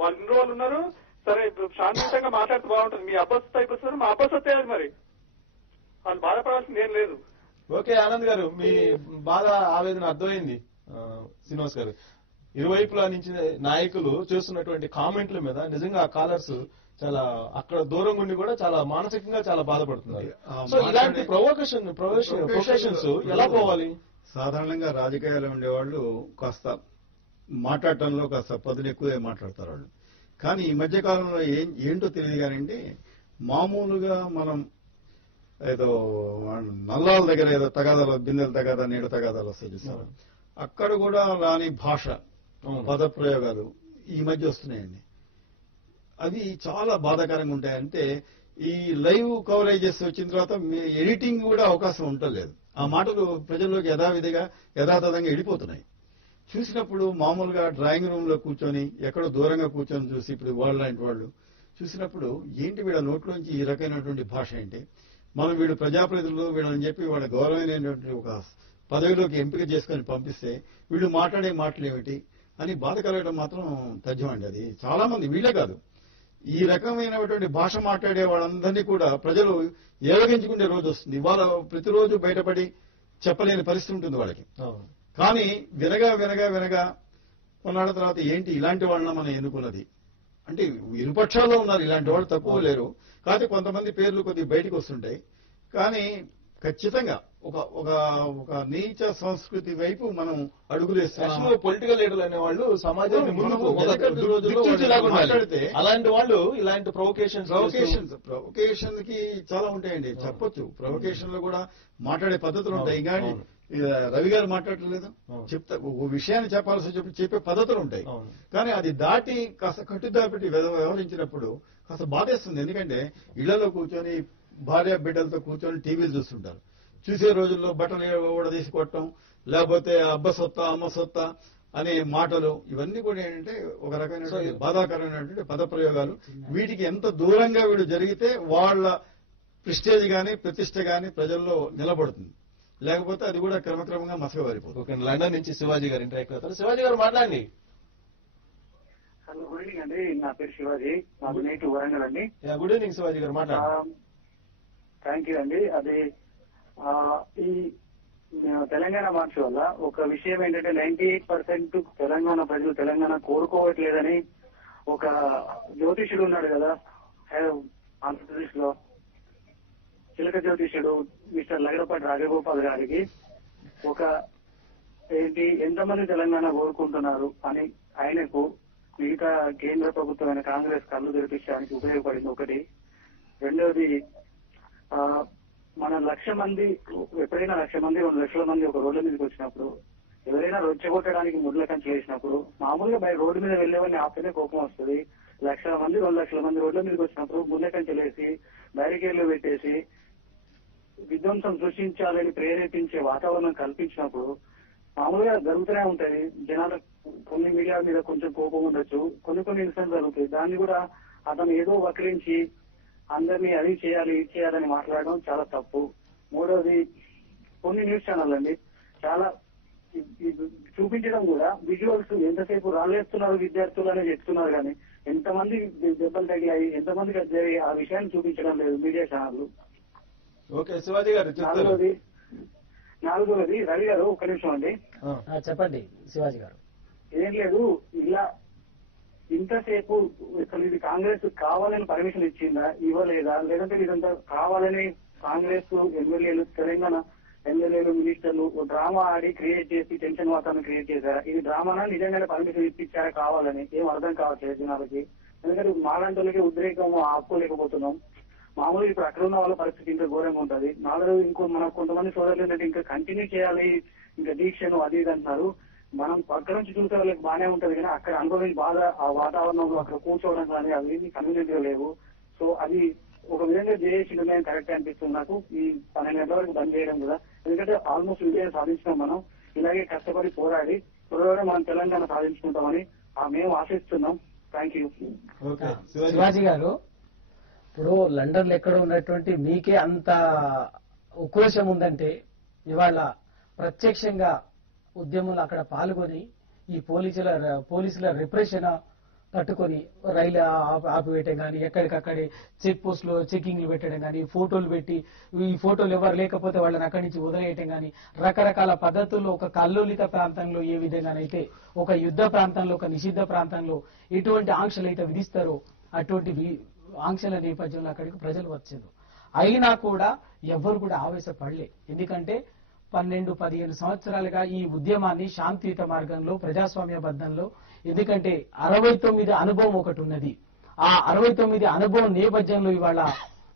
వాళ్ళు ఇన్ని రోజులు ఉన్నారు సరే, శాంతియుతంగా మాట్లాడితే బాగుంటుంది. మీ అబ్బసొత్త అయిపోతున్నారు, మా అబ్బసొత్తే అది. మరి వాళ్ళు బాధపడాల్సింది ఏం లేదు. ఓకే ఆనంద్ గారు, మీ బాధ ఆవేదన అర్థమైంది. శ్రీనివాస్ గారు, ఇరువైపులా నుంచి నాయకులు చేస్తున్నటువంటి కామెంట్ల మీద నిజంగా కాలర్స్ చాలా అక్కడ దూరం ఉండి కూడా చాలా మానసికంగా చాలా బాధపడుతున్నారు. సో ఇలాంటి ప్రొవోకేషన్స్ ఎలా పోవాలి? సాధారణంగా రాజకీయాల్లో ఉండేవాళ్ళు కాస్త మాట్లాడటంలో కాస్త పదులు ఎక్కువే మాట్లాడతారు వాళ్ళు. కానీ ఈ మధ్య కాలంలో ఏంటో తెలియదు కానివ్వండి, మామూలుగా మనం ఏదో నల్లాల దగ్గర ఏదో తగాదాలు, బిందెల తగాదా, నీళ్ళ తగాదాలు వస్తాయి చూస్తారు, అక్కడ కూడా రాని భాష, పదప్రయోగాలు ఈ మధ్య వస్తున్నాయండి. అవి చాలా బాధాకరంగా ఉంటాయి. అంటే ఈ లైవ్ కవరేజెస్ వచ్చిన తర్వాత ఎడిటింగ్ కూడా అవకాశం ఉండలేదు. ఆ మాటలు ప్రజల్లోకి యథాతథంగా వెళ్ళిపోతున్నాయి. చూసినప్పుడు మామూలుగా డ్రాయింగ్ రూమ్ లో కూర్చొని ఎక్కడో దూరంగా కూర్చొని చూసి ఇప్పుడు వాళ్ళు లాంటి వాళ్ళు చూసినప్పుడు ఏంటి వీళ్ళ నోట్లోంచి ఈ రకమైనటువంటి భాష ఏంటి, మనం వీళ్ళు ప్రజాప్రతినిధులు వీళ్ళని చెప్పి వాళ్ళ గౌరవమైనటువంటి ఒక పదవిలోకి ఎంపిక చేసుకుని పంపిస్తే వీళ్ళు మాట్లాడే మాటలు ఏమిటి అని బాధ కలగడం మాత్రం తథ్యం అండి. అది చాలా మంది, వీళ్ళే కాదు, ఈ రకమైనటువంటి భాష మాట్లాడే వాళ్ళందరినీ కూడా ప్రజలు ఏవగించుకునే రోజు వస్తుంది. వాళ్ళ ప్రతిరోజు బయటపడి చెప్పలేని పరిస్థితి ఉంటుంది వాళ్ళకి. కానీ వినగా కొన్నాళ్ళ తర్వాత ఏంటి ఇలాంటి వాళ్ళని మనం ఎన్నుకున్నది అంటే ఇరుపక్షాల్లో ఉన్నారు, ఇలాంటి వాళ్ళు తక్కువ లేరు. కాకపోతే కొంతమంది పేర్లు కొద్దిగా బయటకు వస్తుంటాయి. కానీ ఖచ్చితంగా ఒక నీచ సంస్కృతి వైపు మనం అడుగులేస్తున్నాం. పొలిటికల్ లీడర్లు అనేవాళ్ళు సమాజాన్ని ముందుకు మాట్లాడితే అలాంటి వాళ్ళు ఇలాంటి ప్రొవొకేషన్ కి చాలా ఉంటాయండి. చెప్పొచ్చు, ప్రొవొకేషన్ లో కూడా మాట్లాడే పద్ధతులు ఉంటాయి. కానీ రవి గారు మాట్లాడలేదు, చెప్తా ఓ విషయాన్ని చెప్పాల్సి చెప్పే పద్ధతులు ఉంటాయి. కానీ అది దాటి కాస్త కట్టుదాపెట్టి వ్యవహరించినప్పుడు కాస్త బాధేస్తుంది. ఎందుకంటే ఇళ్లలో కూర్చొని భార్య బిడ్డలతో కూర్చొని టీవీలు చూస్తుంటారు. చూసే రోజుల్లో బట్టలు ఊడదీసి కొట్టడం, లేకపోతే అబ్బ సొత్తా అమ్మ సొత్తా అనే మాటలు ఇవన్నీ కూడా ఏంటంటే ఒక రకమైన బాధాకరమైనటువంటి పదప్రయోగాలు. వీటికి ఎంత దూరంగా వీడు జరిగితే వాళ్ళ ప్రెస్టేజ్ గాని ప్రతిష్ట గాని ప్రజల్లో నిలబడుతుంది, లేకపోతే అది కూడా క్రమక్రమంగా మసకబారిపోతుంది. ఓకే, లండన్ నుంచి శివాజీ గారు ఇంటరాక్ట్ అవుతారు. శివాజీ గారు మాట్లాడండి. హలో, గుడ్ ఈవినింగ్ అండి. నా పేరు శివాజీ, మాకు నేటివ్ వరంగల్ అండి. గుడ్ ఈవినింగ్ శివాజీ గారు, మాట్లాడండి. థ్యాంక్ యూ అండి. అది ఈ తెలంగాణ మార్చ్ వల్ల ఒక విషయం ఏంటంటే 98% తెలంగాణ ప్రజలు తెలంగాణ కోరుకోవట్లేదని ఒక జ్యోతిష్యుడు ఉన్నాడు కదా ఆంధ్రప్రదేశ్ లో, చిలక జ్యోతిష్యుడు మిస్టర్ లగడపాటి రాజగోపాల్ గారికి ఒక ఎంతమంది తెలంగాణ కోరుకుంటున్నారు అని ఆయనకు మిగతా కేంద్ర ప్రభుత్వమైన కాంగ్రెస్ కళ్ళు తెరిపించడానికి ఉపయోగపడింది ఒకటి. రెండవది, మన 1,00,000 మంది ఎప్పుడైనా 1,00,000 మంది 2 లక్షల మంది ఒక రోడ్ల మీదకి వచ్చినప్పుడు, ఎవరైనా రొచ్చగొట్టడానికి ముడ్ల కంచె వేసినప్పుడు మామూలుగా బయట రోడ్డు మీద వెళ్లేవన్నీ ఆపితే కోపం వస్తుంది. 1,00,000 మంది 2 లక్షల మంది రోడ్ల మీదకి వచ్చినప్పుడు ముడ్ల కంచెలేసి బ్యారికేడ్లు పెట్టేసి విధ్వంసం సృష్టించాలని ప్రేరేపించే వాతావరణం కల్పించినప్పుడు మామూలుగా జరుగుతూనే ఉంటది. జనాల కొన్ని మీడియా మీద కొంచెం కోపం ఉండొచ్చు, కొన్ని ఇన్సిడెంట్ జరుగుతాయి. దాన్ని కూడా అతను ఏదో వక్రించి అందరినీ అది చేయాలి ఇది చేయాలని మాట్లాడడం చాలా తప్పు. మూడవది, కొన్ని న్యూస్ ఛానల్ అండి చాలా చూపించడం కూడా విజువల్స్ ఎంతసేపు రాళ్ళేస్తున్నారు విద్యార్థులు అనేది చెప్తున్నారు, కానీ ఎంతమంది దెబ్బలు తగిలాయి ఎంతమందికి అది ఆ విషయాన్ని చూపించడం లేదు మీడియా ఛానల్. ఓకే శివాజీ గారు, నాలుగవది రవి గారు ఒక్క నిమిషం అండి. చెప్పండి శివాజీ గారు. ఏం లేదు, ఇలా ఇంతసేపు ఇది కాంగ్రెస్ కావాలని పర్మిషన్ ఇచ్చిందా ఇవ్వలేదా, లేదంటే ఇదంతా కావాలని కాంగ్రెస్ ఎమ్మెల్యేలు తెలంగాణ ఎమ్మెల్యేలు మినిస్టర్లు డ్రామా ఆడి క్రియేట్ చేసి టెన్షన్ వాతావరణం క్రియేట్ చేశారా? ఇది డ్రామానా నిజంగానే పర్మిషన్ ఇప్పించారా కావాలని? ఏం అర్థం కావట్లేదు జనాలకి. ఎందుకంటే మాలాంటి వాళ్ళకి ఉద్రేకం ఆపుకోలేకపోతున్నాం. మామూలుగా ఇప్పుడు అక్కడ ఉన్న వాళ్ళ పరిస్థితి ఇంకా ఘోరంగా ఉంటుంది. నాలుగు ఇంకో మన కొంతమంది సోదరులు ఏంటంటే ఇంకా కంటిన్యూ చేయాలి ఇంకా దీక్షను అది ఇది అంటున్నారు. మనం పక్క నుంచి చూసే వాళ్ళకి బాగానే ఉంటది, కానీ అక్కడ అనుభవించి బాగా ఆ వాతావరణంలో అక్కడ కూర్చోవడం కానీ అవి కన్వీనియంట్ గా లేవు. సో అది ఒక విధంగా చేసి నిర్ణయం కరెక్ట్ అనిపిస్తుంది నాకు. ఈ 12 గంటల వరకు బంద్ చేయడం కదా, ఎందుకంటే ఆల్మోస్ట్ విజయం సాధించినాం మనం. ఇలాగే కష్టపడి పోరాడి త్వరగా మనం తెలంగాణ సాధించుకుంటామని మేము ఆశిస్తున్నాం. Thank you. శివాజీ గారు, ఇప్పుడు లండన్ లో ఎక్కడ ఉన్నటువంటి మీకే అంత ఉక్రోషం ఉందంటే ఇవాళ ప్రత్యక్షంగా ఉద్యమంలో అక్కడ పాల్గొని ఈ పోలీసుల రిప్రెషన్ తట్టుకొని రైలు ఆపివేయటం కానీ, ఎక్కడికక్కడే చెక్ పోస్ట్ లో చెకింగ్లు పెట్టడం కానీ, ఫోటోలు పెట్టి ఈ ఫోటోలు ఎవరు లేకపోతే వాళ్ళని అక్కడి నుంచి వదిలేయటం కానీ, రకరకాల పద్ధతుల్లో ఒక కల్లోలిత ప్రాంతంలో ఏ విధంగానైతే ఒక యుద్ధ ప్రాంతంలో ఒక నిషిద్ధ ప్రాంతంలో ఎటువంటి ఆంక్షలు అయితే విధిస్తారో అటువంటి ఆంక్షల నేపథ్యంలో అక్కడికి ప్రజలు వచ్చారు. అయినా కూడా ఎవ్వరు కూడా ఆవేశపడలే. ఎందుకంటే 12-15 సంవత్సరాలుగా ఈ ఉద్యమాన్ని శాంతియుత మార్గంలో ప్రజాస్వామ్యబద్ధంలో, ఎందుకంటే 69 అనుభవం ఒకటి ఉన్నది. ఆ 69 అనుభవం నేపథ్యంలో ఇవాళ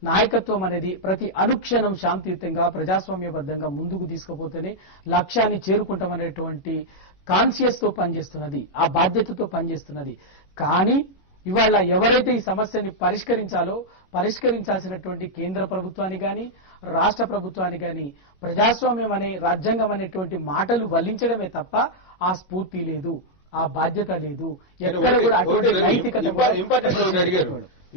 నాయకత్వం అనేది ప్రతి అనుక్షణం శాంతియుతంగా ప్రజాస్వామ్యబద్ధంగా ముందుకు తీసుకుపోతేనే లక్ష్యాన్ని చేరుకుంటామనేటువంటి కాన్షియస్ తో పనిచేస్తున్నది, ఆ బాధ్యతతో పనిచేస్తున్నది. కానీ ఇవాళ ఎవరైతే ఈ సమస్యని పరిష్కరించాల్సినటువంటి కేంద్ర ప్రభుత్వాన్ని గాని రాష్ట్ర ప్రభుత్వాన్ని గాని ప్రజాస్వామ్యం అనే రాజ్యాంగం అనేటువంటి మాటలు వల్లించడమే తప్ప ఆ స్ఫూర్తి లేదు, ఆ బాధ్యత లేదు. ఎక్కడ కూడా అటువంటి నైతికత.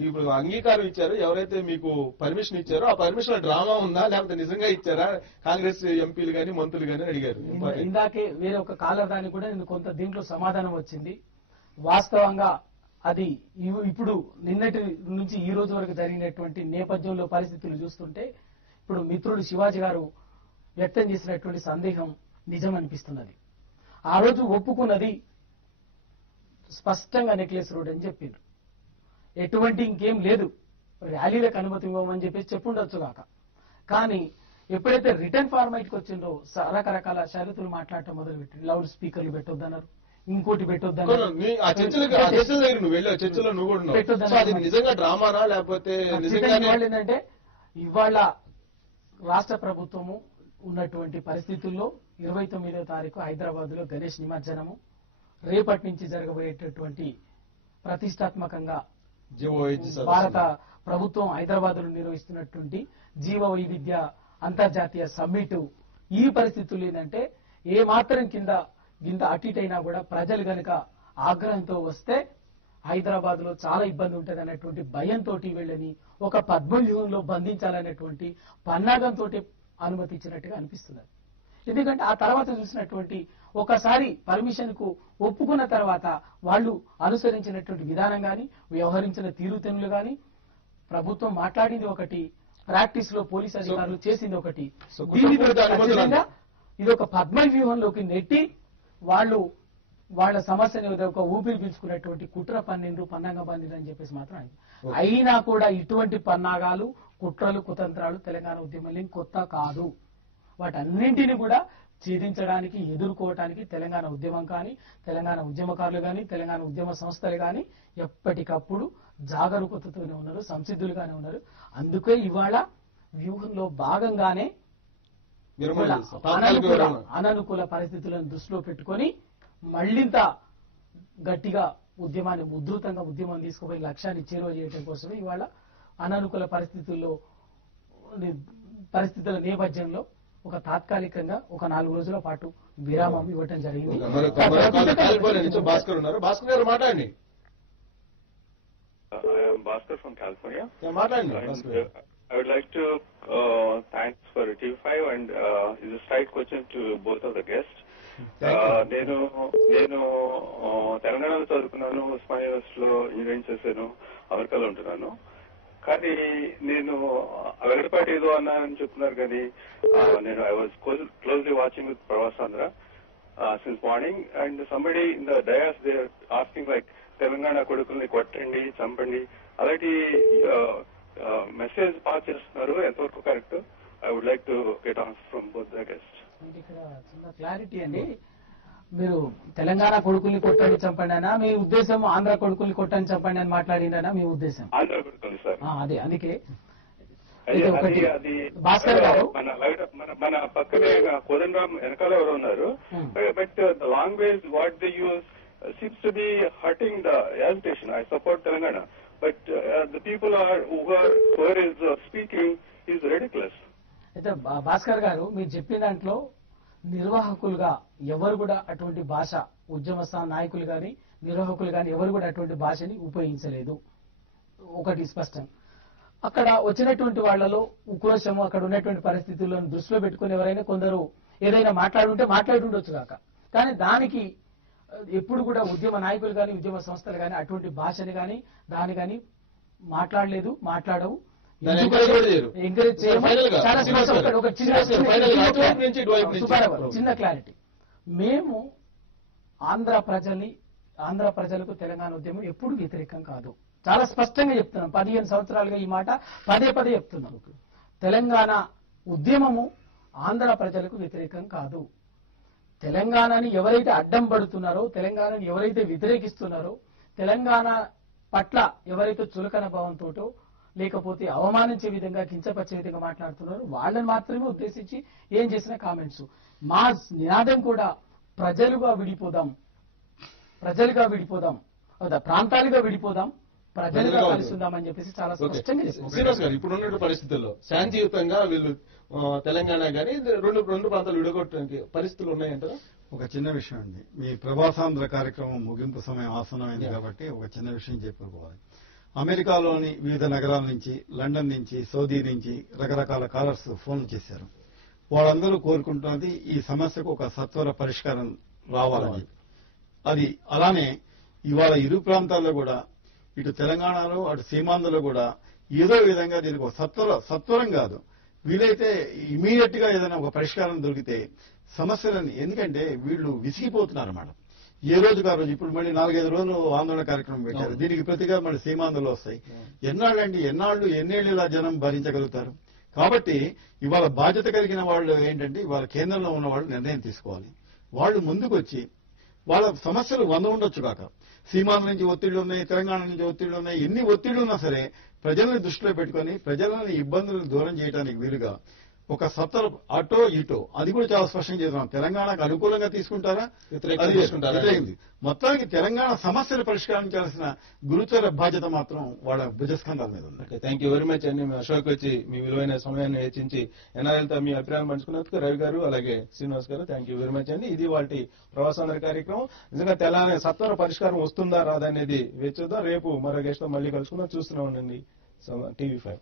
ఇప్పుడు అంగీకారం ఇచ్చారు, ఎవరైతే మీకు పర్మిషన్ ఇచ్చారో ఆ పర్మిషన్ డ్రామా ఉందా లేకపోతే నిజంగా ఇచ్చారా కాంగ్రెస్ ఎంపీలు గాని మంత్రులు గాని అడిగారు. ఇందాకే వేరే ఒక కాలర్ దానికి కూడా నేను కొంత దీంట్లో సమాధానం వచ్చింది. వాస్తవంగా అది ఇప్పుడు నిన్నటి నుంచి ఈ రోజు వరకు జరిగినటువంటి నేపథ్యంలో పరిస్థితులు చూస్తుంటే ఇప్పుడు మిత్రుడు శివాజీ గారు వ్యక్తం చేసినటువంటి సందేహం నిజం అనిపిస్తున్నది. ఆ రోజు ఒప్పుకున్నది స్పష్టంగా నెక్లెస్ రోడ్ అని చెప్పిండ్రు. ఎటువంటి ఇంకేం లేదు, ర్యాలీలకు అనుమతి ఇవ్వమని చెప్పేసి చెప్పుండొచ్చు కాక. కానీ ఎప్పుడైతే రిటర్న్ ఫార్మాట్ కి వచ్చిందో రకరకాల షరతులు మాట్లాడటం మొదలుపెట్టి లౌడ్ స్పీకర్లు పెట్టొద్దన్నారు, ఇంకోటి పెట్టొద్దన్నారు. ఏంటంటే ఇవాళ రాష్ట్ర ప్రభుత్వము ఉన్నటువంటి పరిస్థితుల్లో 29వ తారీఖు హైదరాబాద్ లో గణేష్ నిమజ్జనము, రేపటి నుంచి జరగబోయేటటువంటి ప్రతిష్టాత్మకంగా భారత ప్రభుత్వం హైదరాబాద్ లో నిర్వహిస్తున్నటువంటి జీవ వైవిధ్య అంతర్జాతీయ సమ్మిట్. ఈ పరిస్థితులు ఏంటంటే ఏ మాత్రం కింద గింత అటు ఇటు అయినా కూడా ప్రజలు గనుక ఆగ్రహంతో వస్తే హైదరాబాద్ లో చాలా ఇబ్బంది ఉంటుంది అన్నటువంటి భయంతో వీళ్ళని ఒక పద్మవ్యూహంలో బంధించాలనేటువంటి పన్నాగంతో అనుమతి ఇచ్చినట్టుగా అనిపిస్తున్నది. ఎందుకంటే ఆ తర్వాత చూసినటువంటి ఒకసారి పర్మిషన్ కు ఒప్పుకున్న తర్వాత వాళ్ళు అనుసరించినటువంటి విధానం గాని వ్యవహరించిన తీరుతెన్నులు గాని ప్రభుత్వం మాట్లాడింది ఒకటి, ప్రాక్టీస్ లో పోలీస్ అధికారులు చేసింది ఒకటి. ఇది ఒక పద్మవ్యూహంలోకి నెట్టి వాళ్ళు వాళ్ళ సమస్యని ఒక ఊపిరి పీల్చుకున్నటువంటి కుట్ర పన్నాగం పన్నిండ్రు అని చెప్పేసి మాత్రం అయినా కూడా ఇటువంటి పన్నాగాలు, కుట్రలు, కుతంత్రాలు తెలంగాణ ఉద్యమంలో కొత్త కాదు. వాటన్నింటినీ కూడా ఛేదించడానికి, ఎదుర్కోవటానికి తెలంగాణ ఉద్యమం కానీ, తెలంగాణ ఉద్యమకారులు కానీ, తెలంగాణ ఉద్యమ సంస్థలు కానీ ఎప్పటికప్పుడు జాగరూకతతోనే ఉన్నారు, సంసిద్ధులుగానే ఉన్నారు. అందుకే ఇవాళ వ్యూహంలో భాగంగానే అననుకూల పరిస్థితులను దృష్టిలో పెట్టుకొని మళ్ళింత గట్టిగా ఉద్యమాన్ని ఉధృతంగా ఉద్యమం తీసుకుపోయి లక్ష్యాన్ని చేరువ చేయడం కోసమే ఇవాళ అననుకూల పరిస్థితుల నేపథ్యంలో ఒక తాత్కాలికంగా ఒక 4 రోజుల పాటు విరామం ఇవ్వటం జరిగింది. భాస్కర్ ఉన్నారు, భాస్కర్ గారు మాట్లాడండి. Bhaskar from California. మాట్లాడండి. I would like to thanks for TV5 and is a straight question to both of the guests. నేను తెలంగాణలో చదువుకున్నాను, ఉస్మానియా యూనివర్సిటీలో ఇంజనీరింగ్ చేశాను, అమెరికాలో ఉంటున్నాను. కానీ నేను వెగడపాటి ఏదో అన్నానని చెప్తున్నారు కానీ నేను I was closely watching with ప్రవాసాంధ్ర since morning and somebody in the dais they asking like Telangana కొడుకుల్ని కొట్టండి, చంపండి, అలాంటి మెసేజ్ పాస్ చేస్తున్నారు. ఎంతవరకు correct? I would like to get answer from both the guest. ఇక్కడ చిన్న క్లారిటీ అండి. మీరు తెలంగాణ కొడుకుల్ని కొట్టండి చంపండి అనా మీ ఉద్దేశం? ఆంధ్ర కొడుకుల్ని కొట్టండి చంపండి అని మాట్లాడిందనా మీ ఉద్దేశం? ఆంధ్ర కొడుకులు సార్. అదే అందుకే భాస్కర్ గారు మన పక్కనే కోదండరామ్ వెనకాల ఎవరు ఉన్నారు. But the language what they use seems to be hurting the agitation. I support Telangana, but the people whoever is speaking is ridiculous. అయితే భాస్కర్ గారు మీరు చెప్పిన దాంట్లో నిర్వాహకులుగా ఎవరు కూడా అటువంటి భాష, ఉద్యమ నాయకులు గాని నిర్వాహకులు గాని ఎవరు కూడా అటువంటి భాషని ఉపయోగించలేదు. ఒకటి స్పష్టం. అక్కడ వచ్చినటువంటి వాళ్లలో ఉక్రోషము, అక్కడ ఉన్నటువంటి పరిస్థితులను దృష్టిలో పెట్టుకుని ఎవరైనా కొందరు ఏదైనా మాట్లాడి ఉండొచ్చు కాక, కానీ దానికి ఎప్పుడు కూడా ఉద్యమ నాయకులు కానీ ఉద్యమ సంస్థలు కానీ అటువంటి భాషని కానీ దాని కానీ మాట్లాడలేదు, మాట్లాడవు, ఎంకరేజ్ చేయడం. ఒక చిన్న క్లారిటీ, మేము ఆంధ్ర ప్రజలకు తెలంగాణ ఉద్యమం ఎప్పుడు వ్యతిరేకం కాదు. చాలా స్పష్టంగా చెప్తున్నాం. 15 సంవత్సరాలుగా ఈ మాట పదే చెప్తున్నాం. తెలంగాణ ఉద్యమము ఆంధ్ర ప్రజలకు వ్యతిరేకం కాదు. తెలంగాణని ఎవరైతే అడ్డం పడుతున్నారో, తెలంగాణని ఎవరైతే వ్యతిరేకిస్తున్నారో, తెలంగాణ పట్ల ఎవరైతే చులకన భావంతోటో లేకపోతే అవమానించే విధంగా, కించపరిచే విధంగా మాట్లాడుతున్నారో వాళ్ళని మాత్రమే ఉద్దేశించి ఏం చేసిన కామెంట్స్. మా నినాదం కూడా ప్రజలుగా విడిపోదాం, ప్రాంతాలుగా విడిపోదాం, ప్రజలుగా కలిసి ఉందామని చెప్పేసి చాలా స్పష్టంగా చెప్పారు. శ్రీనివాస్ గారు, ఇప్పుడు ఉన్న పరిస్థితుల్లో శాంతియుతంగా వీళ్ళు తెలంగాణ కానీ రెండు ప్రాంతాలు విడగొట్టడానికి పరిస్థితులు ఉన్నాయంటారా? ఒక చిన్న విషయం అండి, మీ ప్రవాసాంధ్ర కార్యక్రమం ముగింపు సమయం ఆసనమైంది కాబట్టి ఒక చిన్న విషయం చెప్పుకోవాలి. అమెరికాలోని వివిధ నగరాల నుంచి, లండన్ నుంచి, సౌదీ నుంచి రకరకాల కాలర్స్ ఫోన్లు చేశారు. వాళ్ళందరూ కోరుకుంటున్నది ఈ సమస్యకు ఒక సత్వర పరిష్కారం రావాలని. అది అలానే ఇవాళ ఇరు ప్రాంతాల్లో కూడా, ఇటు తెలంగాణలో అటు సీమాంధ్రలో కూడా ఏదో విధంగా దీనికి ఒక సత్వరం కాదు, వీలైతే ఇమీడియట్ గా ఏదైనా ఒక పరిష్కారం దొరికితే సమస్యలని, ఎందుకంటే వీళ్ళు విసిగిపోతున్నారన్నమాట. ఏ రోజుకు ఆ రోజు ఇప్పుడు మళ్ళీ 4-5 రోజులు ఆందోళన కార్యక్రమం పెట్టారు. దీనికి ప్రతిగా మళ్ళీ సీమాంధ్రలో వస్తాయి. ఎన్నేళ్లు ఇలా జనం భరించగలుగుతారు? కాబట్టి ఇవాళ బాధ్యత కలిగిన వాళ్ళు ఏంటంటే ఇవాళ కేంద్రంలో ఉన్న వాళ్ళు నిర్ణయం తీసుకోవాలి. వాళ్ళు ముందుకు వచ్చి వాళ్ళ సమస్యలు 100 ఉండొచ్చు కాక, సీమాంధ్ర నుంచి ఒత్తిళ్లు ఉన్నాయి, తెలంగాణ నుంచి ఒత్తిళ్లు ఉన్నాయి, ఎన్ని ఒత్తిళ్లు ఉన్నా సరే ప్రజలను దృష్టిలో పెట్టుకుని ప్రజలని ఇబ్బందులను దూరం చేయడానికి వీలుగా ఒక సత్తరు అటో ఇటో అది కూడా చాలా స్పష్టంగా చేస్తున్నాం. తెలంగాణకు అనుకూలంగా తీసుకుంటారా, వ్యతిరేకంగా తీసుకుంటారా? వ్యతిరేకింది. మొత్తానికి తెలంగాణ సమస్యలు పరిష్కరించాల్సిన గురుతర బాధ్యత మాత్రం వాళ్ళ భుజస్కంధాల మీద ఉంది. థ్యాంక్ యూ వెరీ మచ్ అండి. మీ అశోక్ వచ్చి మీ విలువైన సమయాన్ని హెచ్చించి ఎన్ఆర్ఎల్తో మీ అభిప్రాయం పంచుకున్నందుకు రవి గారు అలాగే శ్రీనివాస్ గారు థ్యాంక్ యూ వెరీ మచ్ అండి. ఇది వాటి ప్రవాసాంధ్ర కార్యక్రమం. నిజంగా తెలంగాణ సత్వర పరిష్కారం వస్తుందా రాదా అనేది వేచి చూద్దాం. రేపు మరో గెస్ట్ తో మళ్ళీ కలుసుకుందాం. చూస్తూనే ఉండండి టీవీ 5.